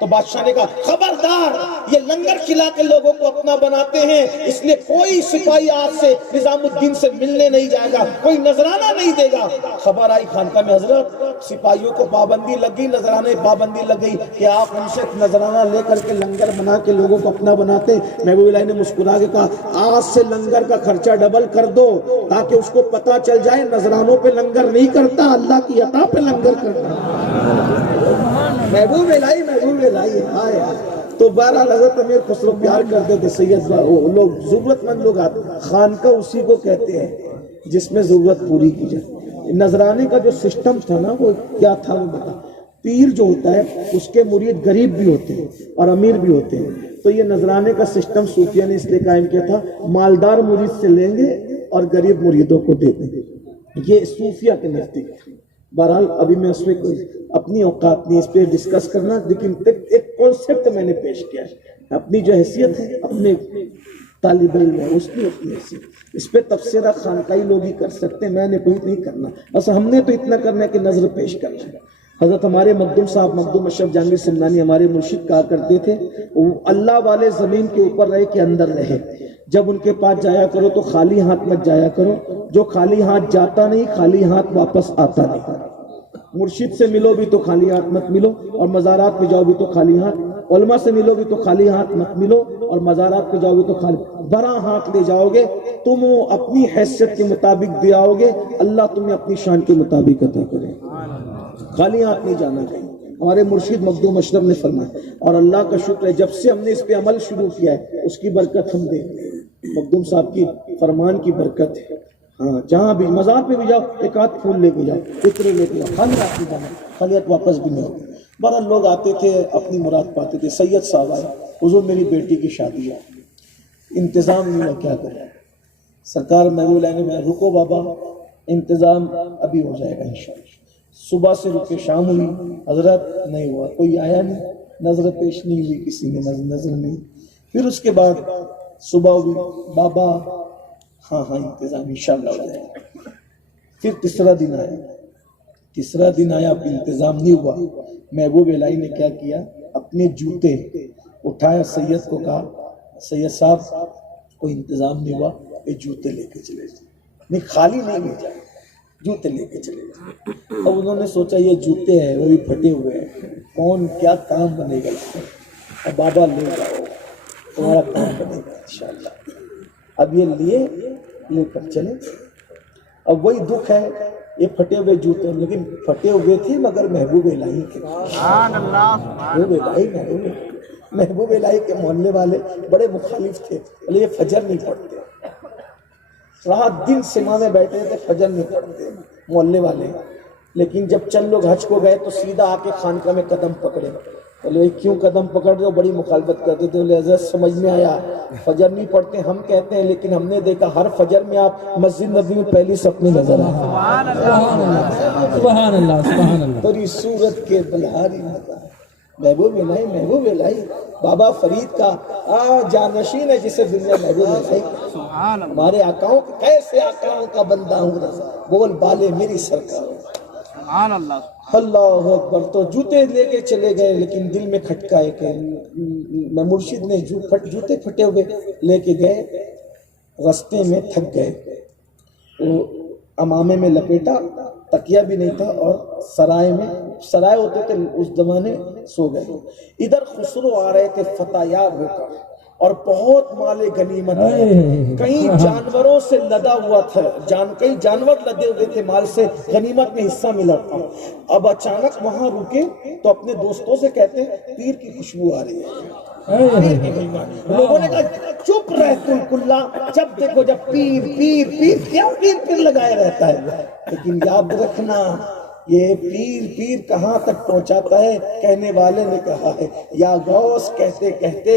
تو بادشاہ نے کہا خبردار، یہ لنگر کھلا کے لوگوں کو اپنا بناتے ہیں، اس لیے کوئی سپاہی آج سے نظام الدین سے ملنے نہیں جائے گا، کوئی نذرانہ نہیں دے گا. خبر آئی خانقاہ میں، حضرت سپاہیوں کو پابندی لگ گئی، نذرانے پابندی لگ گئی کہ آپ ان سے نذرانہ لے کر کے لنگر بنا کے لوگوں کو اپنا بناتے. محبوب الہی نے مسکرا کے کہا آج سے لنگر کا خرچہ ڈبل کر دو تاکہ اس کو پتا چل جائے نذرانوں پہ لنگر نہیں کرتا، اللہ کی عطا پہ لنگر کرتا. محبوب الہی آئے. تو بہرحال حضرت امیر خسرو پیار کرتے تھے سید لوگ، ضرورت مند لوگ آتے. خانقاہ اسی کو کہتے ہیں جس میں ضرورت پوری کی جائے. نذرانے کا جو سسٹم تھا نا وہ کیا تھا وہ بتا. پیر جو ہوتا ہے اس کے مرید غریب بھی ہوتے ہیں اور امیر بھی ہوتے ہیں. تو یہ نذرانے کا سسٹم صوفیہ نے اس لیے قائم کیا تھا، مالدار مرید سے لیں گے اور غریب مریدوں کو دے دیں گے. یہ صوفیہ کے نزدیک. بہرحال ابھی میں اس میں کوئی اپنی اوقات نہیں اس پہ ڈسکس کرنا، لیکن ایک کانسیپٹ میں نے پیش کیا ہے. اپنی جو حیثیت ہے اپنے طالب علم ہے اس کی اپنی حیثیت، اس پہ تبصرہ خانقاہی لوگ ہی کر سکتے ہیں، میں نے کوئی نہیں کرنا. بس ہم نے تو اتنا کرنا ہے کہ نظر پیش کرنا ہے. حضرت ہمارے مخدوم صاحب مخدوم اشرف جہانگیر سمنانی ہمارے مرشد کہا کرتے تھے اللہ والے زمین کے اوپر رہے کہ اندر رہے. جب ان کے پاس جایا کرو تو خالی ہاتھ مت جایا کرو، جو خالی ہاتھ جاتا نہیں خالی ہاتھ واپس آتا نہیں. مرشد سے ملو بھی تو خالی ہاتھ مت ملو اور مزارات پہ جاؤ بھی تو خالی ہاتھ. علماء سے ملو بھی تو خالی ہاتھ مت ملو اور مزارات پہ جاؤ گے تو خالی بڑا ہاتھ لے جاؤ گے. تم اپنی حیثیت کے مطابق دے آؤ گے، اللہ تمہیں اپنی شان کے مطابق عطا کرے. خالی ہاتھ نہیں جانا چاہیے. ہمارے مرشد مخدوم اشرف نے فرمایا، اور اللہ کا شکر ہے جب سے ہم نے اس پہ عمل شروع کیا ہے اس کی برکت ہم دیں. مخدوم صاحب کی فرمان کی برکت ہے. ہاں جہاں بھی مزار پہ بھی جاؤ ایک آدھ پھول لے کے جاؤ، فطرے لے کے جاؤ، خالی ہاتھ نہیں جانا، خالیت واپس بھی نہیں ہوتی. بہرحال لوگ آتے تھے اپنی مراد پاتے تھے. سید صاحب آئے، حضور میری بیٹی کی شادی ہے، انتظام نہیں ہے، کیا کریں؟ سرکار محبوب الہی نے رکو بابا، انتظام ابھی ہو جائے گا انشاءاللہ. صبح سے رکے شام ہوئی، حضرت نہیں ہوا، کوئی آیا نہیں، نظر پیش نہیں ہوئی، کسی نے نظر نہیں. پھر اس کے بعد صبح ہوئی، بابا ہاں انتظام انشاءاللہ ہو جائے گا. پھر تیسرا دن آیا اب انتظام نہیں ہوا. محبوب الہی نے کیا کیا، اپنے جوتے اٹھایا، سید کو کہا سید صاحب کوئی انتظام نہیں ہوا، یہ جوتے لے کے چلے جائیں. نہیں خالی نہیں لے جائے، جوتے لے کے چلے جائیں. اب انہوں نے سوچا یہ جوتے ہیں وہ بھی پھٹے ہوئے ہیں، کون کیا کام بنے گا. اب بابا لے جاؤ تمہارا کام بنے گا انشاءاللہ. اب یہ لے کر چلے. اب وہی دکھ ہے، یہ پھٹے ہوئے جوتے ہیں، لیکن پھٹے ہوئے تھے مگر محبوب الہی کے، محبوب الہی کے محلے والے بڑے مخالف تھے، بولے یہ فجر نہیں پڑھتے، رات دن سما میں بیٹھے تھے، فجر نہیں پڑھتے محلے والے۔ لیکن جب چند لوگ حج کو گئے تو سیدھا آ کے خانقاہ میں قدم پکڑے، بولے کیوں قدم پکڑ رہے ہو؟ بڑی مخالفت کرتے تھے۔ بولے حضرت سمجھ میں آیا، فجر نہیں پڑھتے ہم کہتے ہیں، لیکن ہم نے دیکھا ہر فجر میں آپ مسجد نبی میں پہلی صف میں نظر آئے۔ سبحان اللہ سبحان اللہ۔ بڑی صورت کے بلہاری ہوتا ہے محبوب الہی، محبوب الہی بابا فرید کا جانشین ہے جسے دنیا محبوب الہی کہتے ہیں۔ ہمارے آقاؤں کیسے آقاؤں کا بندہ ہوں، بول بالے میری سرکار، اللہ اکبر۔ تو جوتے لے کے چلے گئے، لیکن دل میں کھٹکا ہے کہ مرشد نے جوتے پھٹے ہوئے لے کے گئے، رستے میں تھک گئے، وہ امامے میں لپیٹا، تکیہ بھی نہیں تھا، اور سرائے ہوتے تھے اس زمانے، سو گئے۔ ادھر خسرو آ رہے تھے فتح یاب ہو کر، اور بہت مال غنیمت ہے، کئی جانوروں سے لدا ہوا تھا، کئی جانور لدے ہوئے تھے مال سے، غنیمت میں حصہ ملا تھا۔ اب اچانک وہاں رکے تو اپنے دوستوں سے کہتے ہیں پیر کی خوشبو آ رہی ہے۔ لوگوں نے کہا چپ رہ تم کلا، جب دیکھو جب پیر پیر پیر، کیا پیر لگائے رہتا ہے؟ لیکن یاد رکھنا یہ پیر کہاں تک پہنچاتا ہے؟ کہنے والے نے کہا ہے یا غوث کہتے کہتے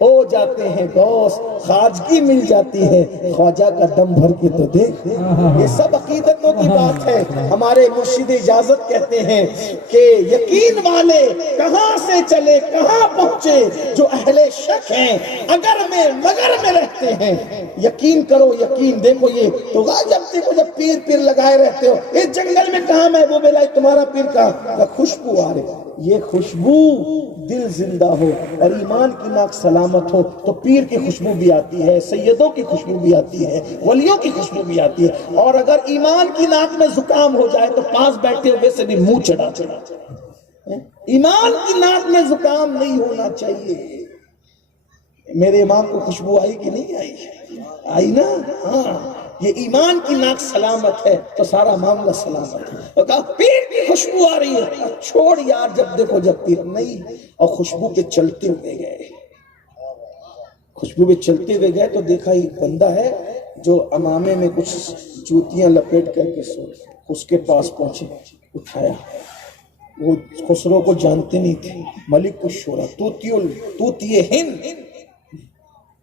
ہو جاتے ہیں غوث، خواجگی مل جاتی ہے خواجہ کا دم بھر کے تو دیکھ۔ یہ سب عقیدتوں کی بات ہے۔ ہمارے مرشد اجازت کہتے ہیں کہ یقین والے کہاں سے چلے کہاں پہنچے، جو اہل شک ہیں اگر میں مگر میں رہتے ہیں، یقین کرو یقین۔ دیکھو یہ تو جب دیکھو جب پیر لگائے رہتے ہو، اس جنگل میں کہاں محبوب الہی تمہارا پیر کہاں؟ خوشبو آ رہے، یہ خوشبو دل زندہ ہو اور ایمان کی ناک سلامت ہو تو پیر کی خوشبو بھی آتی ہے، سیدوں کی خوشبو بھی آتی ہے، ولیوں کی خوشبو بھی آتی ہے۔ اور اگر ایمان کی ناک میں زکام ہو جائے تو پاس بیٹھے ہوئے سے بھی منہ چڑھا ایمان کی ناک میں زکام نہیں ہونا چاہیے۔ میرے امام کو خوشبو آئی کہ نہیں آئی؟ آئی نا؟ ہاں، یہ ایمان کی ناک سلامت ہے تو سارا معاملہ سلامت ہے۔ اور کہا پیر کی خوشبو آ رہی ہے، چھوڑ یار جب دیکھو جب پیر نہیں، اور خوشبو پہ چلتے ہوئے گئے، خوشبو پہ چلتے ہوئے گئے تو دیکھا ایک بندہ ہے جو امامے میں کچھ جوتیاں لپیٹ کر کے سو، اس کے پاس پہنچے، اٹھایا۔ وہ خسرو کو جانتے نہیں تھے، ملک الشورى توتی ہند،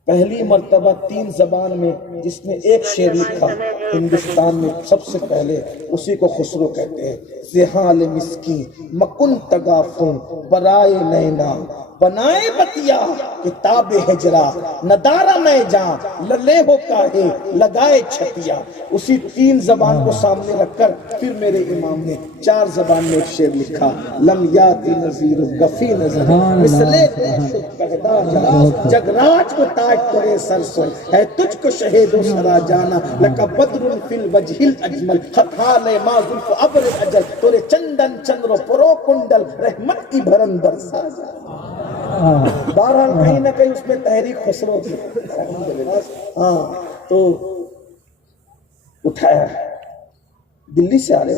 پہلی مرتبہ 3 زبان میں جس نے ایک شعر لکھا ہندوستان میں سب سے پہلے، اسی کو خسرو کہتے ہیں۔ زحال مسکین مکن تغافن برائے نینا، بنائے بتیا کتاب ہجرا، ندارہ میں جان للے ہو کاہے لگائے چھتیا۔ اسی 3 زبان کو سامنے رکھ کر پھر میرے امام نے 4 زبان میں ایک شعر لکھا، لم یاتی نظیر گفی نظر مثلے شد پہدا جا، جگ راج کو تاج ترے سر سوئی ہے تجھ کو شہید و سرا جانا، لکا بدر فی الوجہ الاجمل خطال ما ظلف ابر اجل، تورے چندن چندر پرو کنڈل رحمت کی بھرن برسا جا۔ بہرحال کہیں نہ کہیں اس میں تحریک خسرو تھی۔ ہاں تو اٹھایا، دلی سے آ رہے،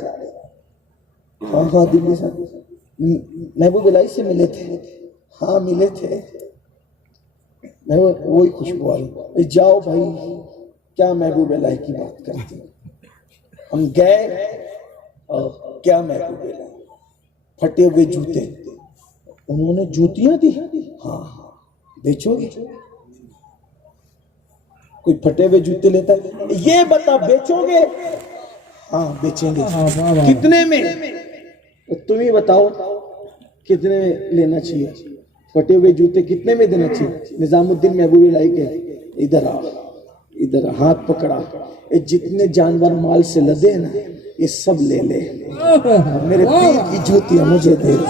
ہاں دلی سے محبوب الہی سے ملے تھے، ہاں ملے تھے، وہی خوشبو آئی، جاؤ بھائی کیا محبوب الہی کی بات کرتے ہیں۔ ہم گئے اور کیا محبوب الہی، پھٹے ہوئے جوتے، انہوں نے جوتیاں دی، ہاں بیچو گے؟ کوئی پھٹے ہوئے جوتے لیتا ہے؟ یہ بتا بیچو گے؟ ہاں بیچیں گے۔ کتنے میں؟ تم ہی بتاؤ کتنے میں لینا چاہیے؟ پھٹے ہوئے جوتے کتنے میں دینا چاہیے؟ نظام الدین محبوب الہی کے ادھر آ، ادھر ہاتھ پکڑا، جتنے جانور مال سے لدے ہیں نا یہ سب لے لے، میرے پیر کی جوتیاں مجھے دے دے،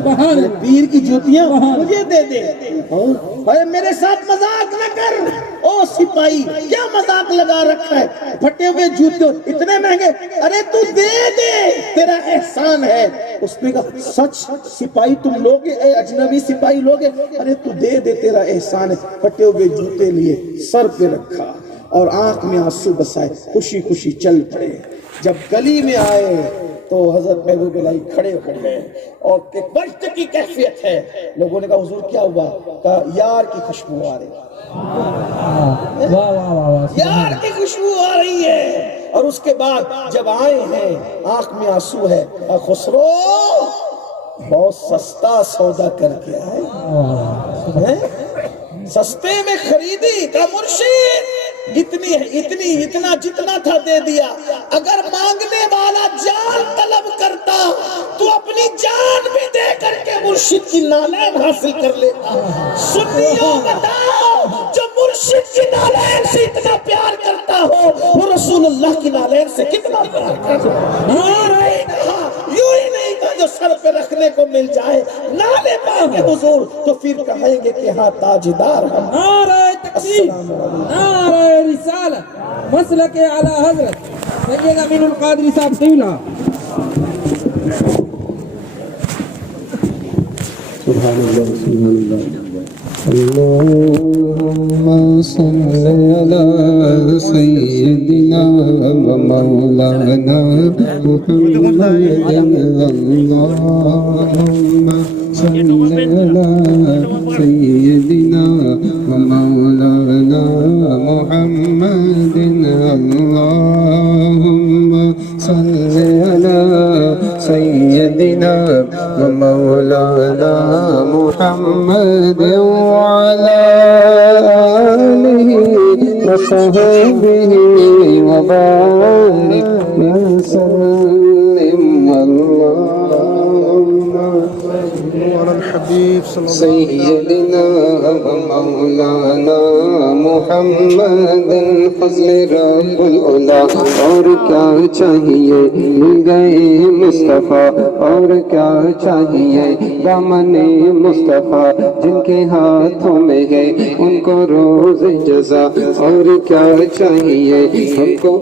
میرے پیر کی جوتیاں مجھے دے دے۔ اے میرے ساتھ مذاق نہ کر او سپاہی، کیا مذاق لگا رکھا ہے؟ پھٹے ہوئے جوتے اتنے مہنگے، ارے تو دے دے تیرا احسان ہے۔ اس نے کہا سچ سپاہی تم لوگے؟ اے اجنبی سپاہی لوگے؟ ارے تو دے دے تیرا احسان ہے۔ پھٹے ہوئے جوتے لیے، سر پہ رکھا اور آنکھ میں آنسو بسائے، خوشی خوشی چل پڑے۔ جب گلی میں آئے تو حضرت محبوب الہی کھڑے ہو گئے اور کہ بشت کی کیفیت ہے. لوگوں نے کہا حضور کیا ہوا؟ کہا یار کی خوشبو آ رہی ہے، واہ واہ واہ واہ یار کی خوشبو آ رہی ہے. اور اس کے بعد جب آئے ہیں آنکھ میں آنسو ہے. خسرو بہت سستا سودا کر کے آئے، سستے میں خریدی. کا مرشد اتنا جتنا تھا دے دیا. اگر مانگنے والا جان طلب کرتا تو اپنی جان بھی دے کر کے مرشد کی نالین حاصل کر لیتا. سنیوں بتاؤ جو مرشد کی نالین سے اتنا پیار کرتا ہو وہ رسول اللہ کی نالین سے کتنا پیار کرتا. یوں ہی نہیں کہا جو سر پہ رکھنے کو مل جائے نالے پاک حضور تو پھر کہیں گے کہ ہاں تاجدار ہم. نعرہ تکبیر، نعرہ رسالت، مسلک اعلی حضرت سید امین القادری صاحب سیولا. سبحان اللہ سبحان اللہ. اللهم صل على سيدنا ومولانا محمد. اللهم صل على سيدنا ومولانا محمد. اللهم صل على سيدنا ومولانا محمد وعلى آله وصحبه وبارك وسلم. اللهم على الحبيب صلى الله سيدنا ومولانا محمد فضل رب العلا. اور کیا چاہیے مل گئے مصطفیٰ، اور کیا چاہیے دامن مصطفیٰ جن کے ہاتھوں میں ہے ان کو روز جزا. اور کیا چاہیے ہم کو